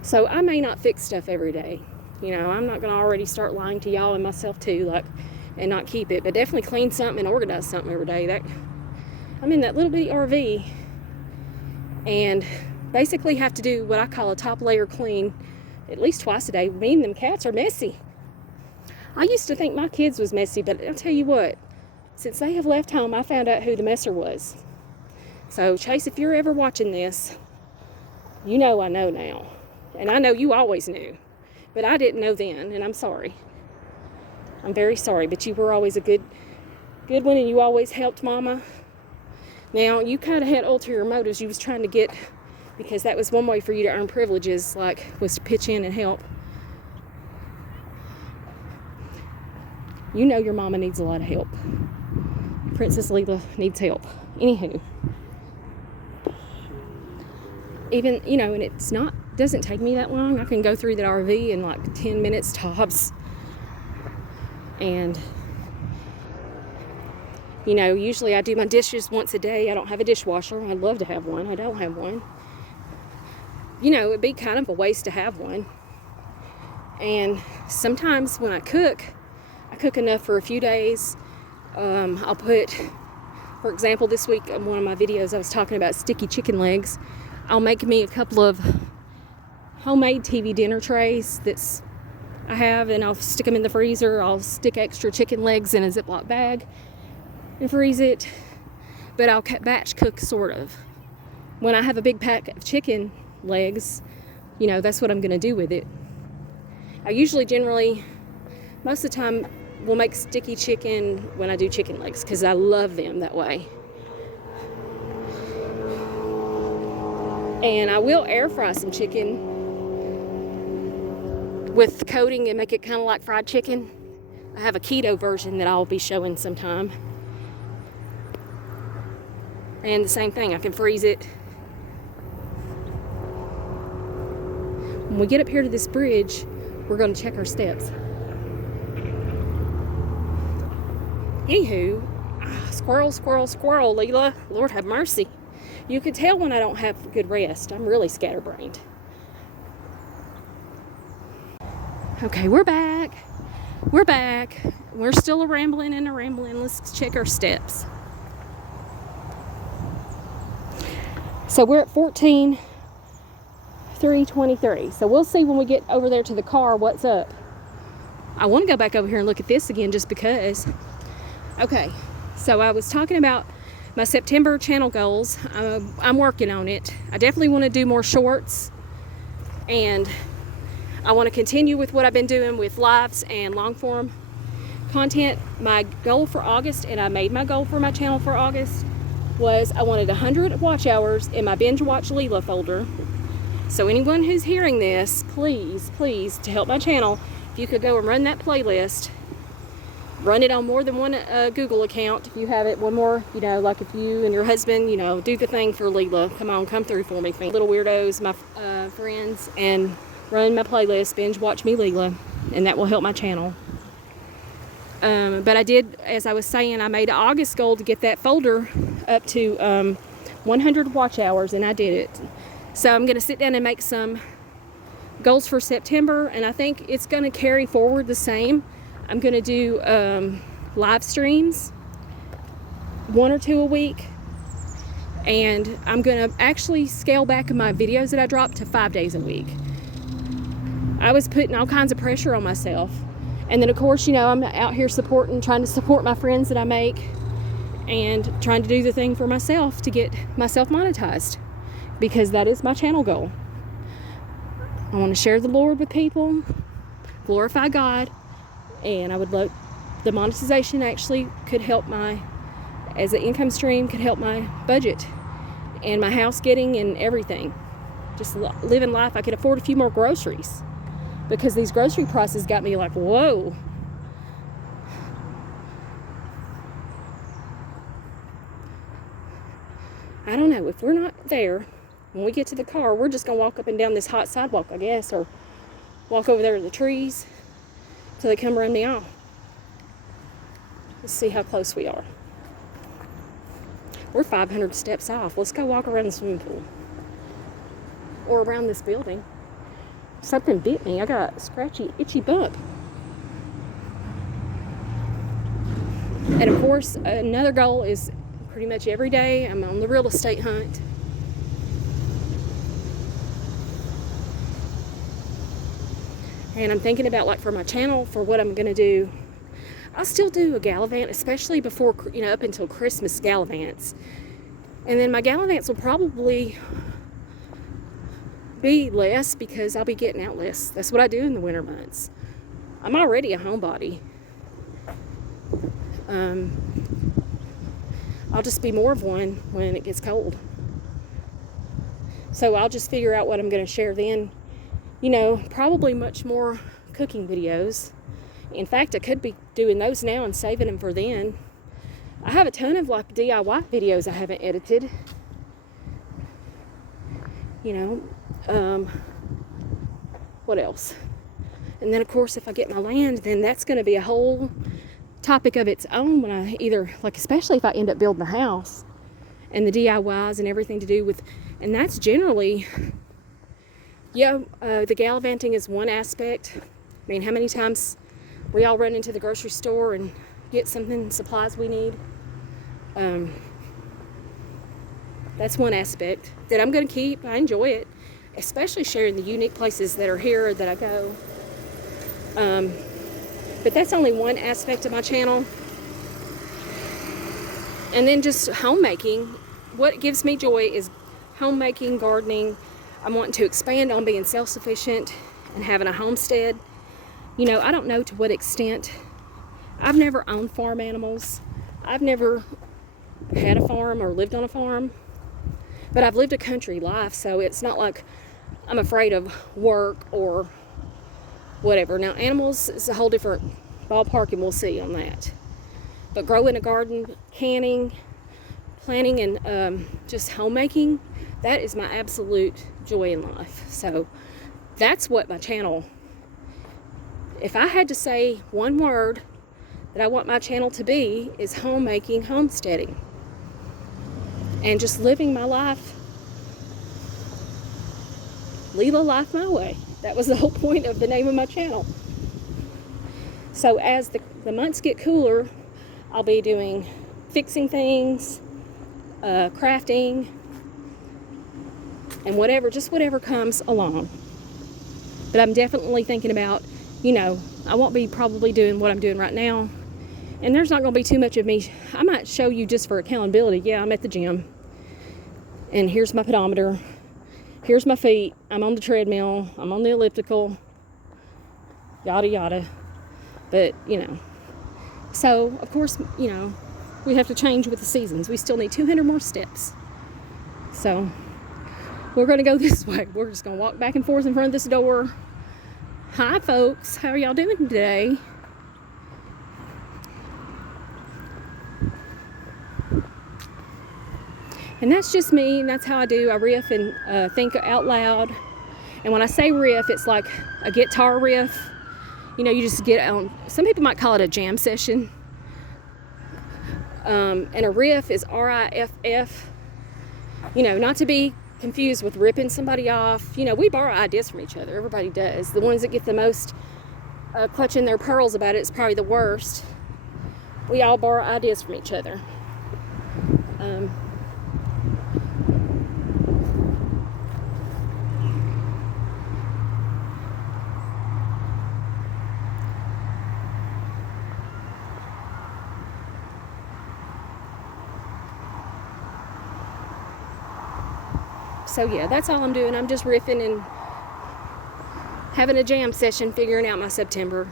So I may not fix stuff every day. You know, I'm not going to already start lying to y'all and myself too, and not keep it, but definitely clean something and organize something every day. I'm in that little bitty RV and basically have to do what I call a top layer clean at least twice a day. Me and them cats are messy. I used to think my kids was messy, but I'll tell you what, since they have left home, I found out who the messer was. So Chase, if you're ever watching this, you know I know now. And I know you always knew, but I didn't know then, and I'm sorry. I'm very sorry, but you were always a good one, and you always helped Mama. Now, you kind of had ulterior motives. You was trying to get, because that was one way for you to earn privileges, was to pitch in and help. You know your mama needs a lot of help. Princess Lela needs help. Anywho, even, and doesn't take me that long. I can go through that RV in like 10 minutes tops. And, usually I do my dishes once a day. I don't have a dishwasher. I'd love to have one. I don't have one. It'd be kind of a waste to have one. And sometimes when I cook enough for a few days. I'll put, for example, this week in one of my videos I was talking about sticky chicken legs. I'll make me a couple of homemade TV dinner trays I have, and I'll stick them in the freezer. I'll stick extra chicken legs in a Ziploc bag and freeze it. But I'll batch cook, sort of. When I have a big pack of chicken legs, that's what I'm going to do with it. I usually generally, most of the time, will make sticky chicken when I do chicken legs because I love them that way. And I will air fry some chicken with coating and make it kind of like fried chicken. I have a keto version that I'll be showing sometime. And the same thing, I can freeze it. When we get up here to this bridge, we're going to check our steps. Anywho, squirrel, Lela. Lord have mercy. You can tell when I don't have good rest. I'm really scatterbrained. Okay, we're back. We're still rambling. Let's check our steps. So we're at 14,323. So we'll see when we get over there to the car what's up. I want to go back over here and look at this again just because. Okay, so I was talking about my September channel goals. I'm working on it. I definitely want to do more shorts, and I want to continue with what I've been doing with lives and long form content. My goal for August, and I made my goal for my channel for August, was I wanted 100 watch hours in my binge watch Lela folder. So anyone who's hearing this, please, to help my channel, if you could go and run that playlist. Run it on more than one Google account if you have it. One more, like if you and your husband, do the thing for Lela. Come through for me. Little weirdos, my friends, and run my playlist, binge watch me Lela, and that will help my channel. But I did, as I was saying, I made an August goal to get that folder up to 100 watch hours, and I did it. So I'm going to sit down and make some goals for September, and I think it's going to carry forward the same. I'm going to do live streams, 1 or 2 a week, and I'm going to actually scale back my videos that I drop to 5 days a week. I was putting all kinds of pressure on myself, and then of course, I'm out here trying to support my friends that I make, and trying to do the thing for myself to get myself monetized, because that is my channel goal. I want to share the Lord with people, glorify God. And I would love, the monetization actually could help as an income stream, could help my budget and my house getting and everything. Just living life. I could afford a few more groceries, because these grocery prices got me like, whoa. I don't know, if we're not there, when we get to the car, we're just going to walk up and down this hot sidewalk, I guess, or walk over there to the trees till they come run me off. Let's see how close we are. We're 500 steps off. Let's go walk around the swimming pool. Or around this building. Something bit me. I got a scratchy, itchy bump. And of course, another goal is pretty much every day I'm on the real estate hunt. And I'm thinking about, like, for my channel, for what I'm going to do. I'll still do a gallivant, especially before, up until Christmas gallivants. And then my gallivants will probably be less, because I'll be getting out less. That's what I do in the winter months. I'm already a homebody. I'll just be more of one when it gets cold. So I'll just figure out what I'm going to share then. Probably much more cooking videos. In fact, I could be doing those now and saving them for then. I have a ton of DIY videos I haven't edited. You know, what else? And then, of course, if I get my land, then that's going to be a whole topic of its own when I either, like, especially if I end up building a house and the DIYs and everything to do with, and that's generally, the gallivanting is one aspect. I mean, how many times we all run into the grocery store and get something, supplies we need? That's one aspect that I'm going to keep. I enjoy it, especially sharing the unique places that are here that I go. But that's only one aspect of my channel. And then just homemaking. What gives me joy is homemaking, gardening. I'm wanting to expand on being self-sufficient and having a homestead. You know, I don't know to what extent. I've never owned farm animals. I've never had a farm or lived on a farm. But I've lived a country life, so it's not like I'm afraid of work or whatever. Now, animals is a whole different ballpark, and we'll see on that. But growing a garden, canning, planting, and just homemaking, that is my absolute joy in life. So that's what my channel, if I had to say one word that I want my channel to be, is homemaking, homesteading, and just living my life, Lela Life My Way. That was the whole point of the name of my channel. So as the months get cooler, I'll be doing fixing things, crafting, and whatever comes along. But I'm definitely thinking about, you know, I won't be probably doing what I'm doing right now. And there's not going to be too much of me. I might show you just for accountability. Yeah, I'm at the gym. And here's my pedometer. Here's my feet. I'm on the treadmill. I'm on the elliptical. Yada, yada. But, you know. So, of course, you know, we have to change with the seasons. We still need 200 more steps. So, we're going to go this way. We're just going to walk back and forth in front of this door. Hi, folks. How are y'all doing today? And that's just me, and that's how I do. I riff and think out loud. And when I say riff, it's like a guitar riff. You know, you just get on, some people might call it a jam session. And a riff is R-I-F-F. You know, not to be confused with ripping somebody off. You know, we borrow ideas from each other. Everybody does. The ones that get the most clutching their pearls about it is probably the worst. We all borrow ideas from each other. So yeah, that's all I'm doing. I'm just riffing and having a jam session, figuring out my September.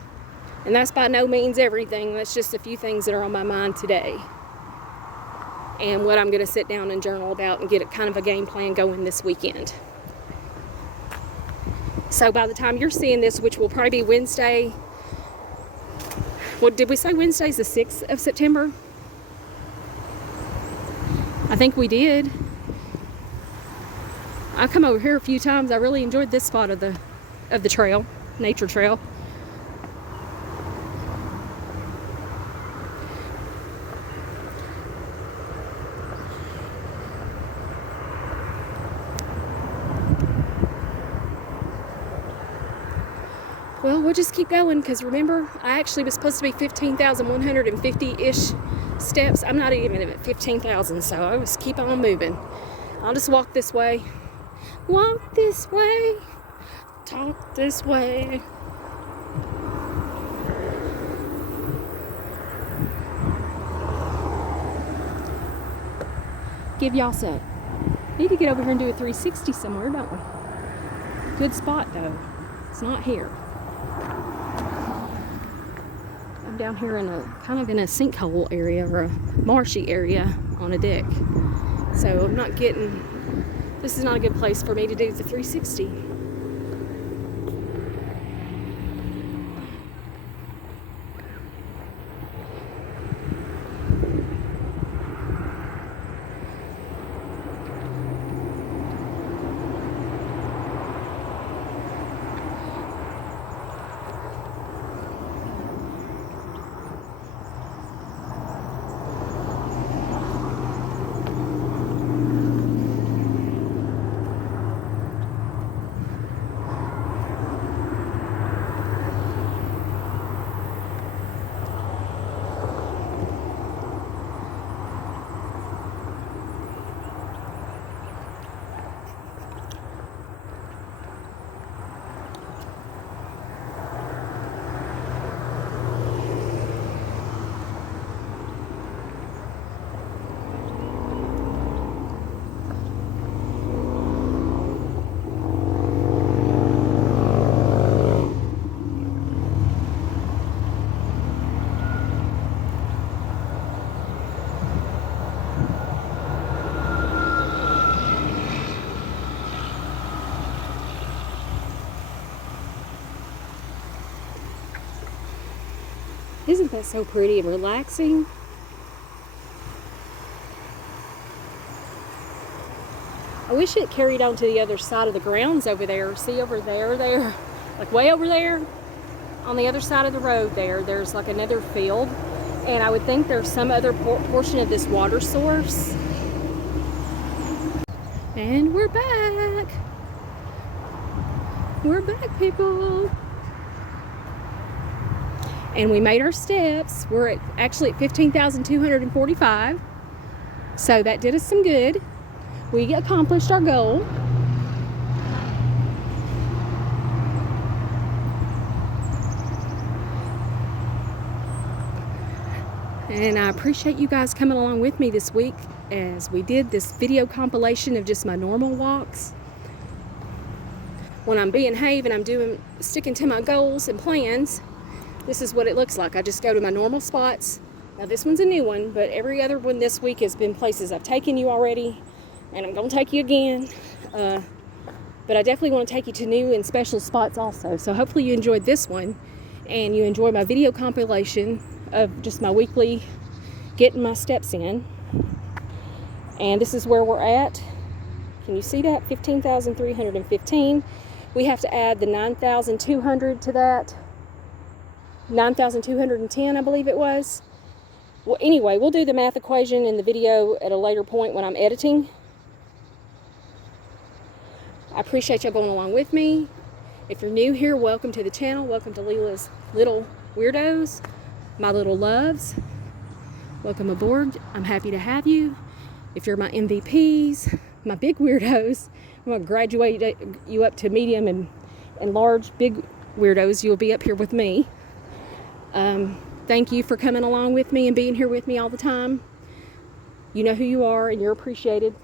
And that's by no means everything. That's just a few things that are on my mind today. And what I'm going to sit down and journal about and get a kind of a game plan going this weekend. So by the time you're seeing this, which will probably be Wednesday, what did we say? Wednesday's the 6th of September? I think we did. I come over here a few times. I really enjoyed this spot of the trail, nature trail. Well, we'll just keep going, because remember, I actually was supposed to be 15,150-ish steps. I'm not even at 15,000, so I just keep on moving. I'll just walk this way. Walk this way. Talk this way. Give y'all some. Need to get over here and do a 360 somewhere, don't we? Good spot though. It's not here. I'm down here in a kind of in a sinkhole area or a marshy area on a deck. So I'm not getting, this is not a good place for me to do the 360. Isn't that so pretty and relaxing? I wish it carried on to the other side of the grounds over there. See over there, like way over there on the other side of the road there's like another field. And I would think there's some other portion of this water source. And we're back. We're back, people. And we made our steps. We're actually at 15,245. So that did us some good. We accomplished our goal. And I appreciate you guys coming along with me this week as we did this video compilation of just my normal walks. When I'm behave and I'm sticking to my goals and plans, this is what it looks like. I just go to my normal spots. Now this one's a new one, but every other one this week has been places I've taken you already, and I'm gonna take you again. But I definitely want to take you to new and special spots also. So hopefully you enjoyed this one and you enjoy my video compilation of just my weekly getting my steps in. And this is where we're at. Can you see that? 15,315. We have to add the 9,200 to that. 9,210, I believe it was. Well, anyway, we'll do the math equation in the video at a later point when I'm editing. I appreciate y'all going along with me. If you're new here, welcome to the channel. Welcome to Lela's Little Weirdos, my little loves. Welcome aboard. I'm happy to have you. If you're my MVPs, my big weirdos, I'm going to graduate you up to medium and large big weirdos. You'll be up here with me. Thank you for coming along with me and being here with me all the time. You know who you are and you're appreciated.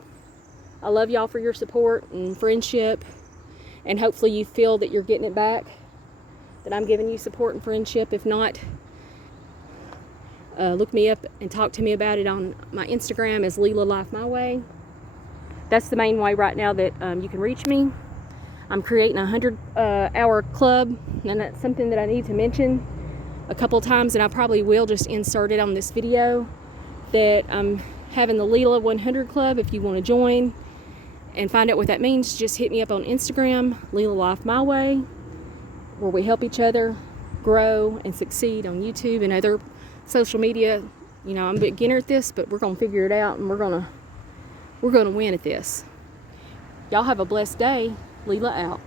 I love y'all for your support and friendship, and hopefully you feel that you're getting it back, that I'm giving you support and friendship. If not, look me up and talk to me about it on my Instagram as LelaLifeMyWay. That's the main way right now that you can reach me. I'm creating a 100-hour club, and that's something that I need to mention a couple times, and I probably will just insert it on this video, that I'm having the Lela 100 Club. If you want to join and find out what that means, just hit me up on Instagram, LelaLifeMyWay, where we help each other grow and succeed on YouTube and other social media. You know, I'm a beginner at this, but we're gonna figure it out, and we're gonna win at this. Y'all have a blessed day. Lela out.